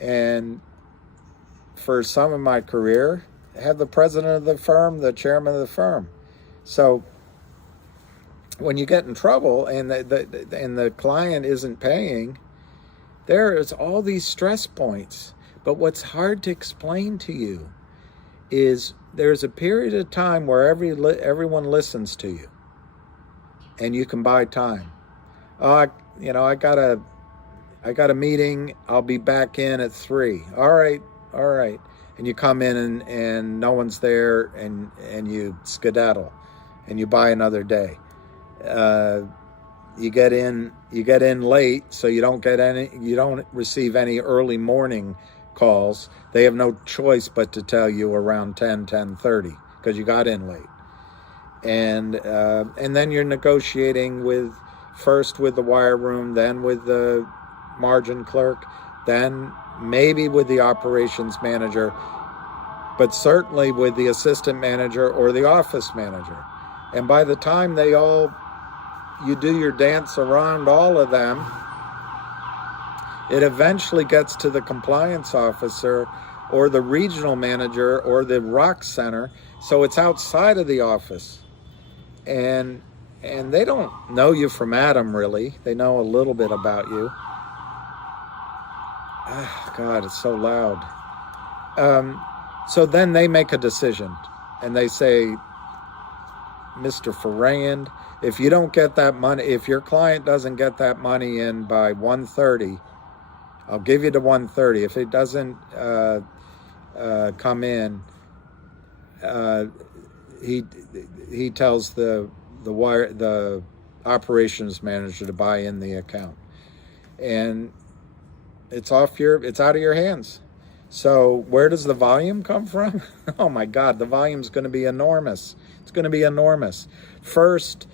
And for some of my career, I had the president of the firm, the chairman of the firm. So when you get in trouble and the client isn't paying, there is all these stress points. But what's hard to explain to you is there's a period of time where everyone listens to you, and you can buy time. I got a meeting. I'll be back in at 3. All right. And you come in and no one's there, and you skedaddle, and you buy another day. You get in late, so you don't receive any early morning calls. They have no choice but to tell you around 10:30 because you got in late. And then you're negotiating first with the wire room, then with the margin clerk, then maybe with the operations manager, but certainly with the assistant manager or the office manager. And by the time you do your dance around all of them, it eventually gets to the compliance officer or the regional manager or the rock center. So it's outside of the office. And they don't know you from Adam, really. They know a little bit about you. Oh, God, it's so loud. So then they make a decision, and they say, Mr. Ferrand, if you don't get that money, if your client doesn't get that money in by 1:30, I'll give you to 1:30. If it doesn't come in, he tells the operations manager to buy in the account, and it's out of your hands. So where does the volume come from? Oh my God, the volume's going to be enormous. It's going to be enormous. First,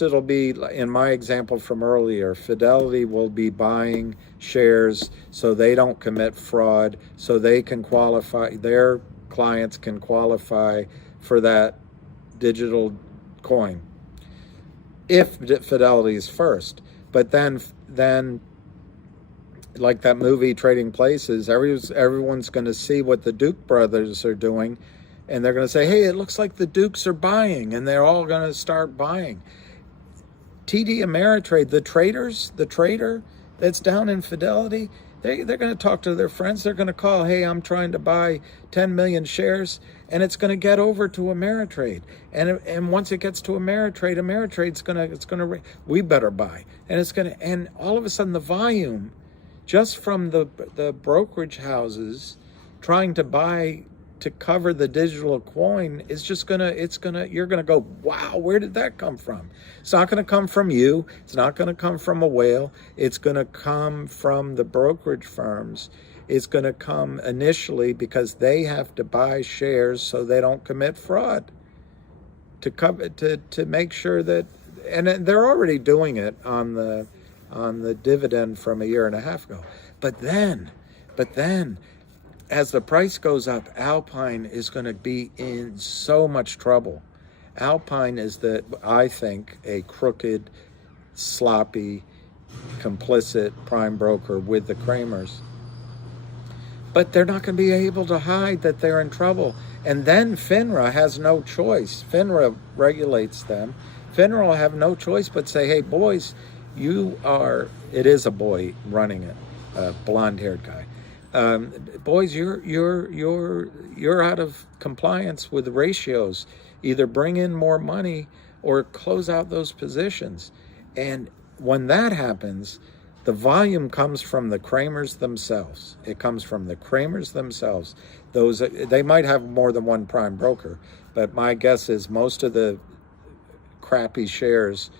it'll be, in my example from earlier, Fidelity will be buying shares so they don't commit fraud, so they can qualify, their clients can qualify for that digital coin. If Fidelity is first. But then like that movie Trading Places, everyone's going to see what the Duke brothers are doing, and they're going to say, hey, it looks like the Dukes are buying, and they're all going to start buying. TD Ameritrade, the trader that's down in Fidelity, they're going to talk to their friends. They're going to call, hey, I'm trying to buy 10 million shares, and it's going to get over to Ameritrade. And once it gets to Ameritrade's we better buy. And all of a sudden the volume, just from the brokerage houses trying to buy to cover the digital coin, is you're gonna go, wow, where did that come from? It's not gonna come from you. It's not gonna come from a whale. It's gonna come from the brokerage firms. It's gonna come initially because they have to buy shares so they don't commit fraud, to make sure that, and they're already doing it on the dividend from a year and a half ago. But then, as the price goes up, Alpine is going to be in so much trouble. Alpine is, I think, a crooked, sloppy, complicit prime broker with the Kramers. But they're not going to be able to hide that they're in trouble. And then FINRA has no choice. FINRA regulates them. FINRA will have no choice but say, hey, boys, it is a boy running it, a blonde-haired guy. Boys, you're out of compliance with the ratios. Either bring in more money or close out those positions. And when that happens, the volume comes from the Kramers themselves. It comes from the Kramers themselves. They might have more than one prime broker, but my guess is most of the crappy shares,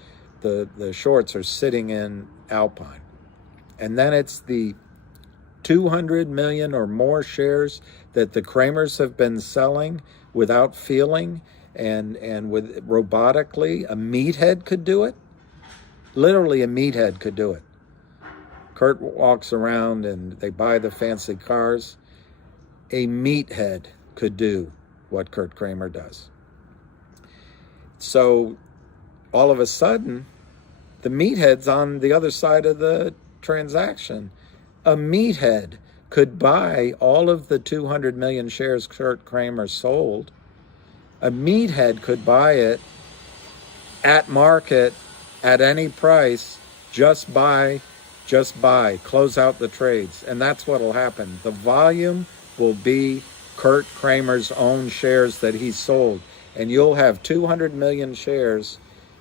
the shorts, are sitting in Alpine. And then it's the 200 million or more shares that the Kramers have been selling without feeling and with robotically. A meathead could do it. Literally a meathead could do it. Kurt walks around and they buy the fancy cars. A meathead could do what Kurt Kramer does. So all of a sudden, the meathead's on the other side of the transaction. A meathead could buy all of the 200 million shares Kurt Kramer sold. A meathead could buy it at market, at any price, just buy, close out the trades. And that's what will happen. The volume will be Kurt Kramer's own shares that he sold. And you'll have 200 million shares,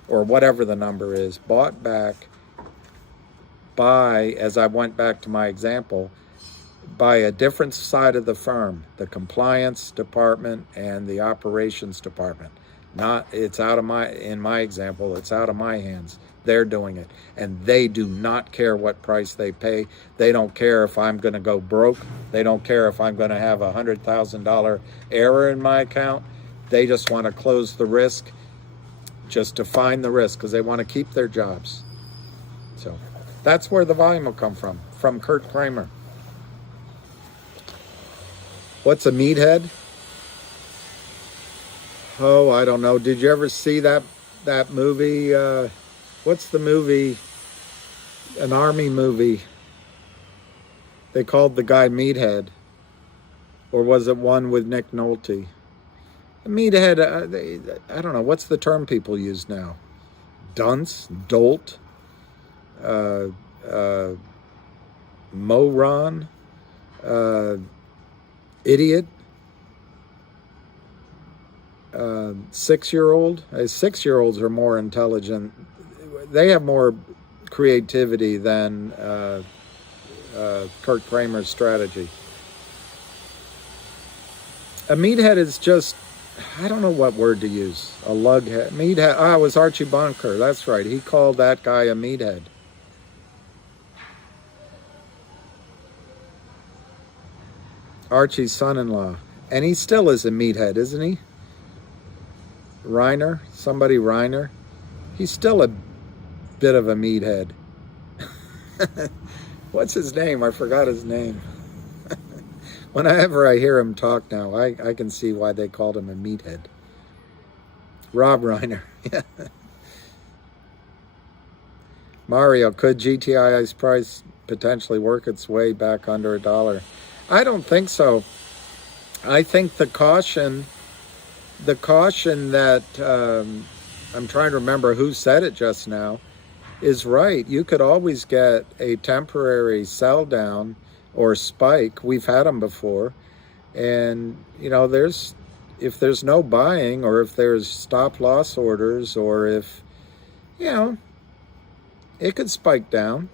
or whatever the number is, bought back by, as I went back to my example, by a different side of the firm, the compliance department and the operations department. In my example, it's out of my hands. They're doing it. And they do not care what price they pay. They don't care if I'm going to go broke. They don't care if I'm going to have a $100,000 error in my account. They just want to close the risk, just to find the risk, because they want to keep their jobs. So That's where the volume will come from Kurt Kramer. What's a meathead? Oh, I don't know. Did you ever see that movie? What's the movie? An army movie. They called the guy Meathead. Or was it one with Nick Nolte? Meathead, I don't know. What's the term people use now? Dunce? Dolt? Moron? Idiot? 6-year-old? 6-year-olds are more intelligent. They have more creativity than Kurt Kramer's strategy. A meathead is just, I don't know what word to use. A lughead. Meathead. Ah, it was Archie Bunker. That's right. He called that guy a meathead. Archie's son-in-law. And he still is a meathead, isn't he? Reiner? Somebody Reiner? He's still a bit of a meathead. What's his name? I forgot his name. Whenever I hear him talk now, I can see why they called him a meathead. Rob Reiner. Mario, could GTII's price potentially work its way back under $1? I don't think so. I think the caution that, I'm trying to remember who said it just now, is right. You could always get a temporary sell down or spike. We've had them before. And, you know, if there's no buying, or if there's stop loss orders, or if, you know, it could spike down.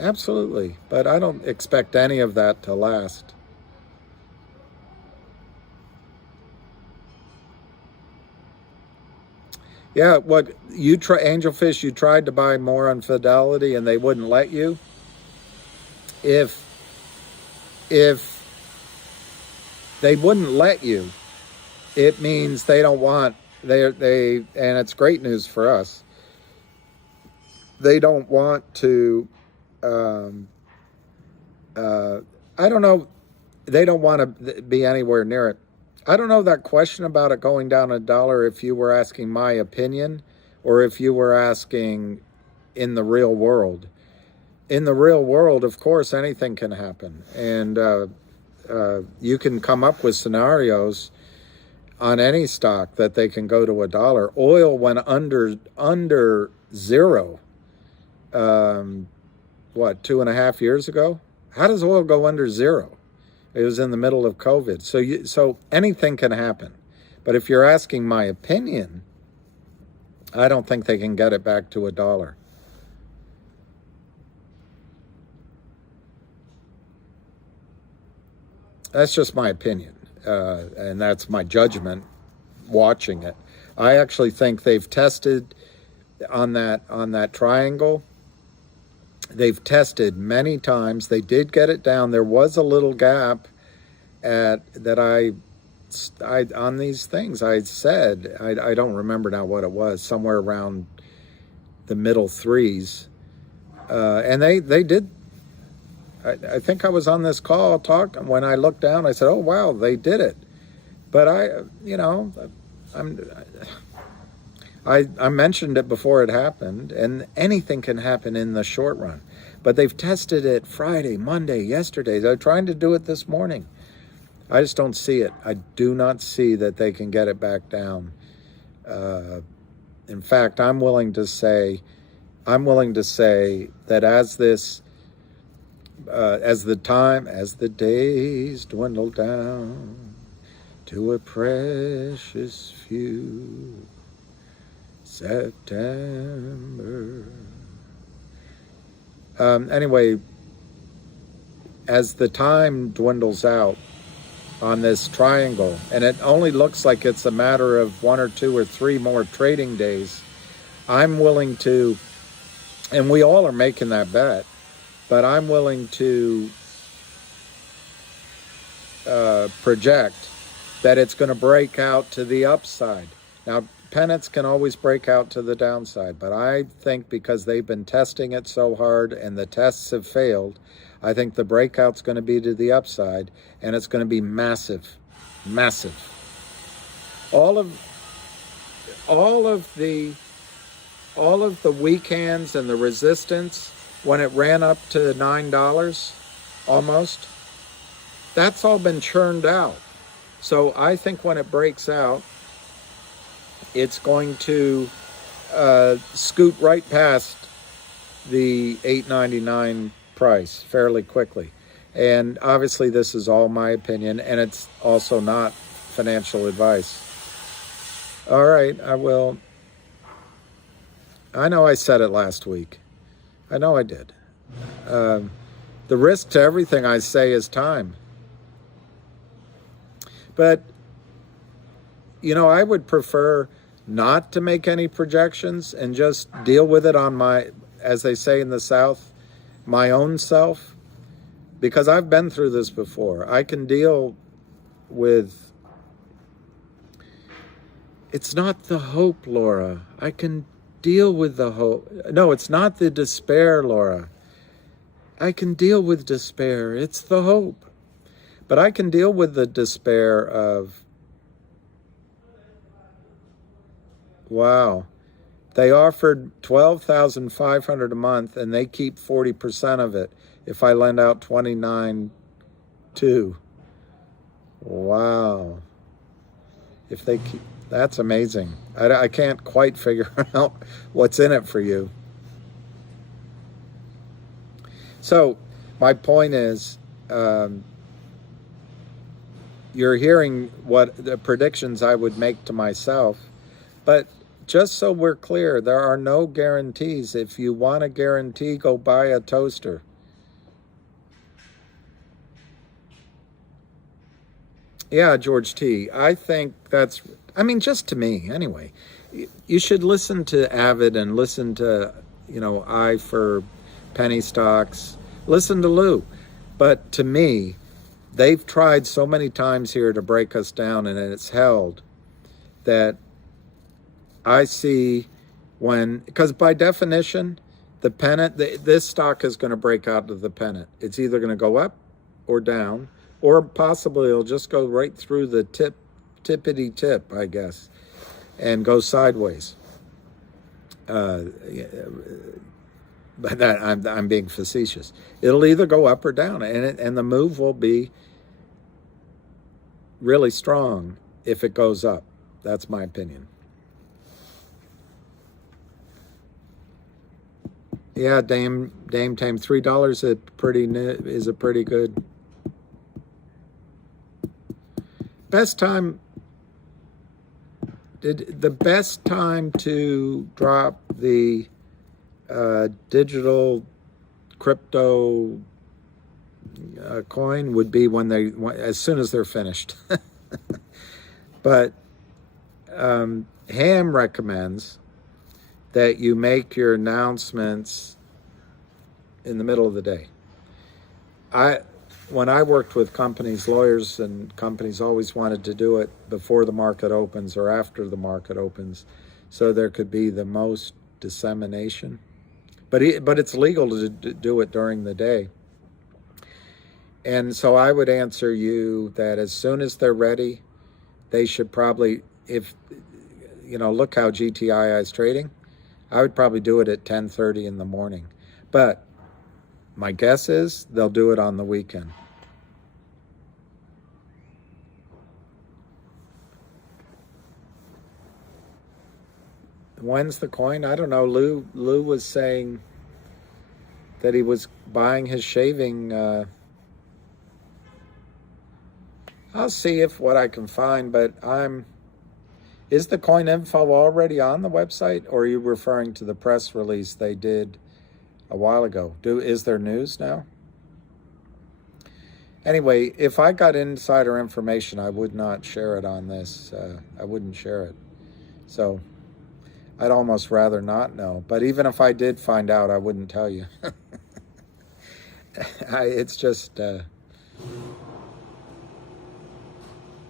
Absolutely. But I don't expect any of that to last. Yeah, what you Angelfish, you tried to buy more on Fidelity and they wouldn't let you. If they wouldn't let you, it means they don't want, they and it's great news for us. They don't want to, I don't know, they don't want to be anywhere near it. I don't know that question about it going down $1 if you were asking my opinion or if you were asking in the real world. In the real world, of course, anything can happen. And you can come up with scenarios on any stock that they can go to $1. Oil went under zero, 2.5 years ago? How does oil go under zero? It was in the middle of COVID. So anything can happen. But if you're asking my opinion, I don't think they can get it back to $1. That's just my opinion. And that's my judgment watching it. I actually think they've tested on that triangle. They've tested many times. They did get it down. There was a little gap that I on these things I said, I don't remember now what it was, somewhere around the middle threes. And they did. I think I was on this call talking. When I looked down, I said, "Oh wow, they did it." But I mentioned it before it happened, and anything can happen in the short run. But they've tested it Friday, Monday, yesterday. They're trying to do it this morning. I just don't see it. I do not see that they can get it back down. In fact, I'm willing to say that as the days dwindle down to a precious few, September. Anyway, as the time dwindles out on this triangle, and it only looks like it's a matter of 1 or 2 or 3 more trading days, I'm willing to, and we all are making that bet, but I'm willing to project that it's going to break out to the upside. Now, pennants can always break out to the downside, but I think because they've been testing it so hard and the tests have failed, I think the breakout's going to be to the upside, and it's going to be massive, massive. All of the weak hands and the resistance when it ran up to $9 almost, that's all been churned out. So I think when it breaks out, it's going to scoot right past the $8.99 price fairly quickly. And obviously this is all my opinion, and it's also not financial advice. All right, I will. I know I said it last week. I know I did. The risk to everything I say is time. But, you know, I would prefer not to make any projections and just deal with it on my, as they say in the South, my own self, because I've been through this before. I can deal with, it's not the hope, Laura. I can deal with the hope. No, it's not the despair, Laura. I can deal with despair. It's the hope. But I can deal with the despair of, wow, they offered $12,500 a month and they keep 40% of it if I lend out $29,200. Wow. If they keep, that's amazing. I can't quite figure out what's in it for you. So my point is, you're hearing what the predictions I would make to myself, but just so we're clear, there are no guarantees. If you want a guarantee, go buy a toaster. Yeah, George T. I think that's, I mean, just to me, anyway. You should listen to Avid and listen to, you know, I for penny stocks. Listen to Lou. But to me, they've tried so many times here to break us down, and it's held, that I see when, because by definition, the pennant, this stock is going to break out of the pennant. It's either going to go up or down, or possibly it'll just go right through the tippity tip, I guess, and go sideways. But that I'm being facetious. It'll either go up or down, and the move will be really strong if it goes up. That's my opinion. Yeah, Dame Tame, $3 is a pretty good. Best time. The best time to drop the digital crypto coin would be as soon as they're finished. But Ham recommends that you make your announcements in the middle of the day. When I worked with companies, lawyers and companies always wanted to do it before the market opens or after the market opens, so there could be the most dissemination. But it's legal to do it during the day. And so I would answer you that as soon as they're ready, they should probably, if, you know, look how GTII is trading, I would probably do it at 10:30 in the morning. But my guess is they'll do it on the weekend. When's the coin? I don't know. Lou was saying that he was buying his shaving. I'll see what I can find, but is the coin info already on the website, or are you referring to the press release they did a while ago? Is there news now? Anyway, if I got insider information, I would not share it on this. I wouldn't share it. So I'd almost rather not know. But even if I did find out, I wouldn't tell you. It's just,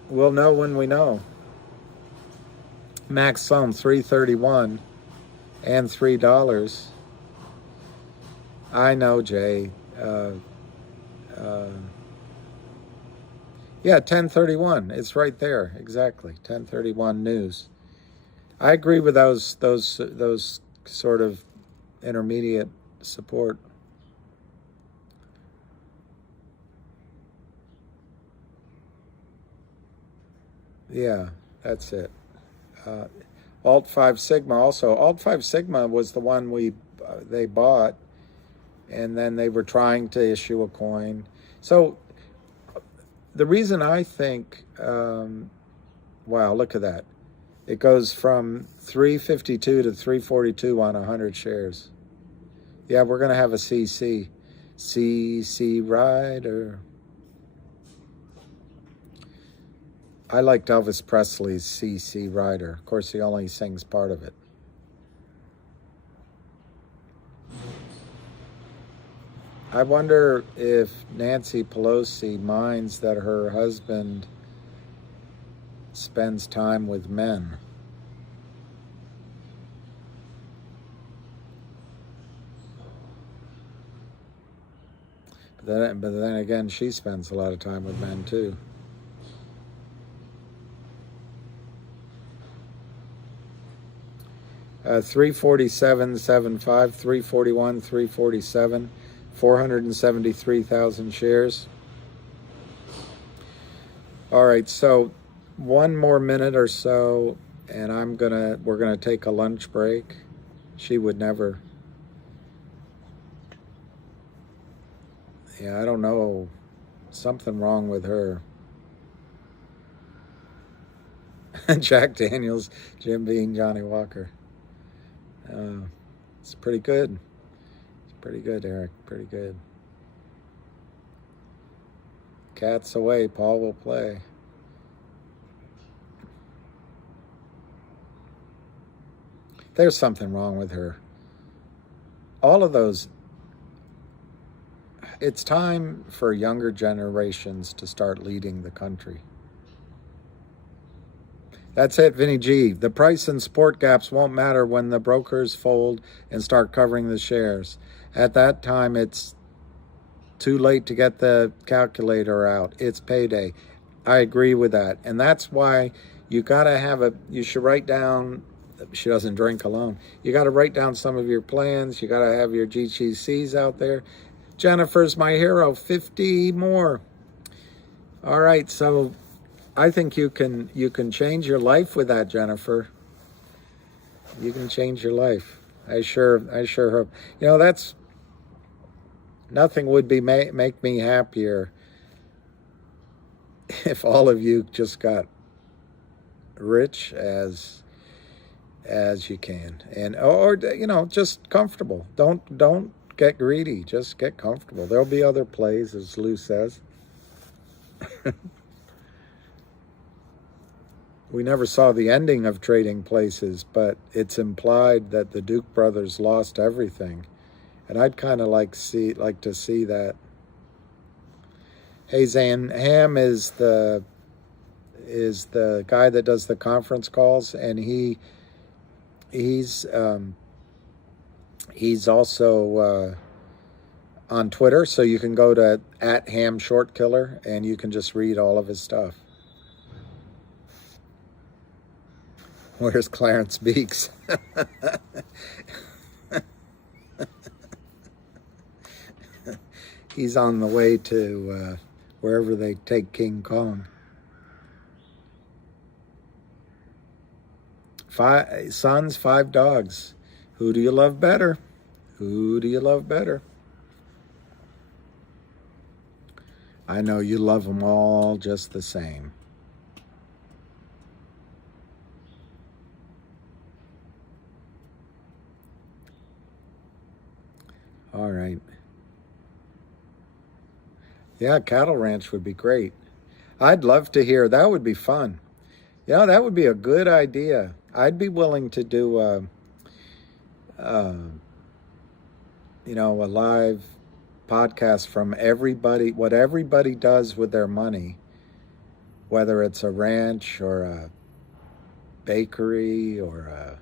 we'll know when we know. Max Sloan, $3.31 and $3. I know, Jay. Yeah, 1031. It's right there. Exactly. 1031 news. I agree with those sort of intermediate support. Yeah, that's it. Alt 5 Sigma also. Alt 5 Sigma was the one they bought, and then they were trying to issue a coin. So the reason I think, wow, look at that. It goes from 352 to 342 on 100 shares. Yeah, we're going to have a CC rider. I liked Elvis Presley's CC rider. Of course, he only sings part of it. I wonder if Nancy Pelosi minds that her husband spends time with men. But then again, she spends a lot of time with men too. Uh, 347.75, 341, 347, 473,000 shares. All right, so one more minute or so, and we're gonna take a lunch break. She would never. Yeah, I don't know. Something wrong with her. Jack Daniels, Jim Beam, Johnny Walker. It's pretty good. It's pretty good, Eric. Pretty good. Cat's away. Paul will play. There's something wrong with her. All of those. It's time for younger generations to start leading the country. That's it, Vinny G. The price and support gaps won't matter when the brokers fold and start covering the shares. At that time, it's too late to get the calculator out. It's payday. I agree with that. And that's why you got to you should write down, she doesn't drink alone. You got to write down some of your plans. You got to have your GTCs out there. Jennifer's my hero, 50 more. All right, so I think you can change your life with that, Jennifer. You can change your life. I sure hope. You know, that's nothing would be make me happier if all of you just got rich as you can, and or you know, just comfortable. Don't get greedy. Just get comfortable. There'll be other plays, as Lou says. We never saw the ending of Trading Places, but it's implied that the Duke brothers lost everything, and I'd kind of like to see that. Hey, Zan Ham is the guy that does the conference calls, and he's also on Twitter, so you can go to @HamShortKiller and you can just read all of his stuff. Where's Clarence Beeks? He's on the way to wherever they take King Kong. 5 sons, 5 dogs. Who do you love better? Who do you love better? I know you love them all just the same. All right. Yeah, cattle ranch would be great. I'd love to hear. That would be fun. You know, that would be a good idea. I'd be willing to do a live podcast from everybody, what everybody does with their money, whether it's a ranch or bakery or a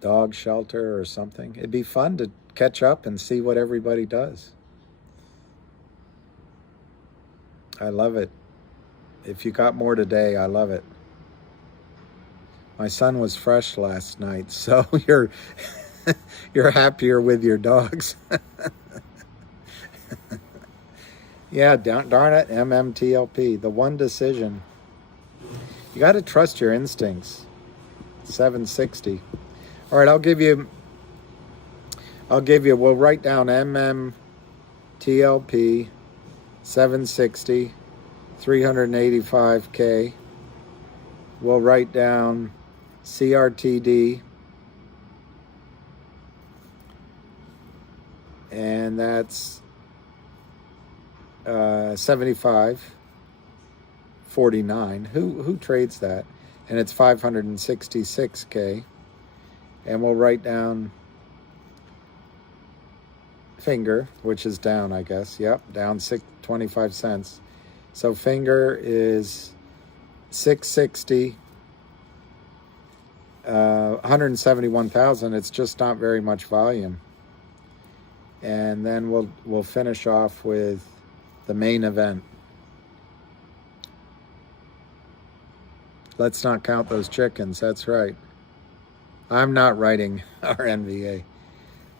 dog shelter or something. It'd be fun to catch up and see what everybody does. I love it. If you got more today, I love it. My son was fresh last night, so you're happier with your dogs. Yeah, darn it, MMTLP. The one decision. You got to trust your instincts. 760. All right, I'll give you, we'll write down MMTLP, 760, 385K. We'll write down CRTD, and that's 75.49. Who trades that? And it's 566K. And we'll write down finger, which is down, I guess. Yep, down 25 cents. So finger is 660, 171,000. It's just not very much volume. And then we'll finish off with the main event. Let's not count those chickens. That's right. I'm not writing our NVA.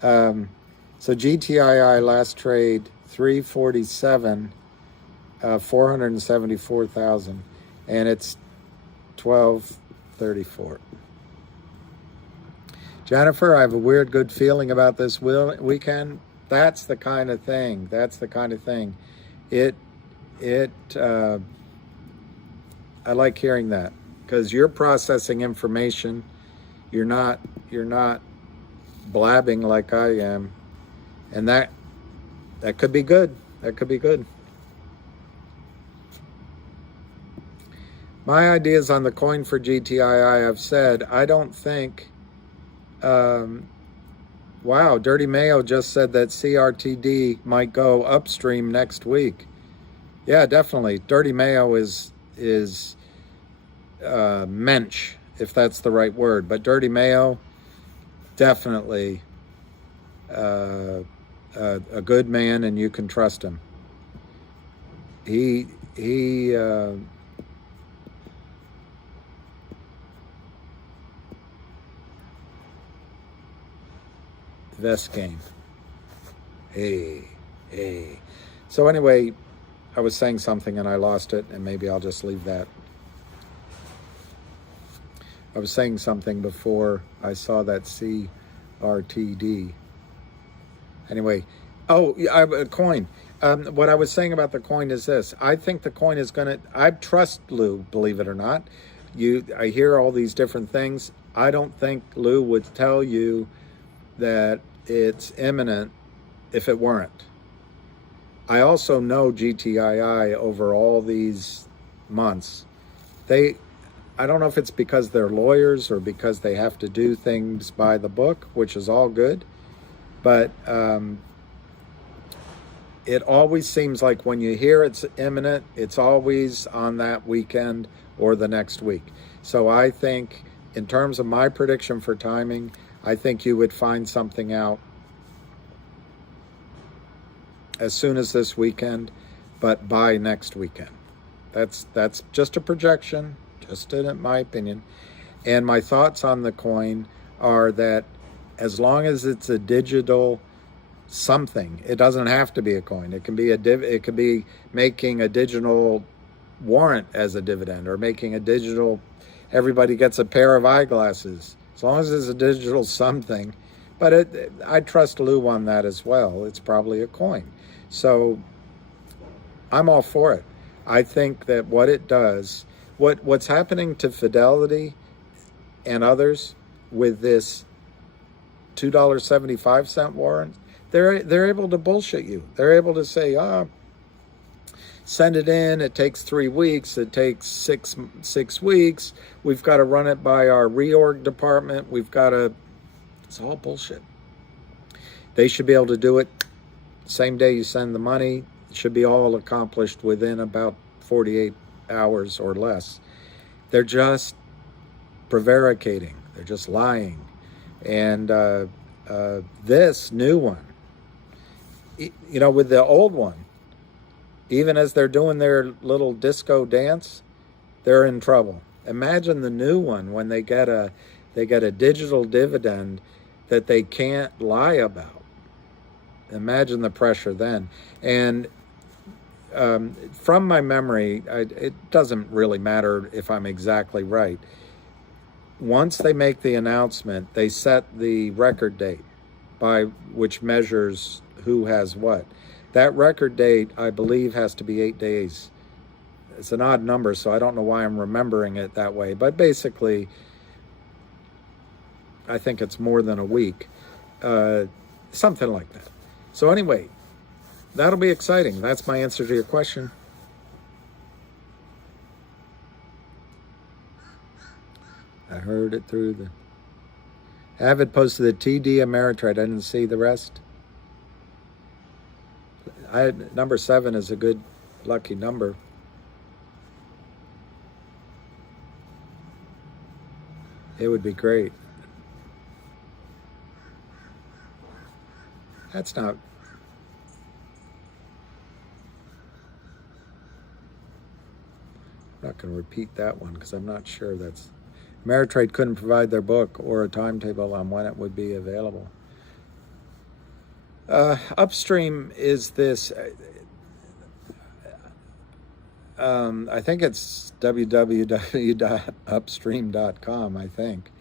So GTII last trade 347, 474,000, and it's 1234. Jennifer, I have a weird good feeling about this weekend. That's the kind of thing. That's the kind of thing. I like hearing that because you're processing information. You're not blabbing like I am, and that could be good. That could be good. My ideas on the coin for GTII, I've said, I don't think. Wow, Dirty Mayo just said that CRTD might go upstream next week. Yeah, definitely. Dirty Mayo is mensch, if that's the right word. But Dirty Mayo, definitely a good man, and you can trust him. He vest game. Hey. So anyway, I was saying something and I lost it, and maybe I'll just leave that. I was saying something before I saw that CRTD. Anyway, a coin. What I was saying about the coin is this. I think the coin is going to... I trust Lou, believe it or not. I hear all these different things. I don't think Lou would tell you that it's imminent if it weren't. I also know GTII over all these months. I don't know if it's because they're lawyers or because they have to do things by the book, which is all good, but it always seems like when you hear it's imminent, it's always on that weekend or the next week. So I think in terms of my prediction for timing, I think you would find something out as soon as this weekend, but by next weekend. That's just a projection, just in my opinion. And my thoughts on the coin are that as long as it's a digital something, it doesn't have to be a coin. It can be it could be making a digital warrant as a dividend, or making a digital, everybody gets a pair of eyeglasses. As long as it's a digital something. But I trust Lou on that as well. It's probably a coin. So I'm all for it. I think that what it does, what's happening to Fidelity and others with this $2.75 warrant, they're able to bullshit you. They're able to say, send it in, it takes 3 weeks, it takes six weeks, we've got to run it by our reorg department, it's all bullshit. They should be able to do it same day you send the money. It should be all accomplished within about 48 hours or less. They're just prevaricating. They're just lying. And this new one, you know, with the old one, even as they're doing their little disco dance, they're in trouble. Imagine the new one when they get a digital dividend that they can't lie about. Imagine the pressure then. And from my memory, it doesn't really matter if I'm exactly right. Once they make the announcement, they set the record date by which measures who has what. That record date, I believe, has to be 8 days. It's an odd number, so I don't know why I'm remembering it that way. But basically, I think it's more than a week. Something like that. So anyway, that'll be exciting. That's my answer to your question. I heard it through the... Avid posted the TD Ameritrade. I didn't see the rest. Number 7 is a good, lucky number. It would be great. That's not... I'm not going to repeat that one because I'm not sure that's... Ameritrade couldn't provide their book or a timetable on when it would be available. Upstream is this... I think it's www.upstream.com, I think.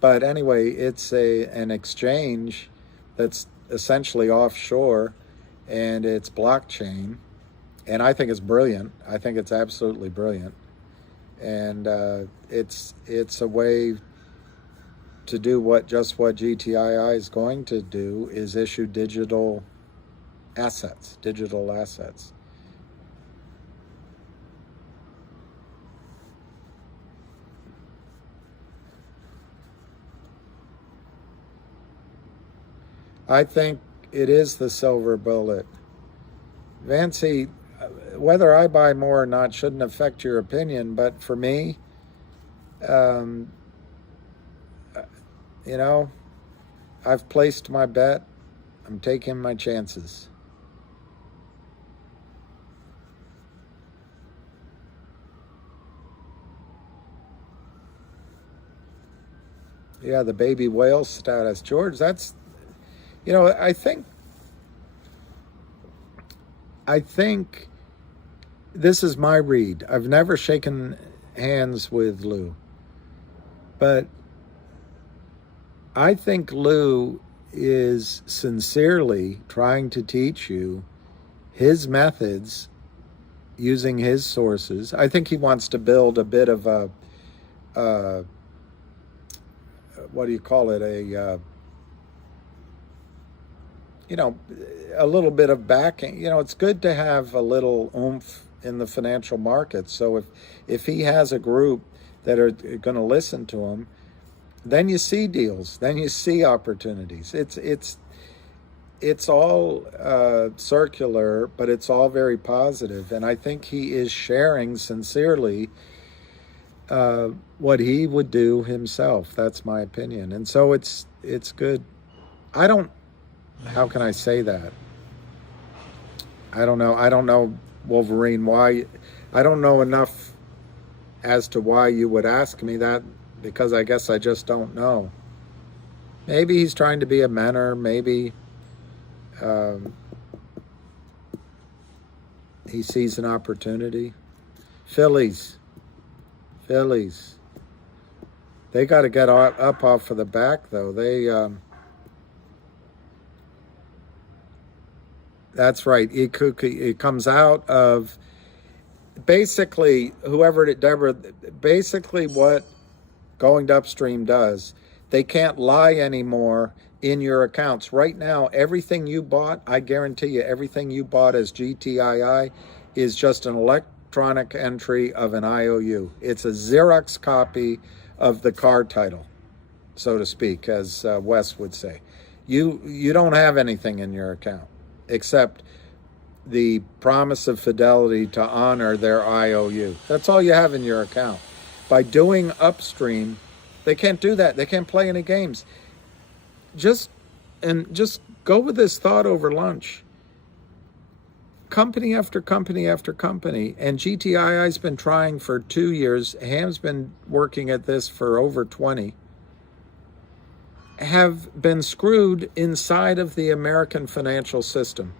But anyway, it's an exchange that's essentially offshore, and it's blockchain. And I think it's brilliant. I think it's absolutely brilliant. And it's a way to do what GTII is going to do, is issue digital assets. I think it is the silver bullet. Vancy, whether I buy more or not shouldn't affect your opinion, but for me, you know, I've placed my bet. I'm taking my chances. Yeah, the baby whale status. George, that's, you know, I think this is my read. I've never shaken hands with Lou, but I think Lou is sincerely trying to teach you his methods using his sources. I think he wants to build a bit of a, what do you call it? You know, a little bit of backing. You know, it's good to have a little oomph in the financial markets. So if he has a group that are going to listen to him, then you see deals, then you see opportunities. It's all circular, but it's all very positive. And I think he is sharing sincerely what he would do himself. That's my opinion. And so it's good. How can I say that? I don't know, Wolverine, why. I don't know enough as to why you would ask me that, because I guess I just don't know. Maybe he's trying to be a mentor. Maybe he sees an opportunity. Phillies. They got to get up off of the back, though. That's right. It comes out of basically basically what going to Upstream does. They can't lie anymore in your accounts. Right now, everything you bought, I guarantee you, everything you bought as GTII is just an electronic entry of an IOU. It's a Xerox copy of the car title, so to speak, as Wes would say. You don't have anything in your account except the promise of fidelity to honor their IOU. That's all you have in your account. by doing upstream. They can't do that. They can't play any games. Just go with this thought over lunch. Company after company after company, and GTII's been trying for 2 years, Ham's been working at this for over 20, have been screwed inside of the American financial system.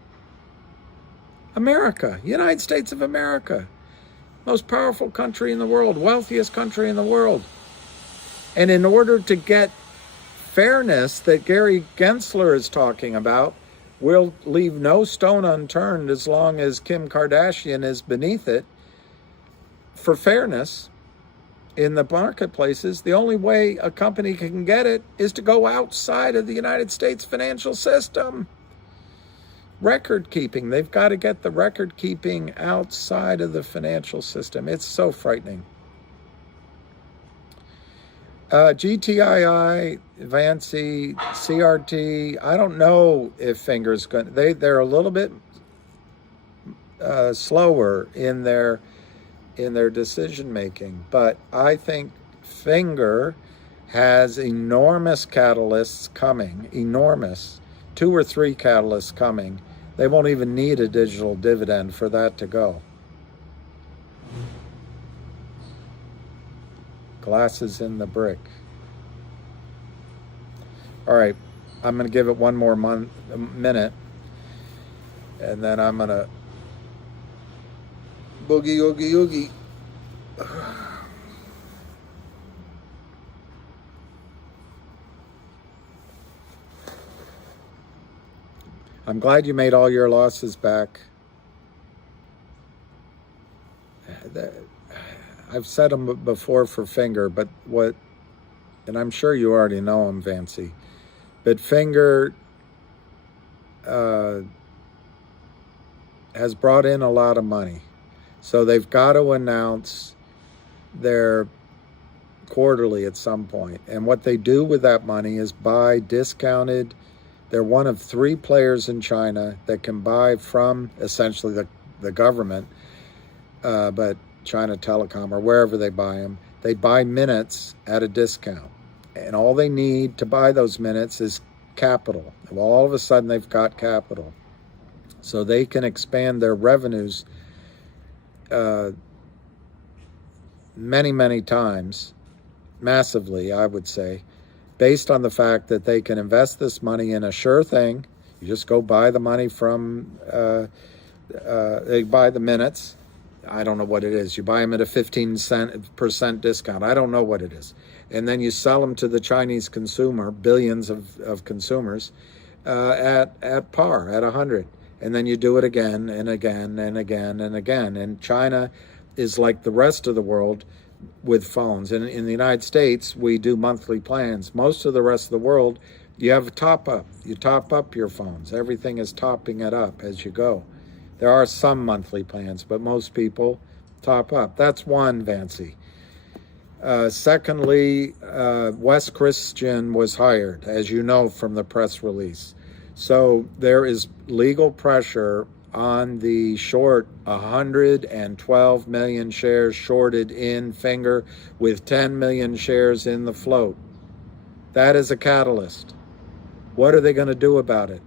America, United States of America, most powerful country in the world, wealthiest country in the world. And in order to get fairness that Gary Gensler is talking about, we'll leave no stone unturned as long as Kim Kardashian is beneath it. For fairness in the marketplaces, the only way a company can get it is to go outside of the United States financial system. Record keeping. They've got to get the record keeping outside of the financial system. It's so frightening. GTII, Vancy, CRT, I don't know if Finger's going to, they're a little bit slower in their decision making, but I think Finger has enormous catalysts coming, enormous, 2 or 3 catalysts coming. They won't even need a digital dividend for that to go. Glasses in the brick. All right, I'm going to give it one more minute, and then I'm going to boogie, oogie, oogie. I'm glad you made all your losses back. I've said them before for Finger, but and I'm sure you already know them, Vancy, but Finger has brought in a lot of money. So they've got to announce their quarterly at some point. And what they do with that money is buy discounted. They're one of 3 players in China that can buy from essentially the government, but China Telecom or wherever they buy them, they buy minutes at a discount. And all they need to buy those minutes is capital. Well, all of a sudden they've got capital. So they can expand their revenues many, many times, massively, I would say, based on the fact that they can invest this money in a sure thing. You just go buy the money from, they buy the minutes. I don't know what it is. You buy them at a 15% discount. I don't know what it is. And then you sell them to the Chinese consumer, billions of consumers, at par, at 100. And then you do it again and again and again and again. And China is like the rest of the world with phones. And in the United States, we do monthly plans. Most of the rest of the world, you have a top up. You top up your phones. Everything is topping it up as you go. There are some monthly plans, but most people top up. That's one, Vancy. Secondly, Wes Christian was hired, as you know from the press release. So there is legal pressure on the short 112 million shares shorted in Finger with 10 million shares in the float. That is a catalyst. What are they going to do about it?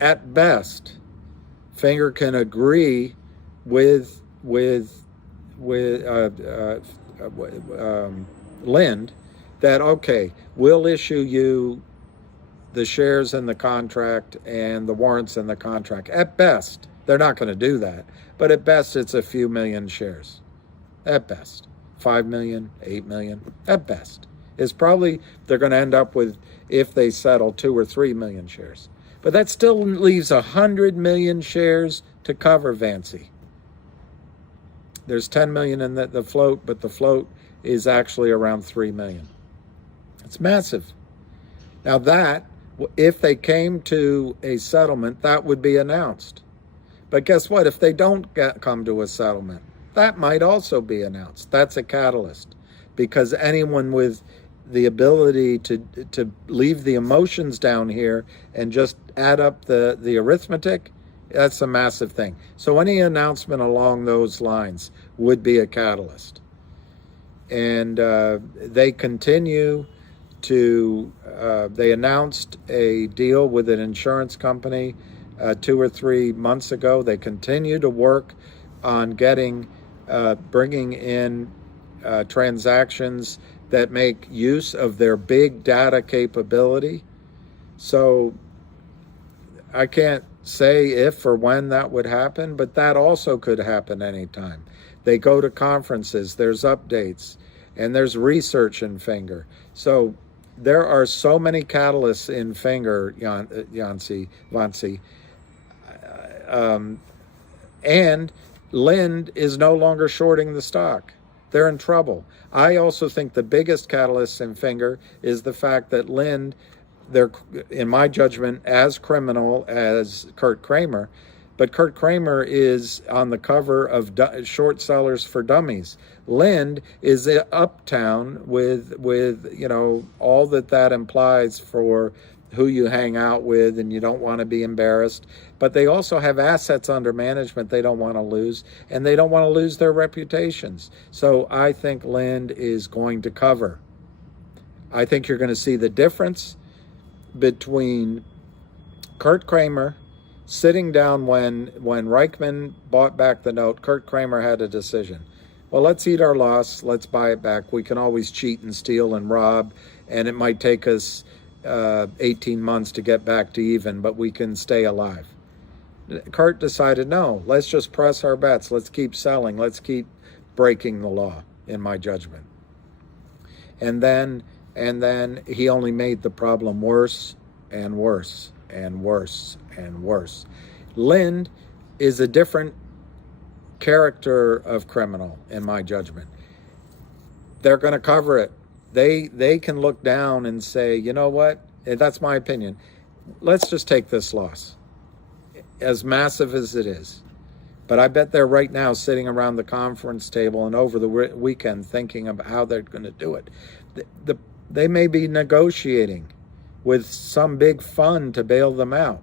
At best, Finger can agree with Lind that, okay, we'll issue you the shares in the contract and the warrants in the contract. At best, they're not going to do that, but at best it's a few million shares. At best, 5 million, 8 million, at best. It's probably, they're going to end up with, if they settle, 2 or 3 million shares. But that still leaves 100 million shares to cover, Vancy. There's 10 million in the float, but the float is actually around 3 million. It's massive. Now that, if they came to a settlement, that would be announced. But guess what? If they don't come to a settlement, that might also be announced. That's a catalyst. Because anyone with the ability to leave the emotions down here and just add up the arithmetic, that's a massive thing. So any announcement along those lines would be a catalyst. and they continue to, they announced a deal with an insurance company 2 or 3 months ago. They continue to work on bringing in transactions that make use of their big data capability. So I can't say if or when that would happen, but that also could happen anytime. They go to conferences, there's updates, and there's research in Finger. So there are so many catalysts in Finger, Vance. And Lind is no longer shorting the stock. They're in trouble. I also think the biggest catalyst in Finger is the fact that Lind, they're, in my judgment, as criminal as Kurt Kramer, but Kurt Kramer is on the cover of Short Sellers for Dummies. Lind is uptown with all that implies for who you hang out with, and you don't want to be embarrassed. But they also have assets under management they don't want to lose, and they don't want to lose their reputations. So I think Lind is going to cover. I think you're going to see the difference between Kurt Kramer sitting down when Reichman bought back the note. Kurt Kramer had a decision. Well, let's eat our loss. Let's buy it back. We can always cheat and steal and rob, and it might take us 18 months to get back to even, but we can stay alive. Kurt decided, no, let's just press our bets. Let's keep selling. Let's keep breaking the law, in my judgment. And then he only made the problem worse and worse and worse and worse. Lind is a different character of criminal, in my judgment. They're going to cover it. They can look down and say, you know what? That's my opinion. Let's just take this loss, as massive as it is. But I bet they're right now sitting around the conference table and over the weekend thinking about how they're going to do it. They may be negotiating with some big fund to bail them out.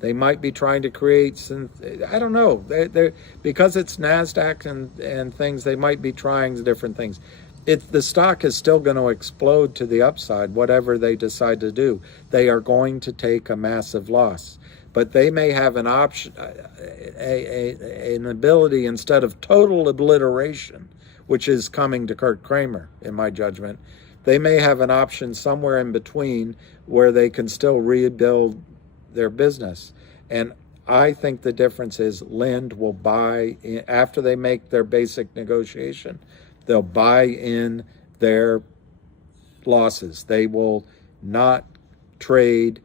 They might be trying to create some, I don't know. They're because it's NASDAQ and things, they might be trying different things. The stock is still going to explode to the upside, whatever they decide to do. They are going to take a massive loss. But they may have an option, an ability, instead of total obliteration, which is coming to Kurt Kramer, in my judgment, they may have an option somewhere in between where they can still rebuild their business. And I think the difference is Lind will buy, after they make their basic negotiation, they'll buy in their losses. They will not trade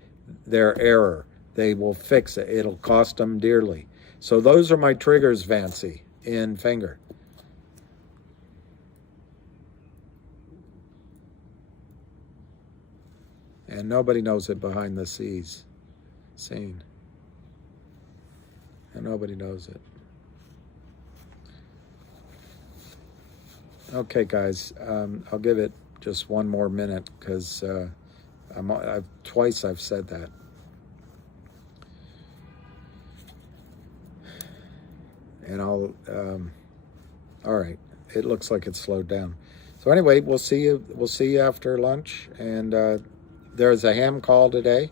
their error. They will fix it. It'll cost them dearly. So those are my triggers, Vance, in Finger. And nobody knows it behind the scene. And nobody knows it. Okay, guys, I'll give it just one more minute because twice I've said that. And all right, it looks like it's slowed down. So anyway, we'll see you after lunch. And there's a ham call today.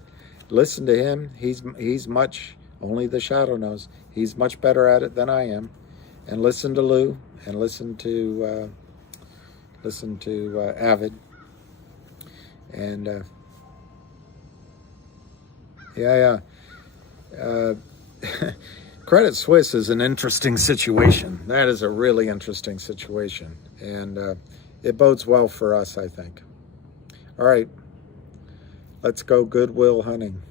Listen to him. He's much, only the shadow knows, he's much better at it than I am. And listen to Lou, and listen to Avid, and Credit Suisse is an interesting situation. That is a really interesting situation, and it bodes well for us, I think. All right, let's go goodwill hunting.